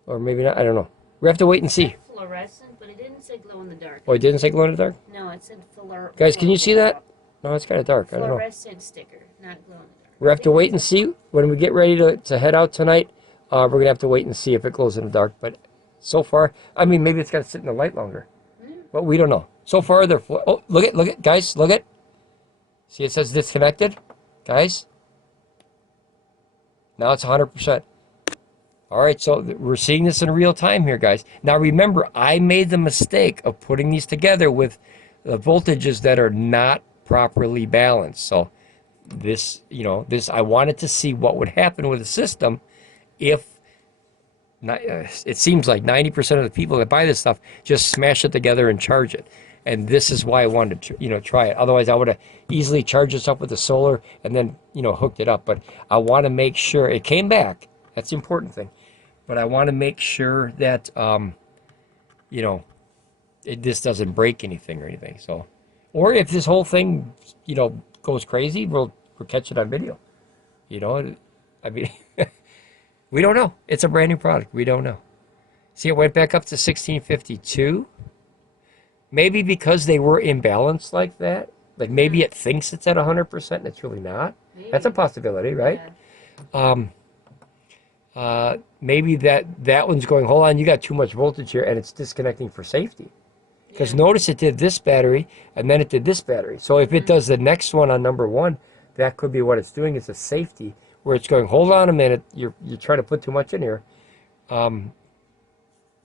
Or maybe not. I don't know. We have to wait and see. Fluorescent, but it didn't say glow in the dark. Oh, it didn't say glow in the dark? No, it said fluorescent. Guys, can you see that? No, it's kind of dark. I don't know. Fluorescent sticker, not glow in the dark. We have to wait and see. When we get ready to head out tonight, we're going to have to wait and see if it glows in the dark. But so far, I mean, maybe it's got to sit in the light longer. But we don't know. So far, they're... Oh, look at, guys, look at. See, it says disconnected. Guys. Now it's 100%. All right, so we're seeing this in real time here, guys. Now, remember, I made the mistake of putting these together with the voltages that are not properly balanced. So this, I wanted to see what would happen with the system if... it seems like 90% of the people that buy this stuff just smash it together and charge it. And this is why I wanted to, try it. Otherwise, I would have easily charged this up with the solar and then, hooked it up. But I want to make sure it came back. That's the important thing. But I want to make sure that, this doesn't break anything or anything. So, or if this whole thing, goes crazy, we'll catch it on video. I mean, we don't know. It's a brand new product. We don't know. See, it went back up to 1652. Maybe because they were imbalanced like that. Like maybe it thinks it's at 100% and it's really not. Maybe. That's a possibility, right? Yeah. maybe that one's going, hold on, you got too much voltage here, and it's disconnecting for safety. Because notice it did this battery, and then it did this battery. So if it does the next one on number 1, that could be what it's doing. It's a safety, where it's going, hold on a minute, you're trying to put too much in here.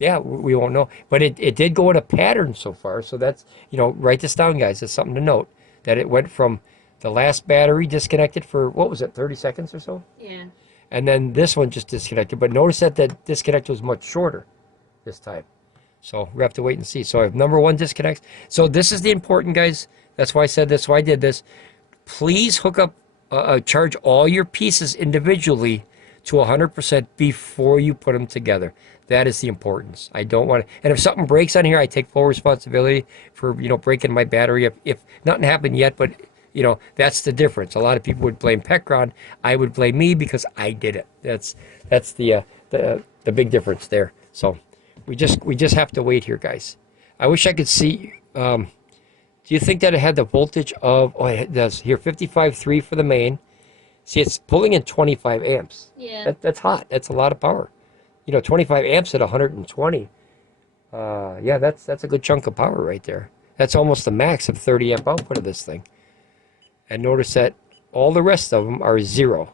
Yeah, we won't know. But it did go in a pattern so far, so that's, write this down, guys. It's something to note, that it went from the last battery disconnected for, what was it, 30 seconds or so? Yeah. And then this one just disconnected. But notice that the disconnect was much shorter this time. So we have to wait and see. So if number 1 disconnects. So this is the important, guys. That's why I said this, why I did this. Please hook up, charge all your pieces individually to 100% before you put them together. That is the importance. I don't want to, and if something breaks on here, I take full responsibility for, breaking my battery. If nothing happened yet, but, that's the difference. A lot of people would blame PECRON. I would blame me because I did it. That's the big difference there. So we just have to wait here, guys. I wish I could see, do you think that it had the voltage of, oh, it does here, 55.3 for the main. See, it's pulling in 25 amps. Yeah. That's hot. That's a lot of power. 25 amps at 120. Yeah, that's a good chunk of power right there. That's almost the max of 30 amp output of this thing. And notice that all the rest of them are 0.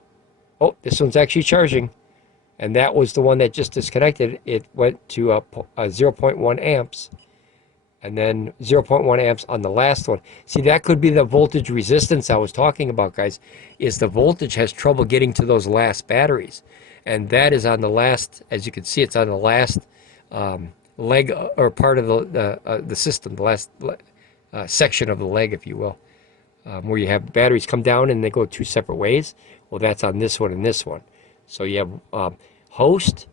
Oh, this one's actually charging. And that was the one that just disconnected. It went to 0.1 amps. And then 0.1 amps on the last one. See, that could be the voltage resistance I was talking about, guys, is the voltage has trouble getting to those last batteries. And that is on the last, as you can see, it's on the last leg or part of the system, the last section of the leg, if you will, where you have batteries come down and they go 2 separate ways. Well, that's on this one and this one. So you have host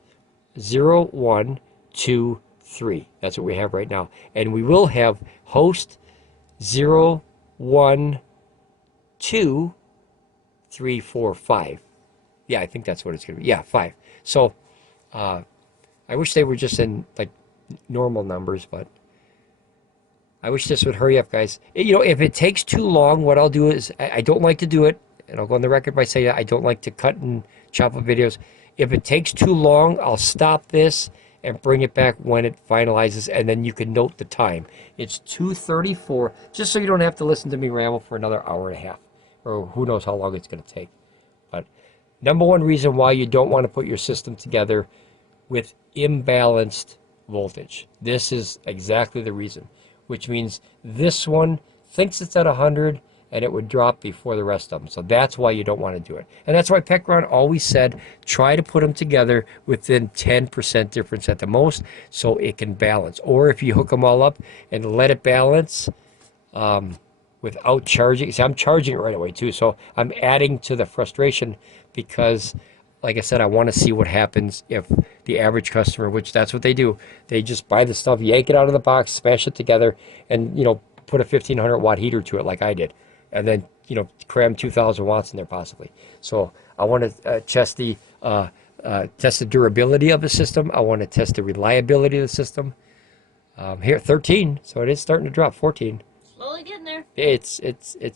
0, 1, 2, 3. That's what we have right now. And we will have host 0, 1, 2, 3, 4, 5. Yeah, I think that's what it's going to be. Yeah, 5. So I wish they were just in like normal numbers, but I wish this would hurry up, guys. If it takes too long, what I'll do is, I don't like to do it, and I'll go on the record by saying I don't like to cut and chop up videos. If it takes too long, I'll stop this and bring it back when it finalizes, and then you can note the time. It's 2:34, just so you don't have to listen to me ramble for another hour and a half, or who knows how long it's going to take. But number 1 reason why you don't want to put your system together with imbalanced voltage. This is exactly the reason, which means this one thinks it's at 100 and it would drop before the rest of them. So that's why you don't want to do it. And that's why PECRON always said, try to put them together within 10% difference at the most so it can balance. Or if you hook them all up and let it balance without charging. See, I'm charging it right away too. So I'm adding to the frustration because, like I said, I want to see what happens if the average customer, which that's what they do, they just buy the stuff, yank it out of the box, smash it together, and, put a 1,500 watt heater to it like I did. And then, cram 2,000 watts in there possibly. So I want to test the durability of the system. I want to test the reliability of the system. Here, 13, so it is starting to drop. 14. Slowly getting there. It's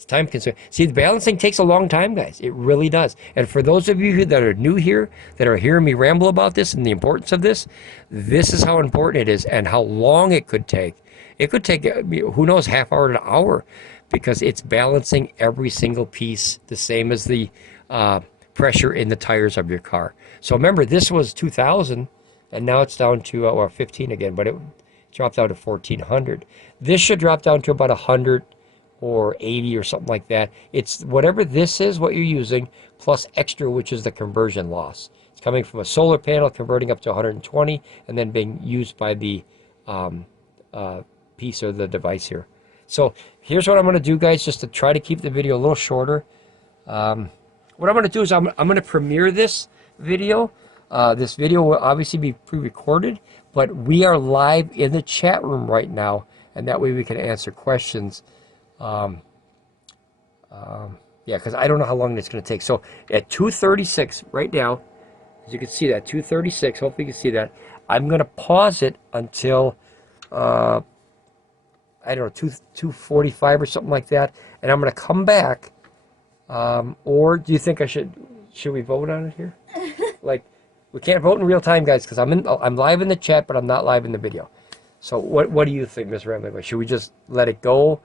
time consuming. See, the balancing takes a long time, guys. It really does. And for those of you that are new here, that are hearing me ramble about this and the importance of this, this is how important it is and how long it could take. It could take, who knows, half hour to an hour, because it's balancing every single piece the same as the pressure in the tires of your car. So remember, this was 2,000, and now it's down to 15 again, but it dropped down to 1,400. This should drop down to about 100 or 80 or something like that. It's whatever this is, what you're using, plus extra, which is the conversion loss. It's coming from a solar panel, converting up to 120, and then being used by the piece or the device here. So here's what I'm going to do, guys, just to try to keep the video a little shorter. What I'm going to do is I'm going to premiere this video. This video will obviously be pre-recorded, but we are live in the chat room right now, and that way we can answer questions. Yeah, because I don't know how long it's going to take. So at 2:36 right now, as you can see that, 2:36, hopefully you can see that, I'm going to pause it until I don't know, 2:45 or something like that, and I'm going to come back. Or do you think should we vote on it here? Like, We can't vote in real time, guys, because I'm live in the chat, but I'm not live in the video. So what do you think, Miss Ramblin Bob? Should we just let it go?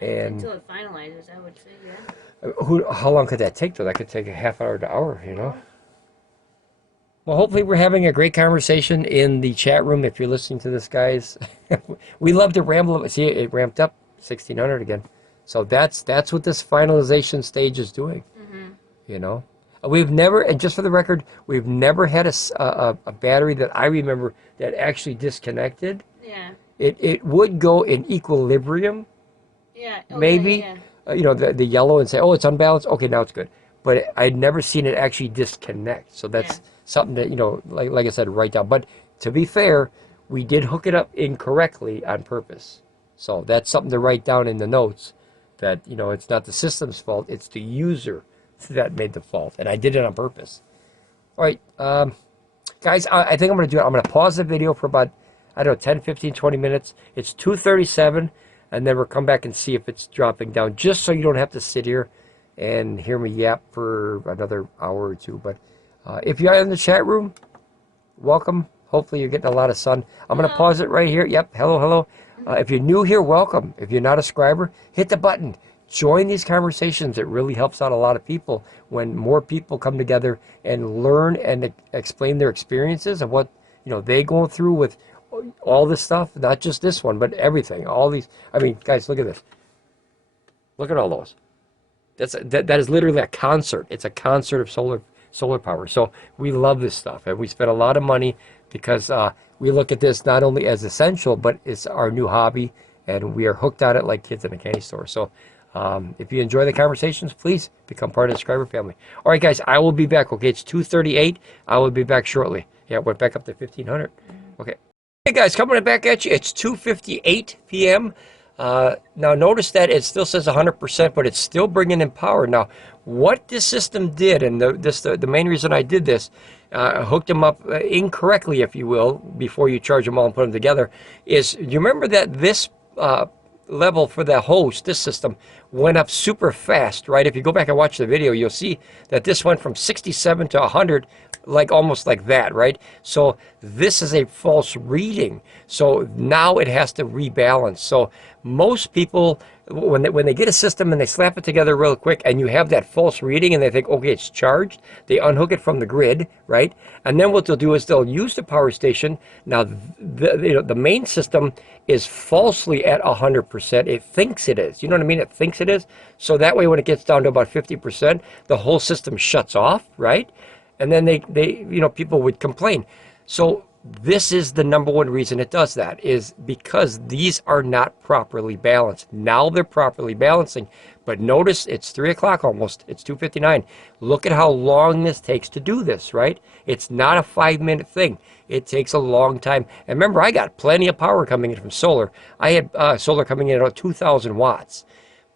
And until it finalizes, I would say, yeah. How long could that take, though? That could take a half hour to hour, you know? Well, hopefully we're having a great conversation in the chat room if you're listening to this, guys. We love to ramble. See, it ramped up 1600 again. So that's what this finalization stage is doing, you know? We've never, and just for the record, we've never had a battery that I remember that actually disconnected. Yeah. It would go in equilibrium. Yeah. Oh, maybe. Yeah. You know, the yellow, and say, oh, it's unbalanced. Okay, now it's good. But I'd never seen it actually disconnect. So that's something that, you know, like I said, write down. But to be fair, we did hook it up incorrectly on purpose. So that's something to write down in the notes, that, you know, it's not the system's fault. It's the user that made the fault. And I did it on purpose. All right, guys, I think I'm going to do it. I'm going to pause the video for about, I don't know, 10, 15, 20 minutes. It's 2:37. And then we'll come back and see if it's dropping down, just so you don't have to sit here and hear me yap for another hour or two. But if you are in the chat room, welcome. Hopefully you're getting a lot of sun. I'm going to pause it right here. Yep, hello, hello. If you're new here, welcome. If you're not a subscriber, hit the button. Join these conversations. It really helps out a lot of people when more people come together and learn and explain their experiences of what, you know, they go through with all this stuff, not just this one, but everything. All these, I mean, guys, look at this. Look at all those. That is literally a concert. It's a concert of solar power. So we love this stuff, and we spend a lot of money because we look at this not only as essential, but it's our new hobby, and we are hooked on it like kids in a candy store. So if you enjoy the conversations, please become part of the subscriber family. All right, guys, I will be back. Okay, it's 2:38. I will be back shortly. Yeah, it went back up to 1500. Okay. Hey guys, coming back at you. It's 2:58 p.m. Now notice that it still says 100%, but it's still bringing in power. Now, what this system did, and the main reason I did this, hooked them up incorrectly, if you will, before you charge them all and put them together, is you remember that this level for the host, this system, went up super fast, right? If you go back and watch the video, you'll see that this went from 67 to 100, like almost like that, right? So this is a false reading. So now it has to rebalance. So most people, when they get a system and they slap it together real quick, and you have that false reading and they think, okay, it's charged, they unhook it from the grid, right? And then what they'll do is they'll use the power station. Now, the main system is falsely at 100%. It thinks it is. You know what I mean? It thinks it is. So that way, when it gets down to about 50%, the whole system shuts off, right? And then they you know, people would complain. So this is the number one reason it does that, is because these are not properly balanced. Now they're properly balancing, but notice it's 3 o'clock almost. It's 2:59. Look at how long this takes to do this, right? It's not a 5-minute thing. It takes a long time. And remember, I got plenty of power coming in from solar. I had solar coming in at about 2,000 watts,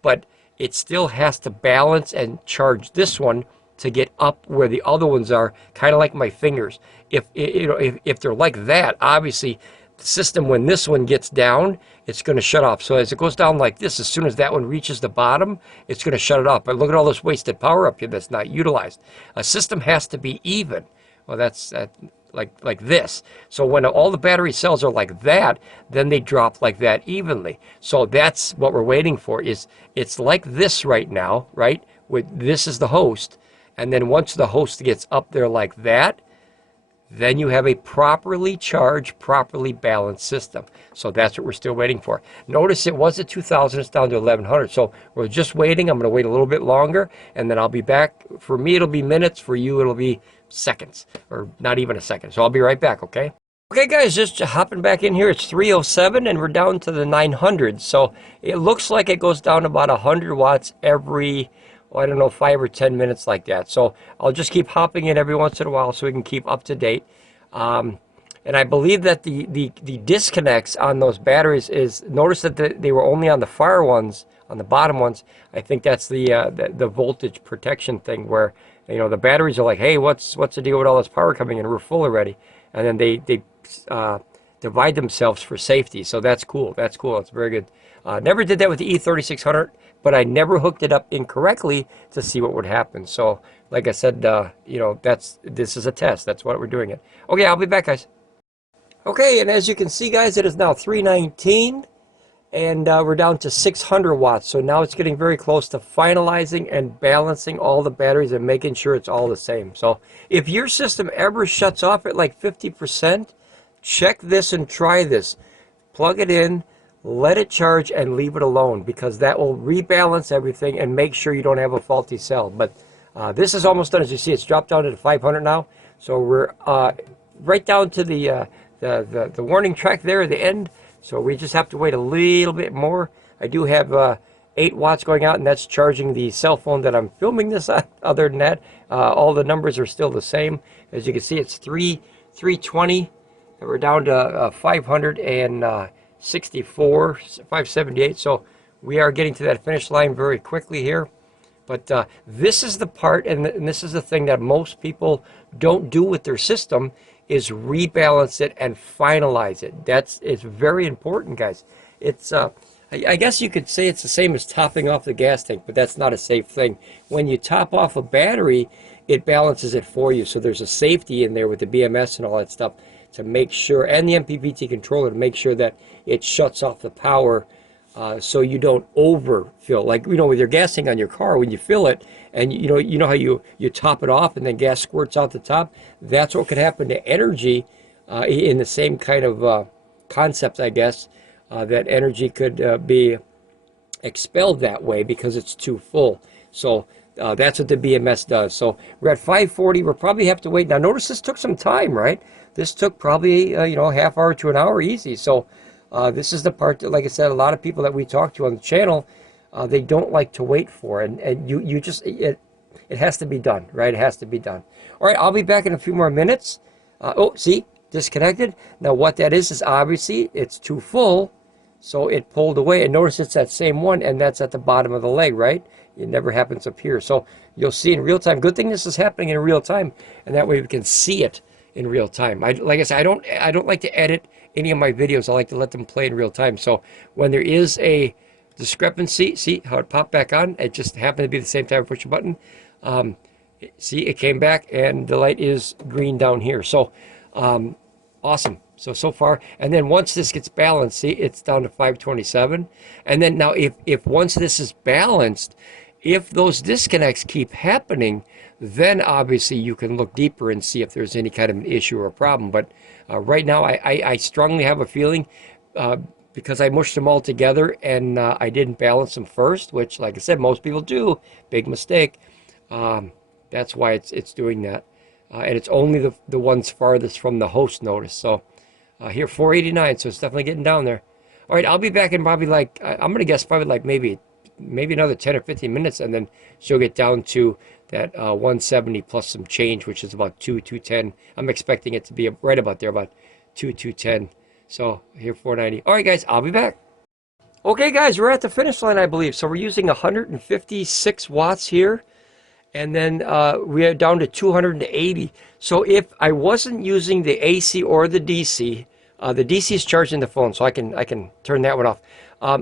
but it still has to balance and charge this one to get up where the other ones are, kind of like my fingers. If they're like that, obviously the system, when this one gets down, it's going to shut off. So as it goes down like this, as soon as that one reaches the bottom, it's going to shut it off. But look at all this wasted power up here that's not utilized. A system has to be even. Well, that's like this. So when all the battery cells are like that, then they drop like that evenly. So that's what we're waiting for. Is it's like this right now, right? This is the host. And then once the host gets up there like that, then you have a properly charged, properly balanced system. So that's what we're still waiting for. Notice it was at 2,000, it's down to 1,100. So we're just waiting. I'm going to wait a little bit longer, and then I'll be back. For me, it'll be minutes. For you, it'll be seconds, or not even a second. So I'll be right back, okay? Okay, guys, just hopping back in here. It's 3:07, and we're down to the 900. So it looks like it goes down about 100 watts every, I don't know, 5 or 10 minutes like that. So I'll just keep hopping in every once in a while so we can keep up to date. And I believe that the disconnects on those batteries is, notice that they were only on the far ones, on the bottom ones. I think that's the voltage protection thing, where, you know, the batteries are like, hey, what's the deal with all this power coming in? We're full already. And then they divide themselves for safety. So that's cool. That's cool. It's very good. Never did that with the E3600, but I never hooked it up incorrectly to see what would happen. So, like I said, you know, this is a test. That's why we're doing it. Okay, I'll be back, guys. Okay, and as you can see, guys, it is now 319, and we're down to 600 watts. So now it's getting very close to finalizing and balancing all the batteries and making sure it's all the same. So if your system ever shuts off at like 50%, check this and try this. Plug it in, let it charge, and leave it alone, because that will rebalance everything and make sure you don't have a faulty cell. But this is almost done. As you see, it's dropped down to 500 now. So we're right down to the warning track there at the end. So we just have to wait a little bit more. I do have 8 watts going out, and that's charging the cell phone that I'm filming this on. Other than that, all the numbers are still the same. As you can see, it's 320. And we're down to 564, 578. So we are getting to that finish line very quickly here. But this is the part, and this is the thing that most people don't do with their system, is rebalance it and finalize it. It's very important, guys. It's I guess you could say it's the same as topping off the gas tank, but that's not a safe thing. When you top off a battery, it balances it for you. So there's a safety in there with the BMS and all that stuff to make sure, and the MPPT controller to make sure that it shuts off the power, so you don't overfill. Like, you know, with your gas tank on your car, when you fill it, and you know how you top it off and then gas squirts out the top. That's what could happen to energy, in the same kind of concept, I guess, that energy could be expelled that way because it's too full. So that's what the BMS does. So we're at 540. We'll probably have to wait. Now notice this took some time, right? This took probably you know, a half hour to an hour easy. So this is the part that, like I said, a lot of people that we talk to on the channel, they don't like to wait for, and you just, it has to be done, right? It has to be done. All right, I'll be back in a few more minutes. Oh, see, disconnected. Now what that is obviously it's too full, so it pulled away. And notice it's that same one, and that's at the bottom of the leg, right? It never happens up here. So you'll see in real time. Good thing this is happening in real time, and that way we can see it in real time. Like I said, I don't like to edit any of my videos. I like to let them play in real time. So when there is a discrepancy, see how it popped back on? It just happened to be the same time I push a button. See, it came back, and the light is green down here. So awesome. So far, and then once this gets balanced, see, it's down to 527. And then now if once this is balanced, if those disconnects keep happening, then obviously you can look deeper and see if there's any kind of an issue or a problem. But right now, I strongly have a feeling, because I mushed them all together and I didn't balance them first, which, like I said, most people do. Big mistake. That's why it's doing that. And it's only the ones farthest from the host notice. So here, 489, so it's definitely getting down there. All right, I'll be back in probably like, I'm going to guess probably like maybe another 10 or 15 minutes, and then she'll get down to that 170 plus some change, which is about 210. I'm expecting it to be right about there, about 210. So here, 490. All right, guys, I'll be back. Okay, guys, we're at the finish line, I believe. So we're using 156 watts here, and then we are down to 280. So if I wasn't using the AC or the DC is charging the phone, so I can turn that one off.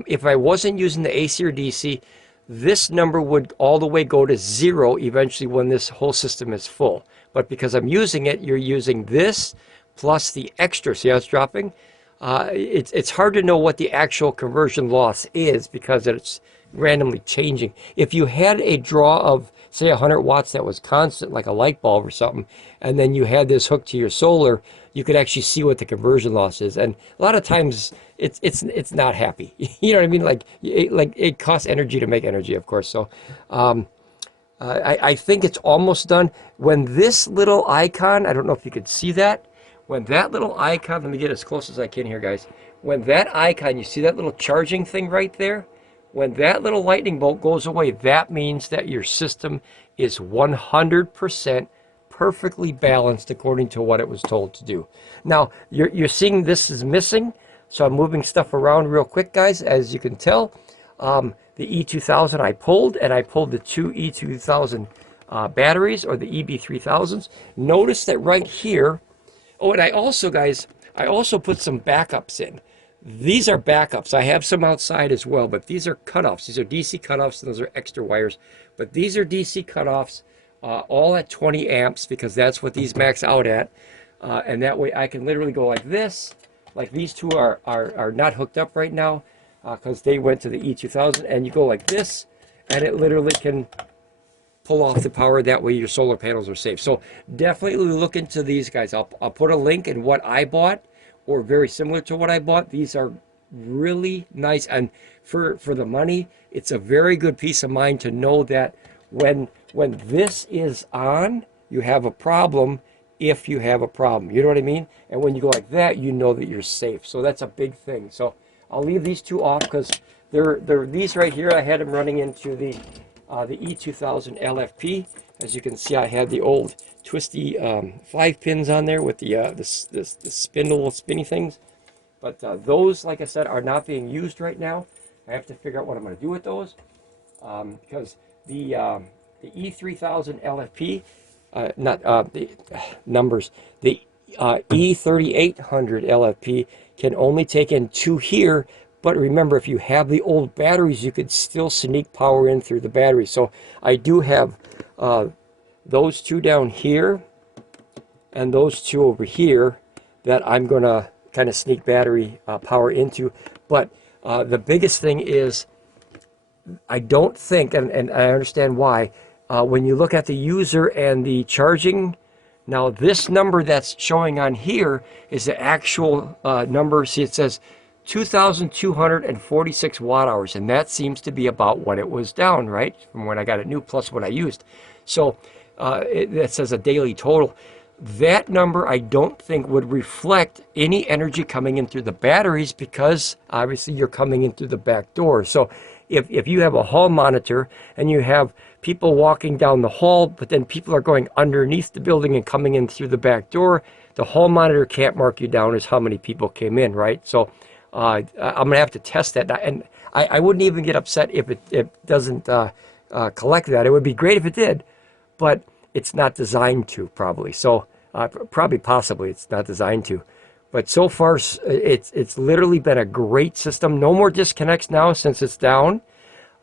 If I wasn't using the AC or DC, this number would all the way go to 0 eventually when this whole system is full. But because I'm using it, you're using this plus the extra. See how it's dropping? It's hard to know what the actual conversion loss is because it's randomly changing. If you had a draw of, say, 100 watts that was constant, like a light bulb or something, and then you had this hooked to your solar, you could actually see what the conversion loss is. And a lot of times it's not happy. You know what I mean? Like it costs energy to make energy, of course. So I think it's almost done. When this little icon, I don't know if you could see that, when that little icon, let me get as close as I can here, guys. When that icon, you see that little charging thing right there? When that little lightning bolt goes away, that means that your system is 100% perfectly balanced according to what it was told to do. Now, you're seeing this is missing, so I'm moving stuff around real quick, guys. As you can tell, the E2000 I pulled, and I pulled the 2 E2000 batteries, or the EB3000s. Notice that right here, oh, and I also, guys, I also put some backups in. These are backups. I have some outside as well, but these are cutoffs. These are DC cutoffs, and those are extra wires. But these are DC cutoffs, all at 20 amps, because that's what these max out at. And that way I can literally go like this. Like these two are not hooked up right now because they went to the E2000. And you go like this, and it literally can pull off the power. That way your solar panels are safe. So definitely look into these guys. I'll put a link in what I bought, or very similar to what I bought. These are really nice, and for the money, it's a very good peace of mind to know that when this is on, you have a problem. If you have a problem, you know what I mean? And when you go like that, you know that you're safe. So that's a big thing. So I'll leave these two off because they're these right here. I had them running into the E2000 LFP. As you can see, I had the old twisty 5 pins on there with the spinny things. But those, like I said, are not being used right now. I have to figure out what I'm going to do with those because the E3000 LFP, the numbers, the E3800 LFP can only take in 2 here. But remember, if you have the old batteries, you could still sneak power in through the battery. So I do have those 2 down here and those 2 over here that I'm going to kind of sneak battery power into. But the biggest thing is, I don't think, and I understand why, when you look at the user and the charging, now this number that's showing on here is the actual number. See, it says 2,246 watt hours, and that seems to be about what it was down, right? From when I got it new, plus what I used. So it says a daily total. That number I don't think would reflect any energy coming in through the batteries, because obviously you're coming in through the back door. So if you have a hall monitor and you have people walking down the hall, but then people are going underneath the building and coming in through the back door, the hall monitor can't mark you down as how many people came in, right? So I'm going to have to test that. And I wouldn't even get upset if it doesn't collect that. It would be great if it did, but it's not designed to, probably. So possibly it's not designed to. But so far, it's literally been a great system. No more disconnects now since it's down.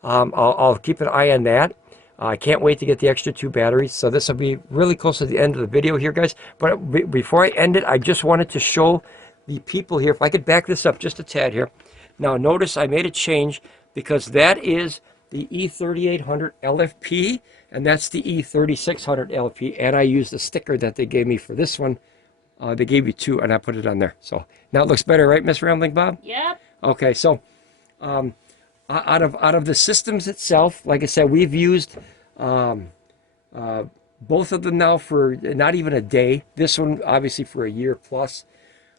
I'll keep an eye on that. I can't wait to get the extra 2 batteries. So this will be really close to the end of the video here, guys. But before I end it, I just wanted to show the people here. If I could back this up just a tad here. Now notice I made a change because that is the E3800 LFP and that's the E3600 LFP. And I used the sticker that they gave me for this one. They gave me 2 and I put it on there. So now it looks better, right, Miss Ramblin Bob? Yep. Okay, so out of the systems itself, like I said, we've used both of them now for not even a day. This one obviously for a year plus.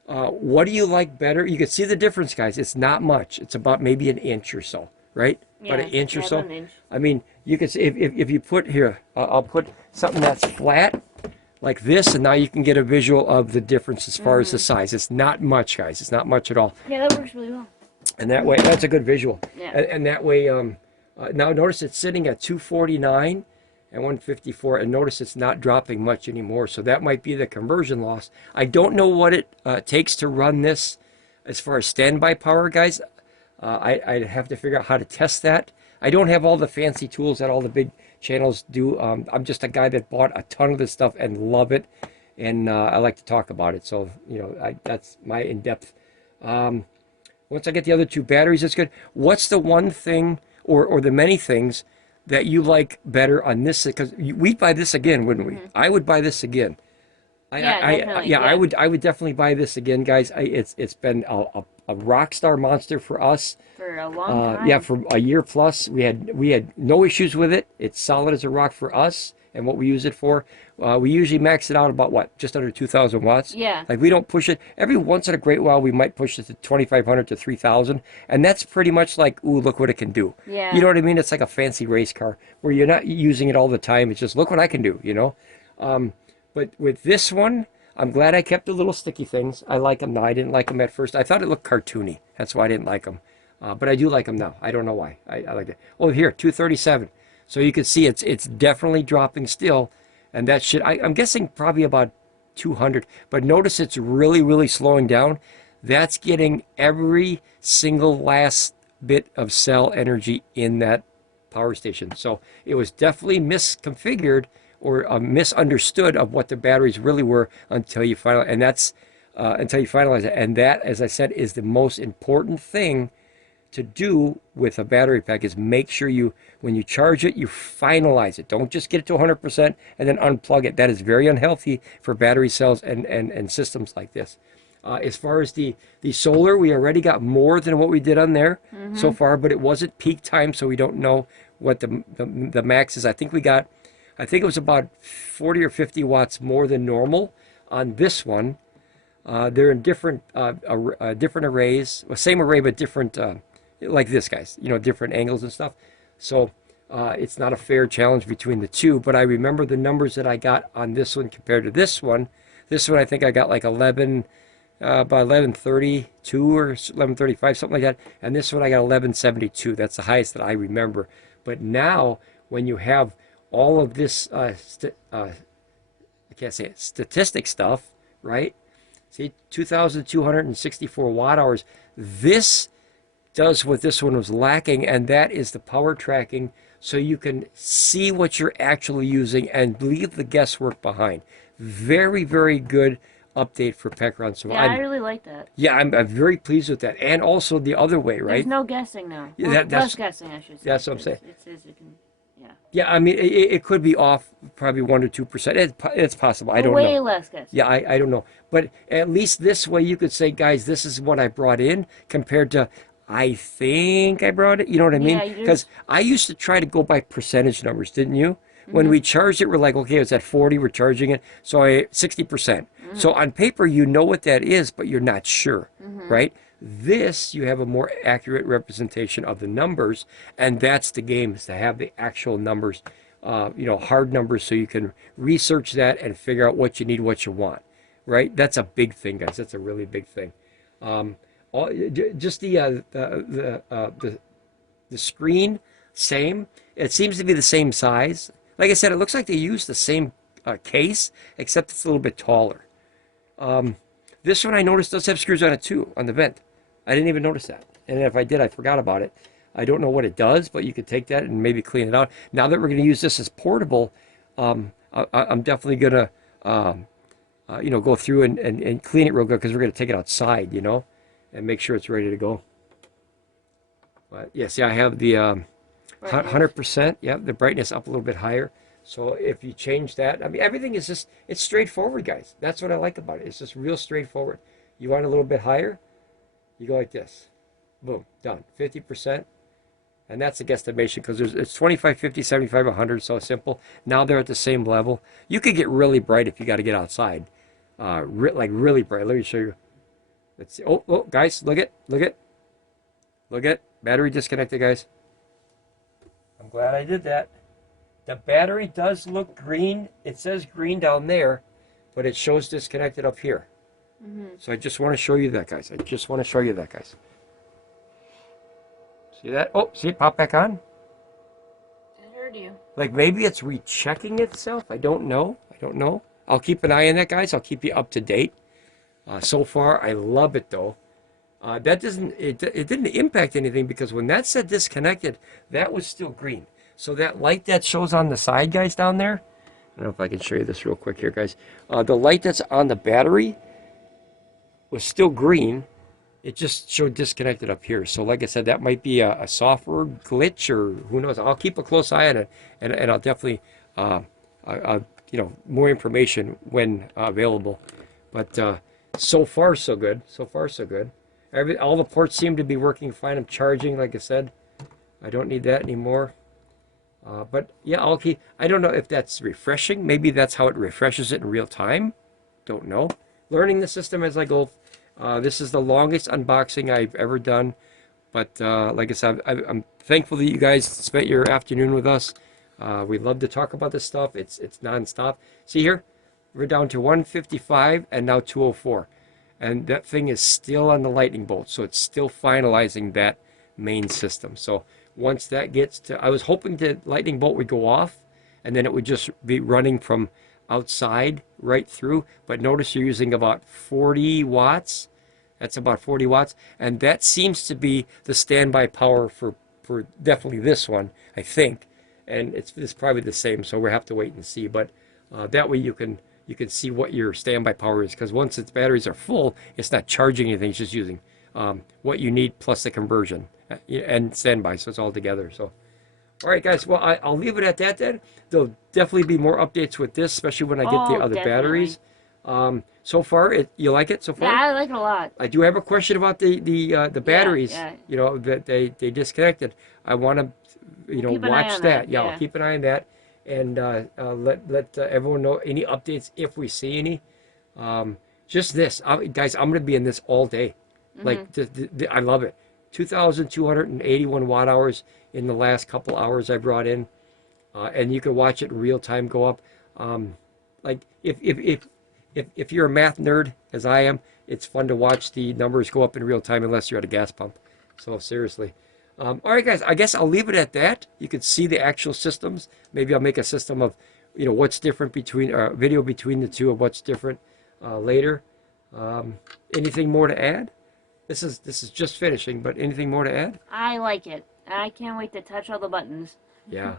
What do you like better? You can see the difference, guys. It's not much. It's about maybe an inch or so, right? Yeah, about an inch or so. An inch. I mean, you can see if you put here, I'll put something that's flat like this, and now you can get a visual of the difference as far as the size. It's not much, guys. It's not much at all. Yeah, that works really well. And that way, that's a good visual. Yeah. And that way, now notice it's sitting at 249 and 154, and notice it's not dropping much anymore. So that might be the conversion loss. I don't know what it takes to run this as far as standby power, guys. I'd have to figure out how to test that. I don't have all the fancy tools that all the big channels do. I'm just a guy that bought a ton of this stuff and love it, and I like to talk about it. So, you know, that's my in-depth. Once I get the other 2 batteries, that's good. What's the one thing or the many things that you like better on this? Because we'd buy this again, wouldn't we? I would buy this again. I would definitely buy this again, guys. It's been a rock star monster for us for a long time. Yeah, for a year plus. We had no issues with it. It's solid as a rock for us and what we use it for. We usually max it out about what, just under 2,000 watts. Yeah. Like we don't push it. Every once in a great while, we might push it to 2,500 to 3,000, and that's pretty much like, ooh, look what it can do. Yeah. You know what I mean? It's like a fancy race car where you're not using it all the time. It's just look what I can do. You know. But with this one, I'm glad I kept the little sticky things. I like them now. I didn't like them at first. I thought it looked cartoony. That's why I didn't like them. But I do like them now. I don't know why. I like it. Oh, here, 237. So you can see it's definitely dropping still. And that should, I'm guessing probably about 200. But notice it's really, really slowing down. that's getting every single last bit of cell energy in that power station. So it was definitely misconfigured or misunderstood of what the batteries really were until you finalize it. And that, as I said, is the most important thing to do with a battery pack, is make sure you, when you charge it, you finalize it. Don't just get it to 100% and then unplug it. That is very unhealthy for battery cells and systems like this. As far as the solar, we already got more than what we did on there so far, but it wasn't peak time, so we don't know what the max is. I think it was about 40 or 50 watts more than normal on this one. They're in different arrays, well, same array but different, like this, guys, you know, different angles and stuff. So it's not a fair challenge between the two, but I remember the numbers that I got on this one compared to this one. This one I think I got like about 1132 or 1135, something like that. And this one I got 1172. That's the highest that I remember. But now when you have all of this, I can't say it, statistic stuff, right? See, 2,264 watt hours. This does what this one was lacking, and that is the power tracking, so you can see what you're actually using and leave the guesswork behind. Very, very good update for PECRON. So yeah, I really like that. Yeah, I'm very pleased with that. And also the other way, right? There's no guessing now. Yeah, Well, less guessing, I should say. That's what I'm saying. It says it can, yeah. Yeah, I mean, it could be off probably 1 or 2%. It's possible. I don't know. Way less guessing. Yeah, I don't know. But at least this way you could say, guys, this is what I brought in compared to, I think I brought it. You know what I mean? Because I used to try to go by percentage numbers, didn't you? When we charged it, we're like, okay, it's at 40, we're charging it. So 60%. So on paper, you know what that is, but you're not sure, right? This, you have a more accurate representation of the numbers, and that's the game, is to have the actual numbers, you know, hard numbers, so you can research that and figure out what you need, what you want, right? That's a big thing, guys. That's a really big thing. Just the screen, same. It seems to be the same size. Like I said, it looks like they use the same case, except it's a little bit taller. This one I noticed does have screws on it too, on the vent. I didn't even notice that. And if I did, I forgot about it. I don't know what it does, but you could take that and maybe clean it out. Now that we're going to use this as portable, I'm definitely going to, you know, go through and clean it real good, because we're going to take it outside, you know, and make sure it's ready to go. But yeah, see, I have the 100%. Yeah, the brightness up a little bit higher. So if you change that, I mean, everything is just, it's straightforward, guys. That's what I like about it. It's just real straightforward. You want it a little bit higher, you go like this. Boom, done. 50%. And that's a guesstimation, because it's 25, 50, 75, 100, so simple. Now they're at the same level. You could get really bright if you got to get outside. Like really bright. Let me show you. Let's see. Oh, guys, look at. Battery disconnected, guys. I'm glad I did that. The battery does look green. It says green down there, but it shows disconnected up here. So I just want to show you that, guys. See that? Oh, see it pop back on? It heard you. Like maybe it's rechecking itself. I don't know. I'll keep an eye on that, guys. I'll keep you up to date. So far, I love it though. That doesn't, it didn't impact anything, because when that said disconnected, that was still green. So that light that shows on the side, guys, down there, I don't know if I can show you this real quick here, guys. The light that's on the battery was still green. It just showed disconnected up here. So like I said, that might be a software glitch, or who knows. I'll keep a close eye on it, and I'll definitely, you know, more information when available. But so far, so good. All the ports seem to be working fine. I'm charging, like I said. I don't need that anymore. But yeah, I'll keep. I don't know if that's refreshing. Maybe that's how it refreshes it in real time. Don't know. Learning the system as I go. This is the longest unboxing I've ever done. But like I said, I'm thankful that you guys spent your afternoon with us. We love to talk about this stuff. It's nonstop. See here, we're down to 155 and now 204. And that thing is still on the lightning bolt. So it's still finalizing that main system. So once that gets to, I was hoping the lightning bolt would go off and then it would just be running from outside right through. But notice you're using about 40 watts. That's about 40 watts. And that seems to be the standby power for definitely this one, I think. And it's probably the same, so we'll have to wait and see. But that way you can see what your standby power is, because once its batteries are full, it's not charging anything, it's just using what you need plus the conversion and standby, so it's all together. So, all right, guys, well, I'll leave it at that then. There'll definitely be more updates with this, especially when I get the other batteries. So far, you like it so far? Yeah, I like it a lot. I do have a question about the batteries. Yeah. You know, that they disconnected. I want to, watch that. Yeah, I'll keep an eye on that, and let everyone know any updates if we see any. Just this, guys. I'm going to be in this all day. Like, I love it. 2,281 watt hours in the last couple hours I brought in, and you can watch it in real time go up. Like if you're a math nerd as I am, it's fun to watch the numbers go up in real time unless you're at a gas pump. So seriously. All right, guys, I guess I'll leave it at that. You can see the actual systems. Maybe I'll make a system of, what's different between, video between the two of what's different later. Anything more to add? This is just finishing, but anything more to add? I like it. I can't wait to touch all the buttons. Yeah.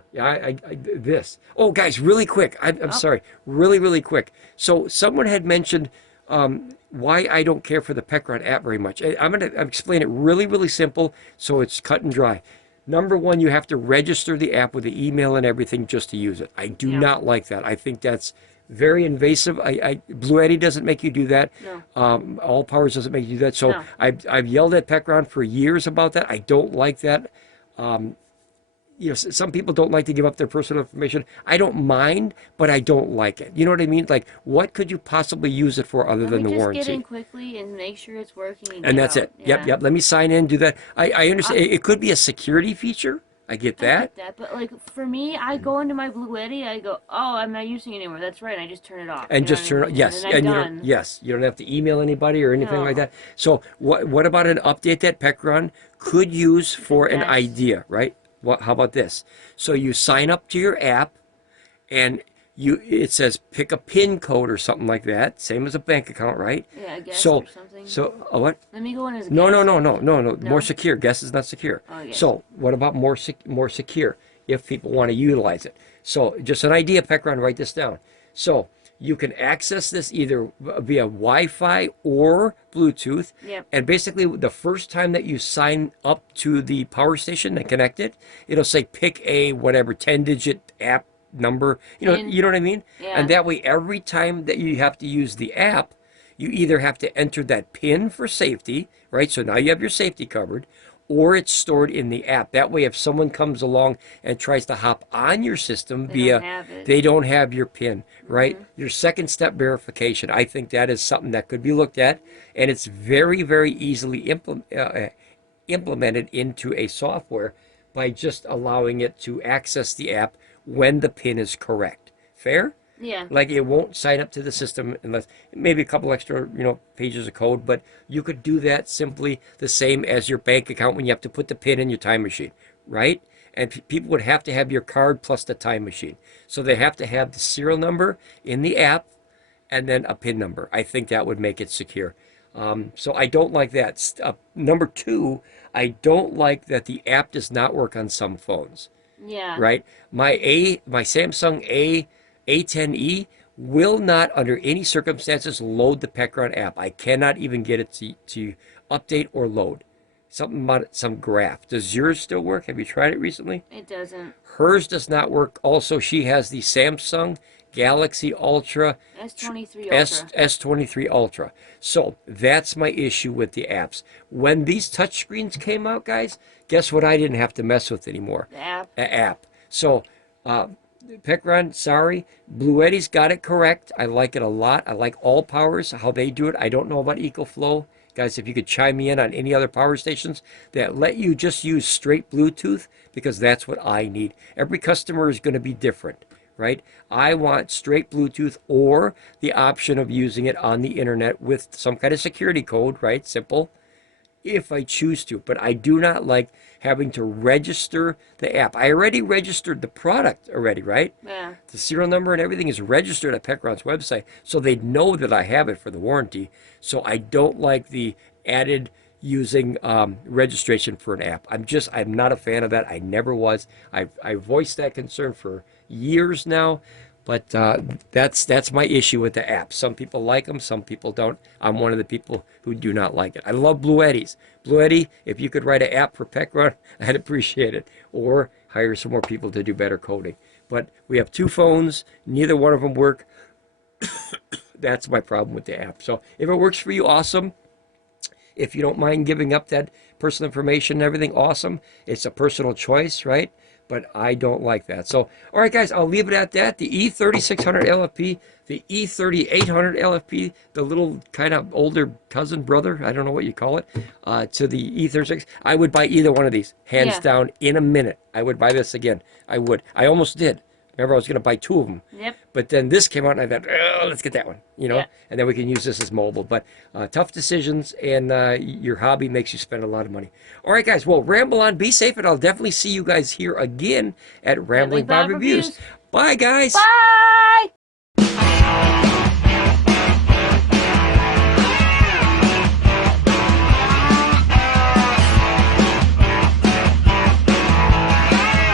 This. Oh, guys, really quick. I'm sorry. Really quick. So someone had mentioned why I don't care for the PECRON app very much. I'm going to explain it really simple so it's cut and dry. Number one, you have to register the app with the email and everything just to use it. I do not like that. I think that's very invasive. Bluetti doesn't make you do that. No. Allpowers doesn't make you do that. So no. I've yelled at PECRON for years about that. I don't like that. Some people don't like to give up their personal information. I don't mind, but I don't like it. You know what I mean? Like, what could you possibly use it for other than the warranty? Just get in quickly and make sure it's working. And that's it. Yeah. Yep. Let me sign in, do that. I understand. It could be a security feature. I get that. But like for me, I go into my Bluetti, I go, oh, I'm not using it anymore. That's right. I just turn it off. And just turn it. Yes. And you don't have to email anybody or anything like that. So what about an update that PECRON could use for an idea, right? How about this? So you sign up to your app, and it says pick a PIN code or something like that, same as a bank account, right? Yeah, I guess or something. So what? Let me go in as a No. More secure. Guess is not secure. Oh, yes. So what about more secure if people want to utilize it? So just an idea, PECRON, write this down. So you can access this either via Wi-Fi or Bluetooth. Yep. And basically, the first time that you sign up to the power station and connect it, it'll say pick a whatever 10-digit app number. You know what I mean? Yeah. And that way, every time that you have to use the app, you either have to enter that PIN for safety, right? So now you have your safety covered, or it's stored in the app. That way, if someone comes along and tries to hop on your system they don't have your PIN, right? Your second step verification. I think that is something that could be looked at, and it's very easily implemented into a software by just allowing it to access the app when the PIN is correct. Fair? Yeah. Like, it won't sign up to the system unless maybe a couple extra, pages of code, but you could do that simply the same as your bank account when you have to put the PIN in your time machine, right? And people would have to have your card plus the time machine. So they have to have the serial number in the app and then a PIN number. I think that would make it secure. So I don't like that. Number two, I don't like that the app does not work on some phones. Yeah. Right? My Samsung A10e will not, under any circumstances, load the PECRON app. I cannot even get it to update or load. Something about some graph. Does yours still work? Have you tried it recently? It doesn't. Hers does not work. Also, she has the Samsung Galaxy Ultra S23 Ultra. S23 Ultra. So that's my issue with the apps. When these touchscreens came out, guys, guess what I didn't have to mess with anymore? The app. App. So PECRON, sorry. Bluetti's got it correct. I like it a lot. I like Allpowers, how they do it. I don't know about EcoFlow. Guys, if you could chime me in on any other power stations that let you just use straight Bluetooth, because that's what I need. Every customer is going to be different, right? I want straight Bluetooth or the option of using it on the internet with some kind of security code, right? Simple. If I choose to, but I do not like having to register the app. I already registered the product already, right? Yeah. The serial number and everything is registered at PECRON's website, so they know that I have it for the warranty. So I don't like the added using registration for an app. I'm not a fan of that. I never was. I voiced that concern for years now, but that's my issue with the app. Some people like them, some people don't. I'm one of the people who do not like it. I love Blue Eddies. Blue Eddy, if you could write an app for PECRON, I'd appreciate it. Or hire some more people to do better coding. But we have 2 phones, neither one of them work. That's my problem with the app. So if it works for you, awesome. If you don't mind giving up that personal information and everything, awesome. It's a personal choice, right? But I don't like that. So, all right, guys, I'll leave it at that. The E3600LFP, the E3800LFP, the little kind of older cousin, brother, I don't know what you call it, to the E36. I would buy either one of these, hands down, in a minute. I would buy this again. I would. I almost did. Remember, I was going to buy 2 of them. Yep. But then this came out, and I thought, oh, let's get that one, you know? Yeah. And then we can use this as mobile. But tough decisions, and your hobby makes you spend a lot of money. All right, guys. Well, ramble on. Be safe, and I'll definitely see you guys here again at Ramblin Bob Reviews. Bye, guys. Bye.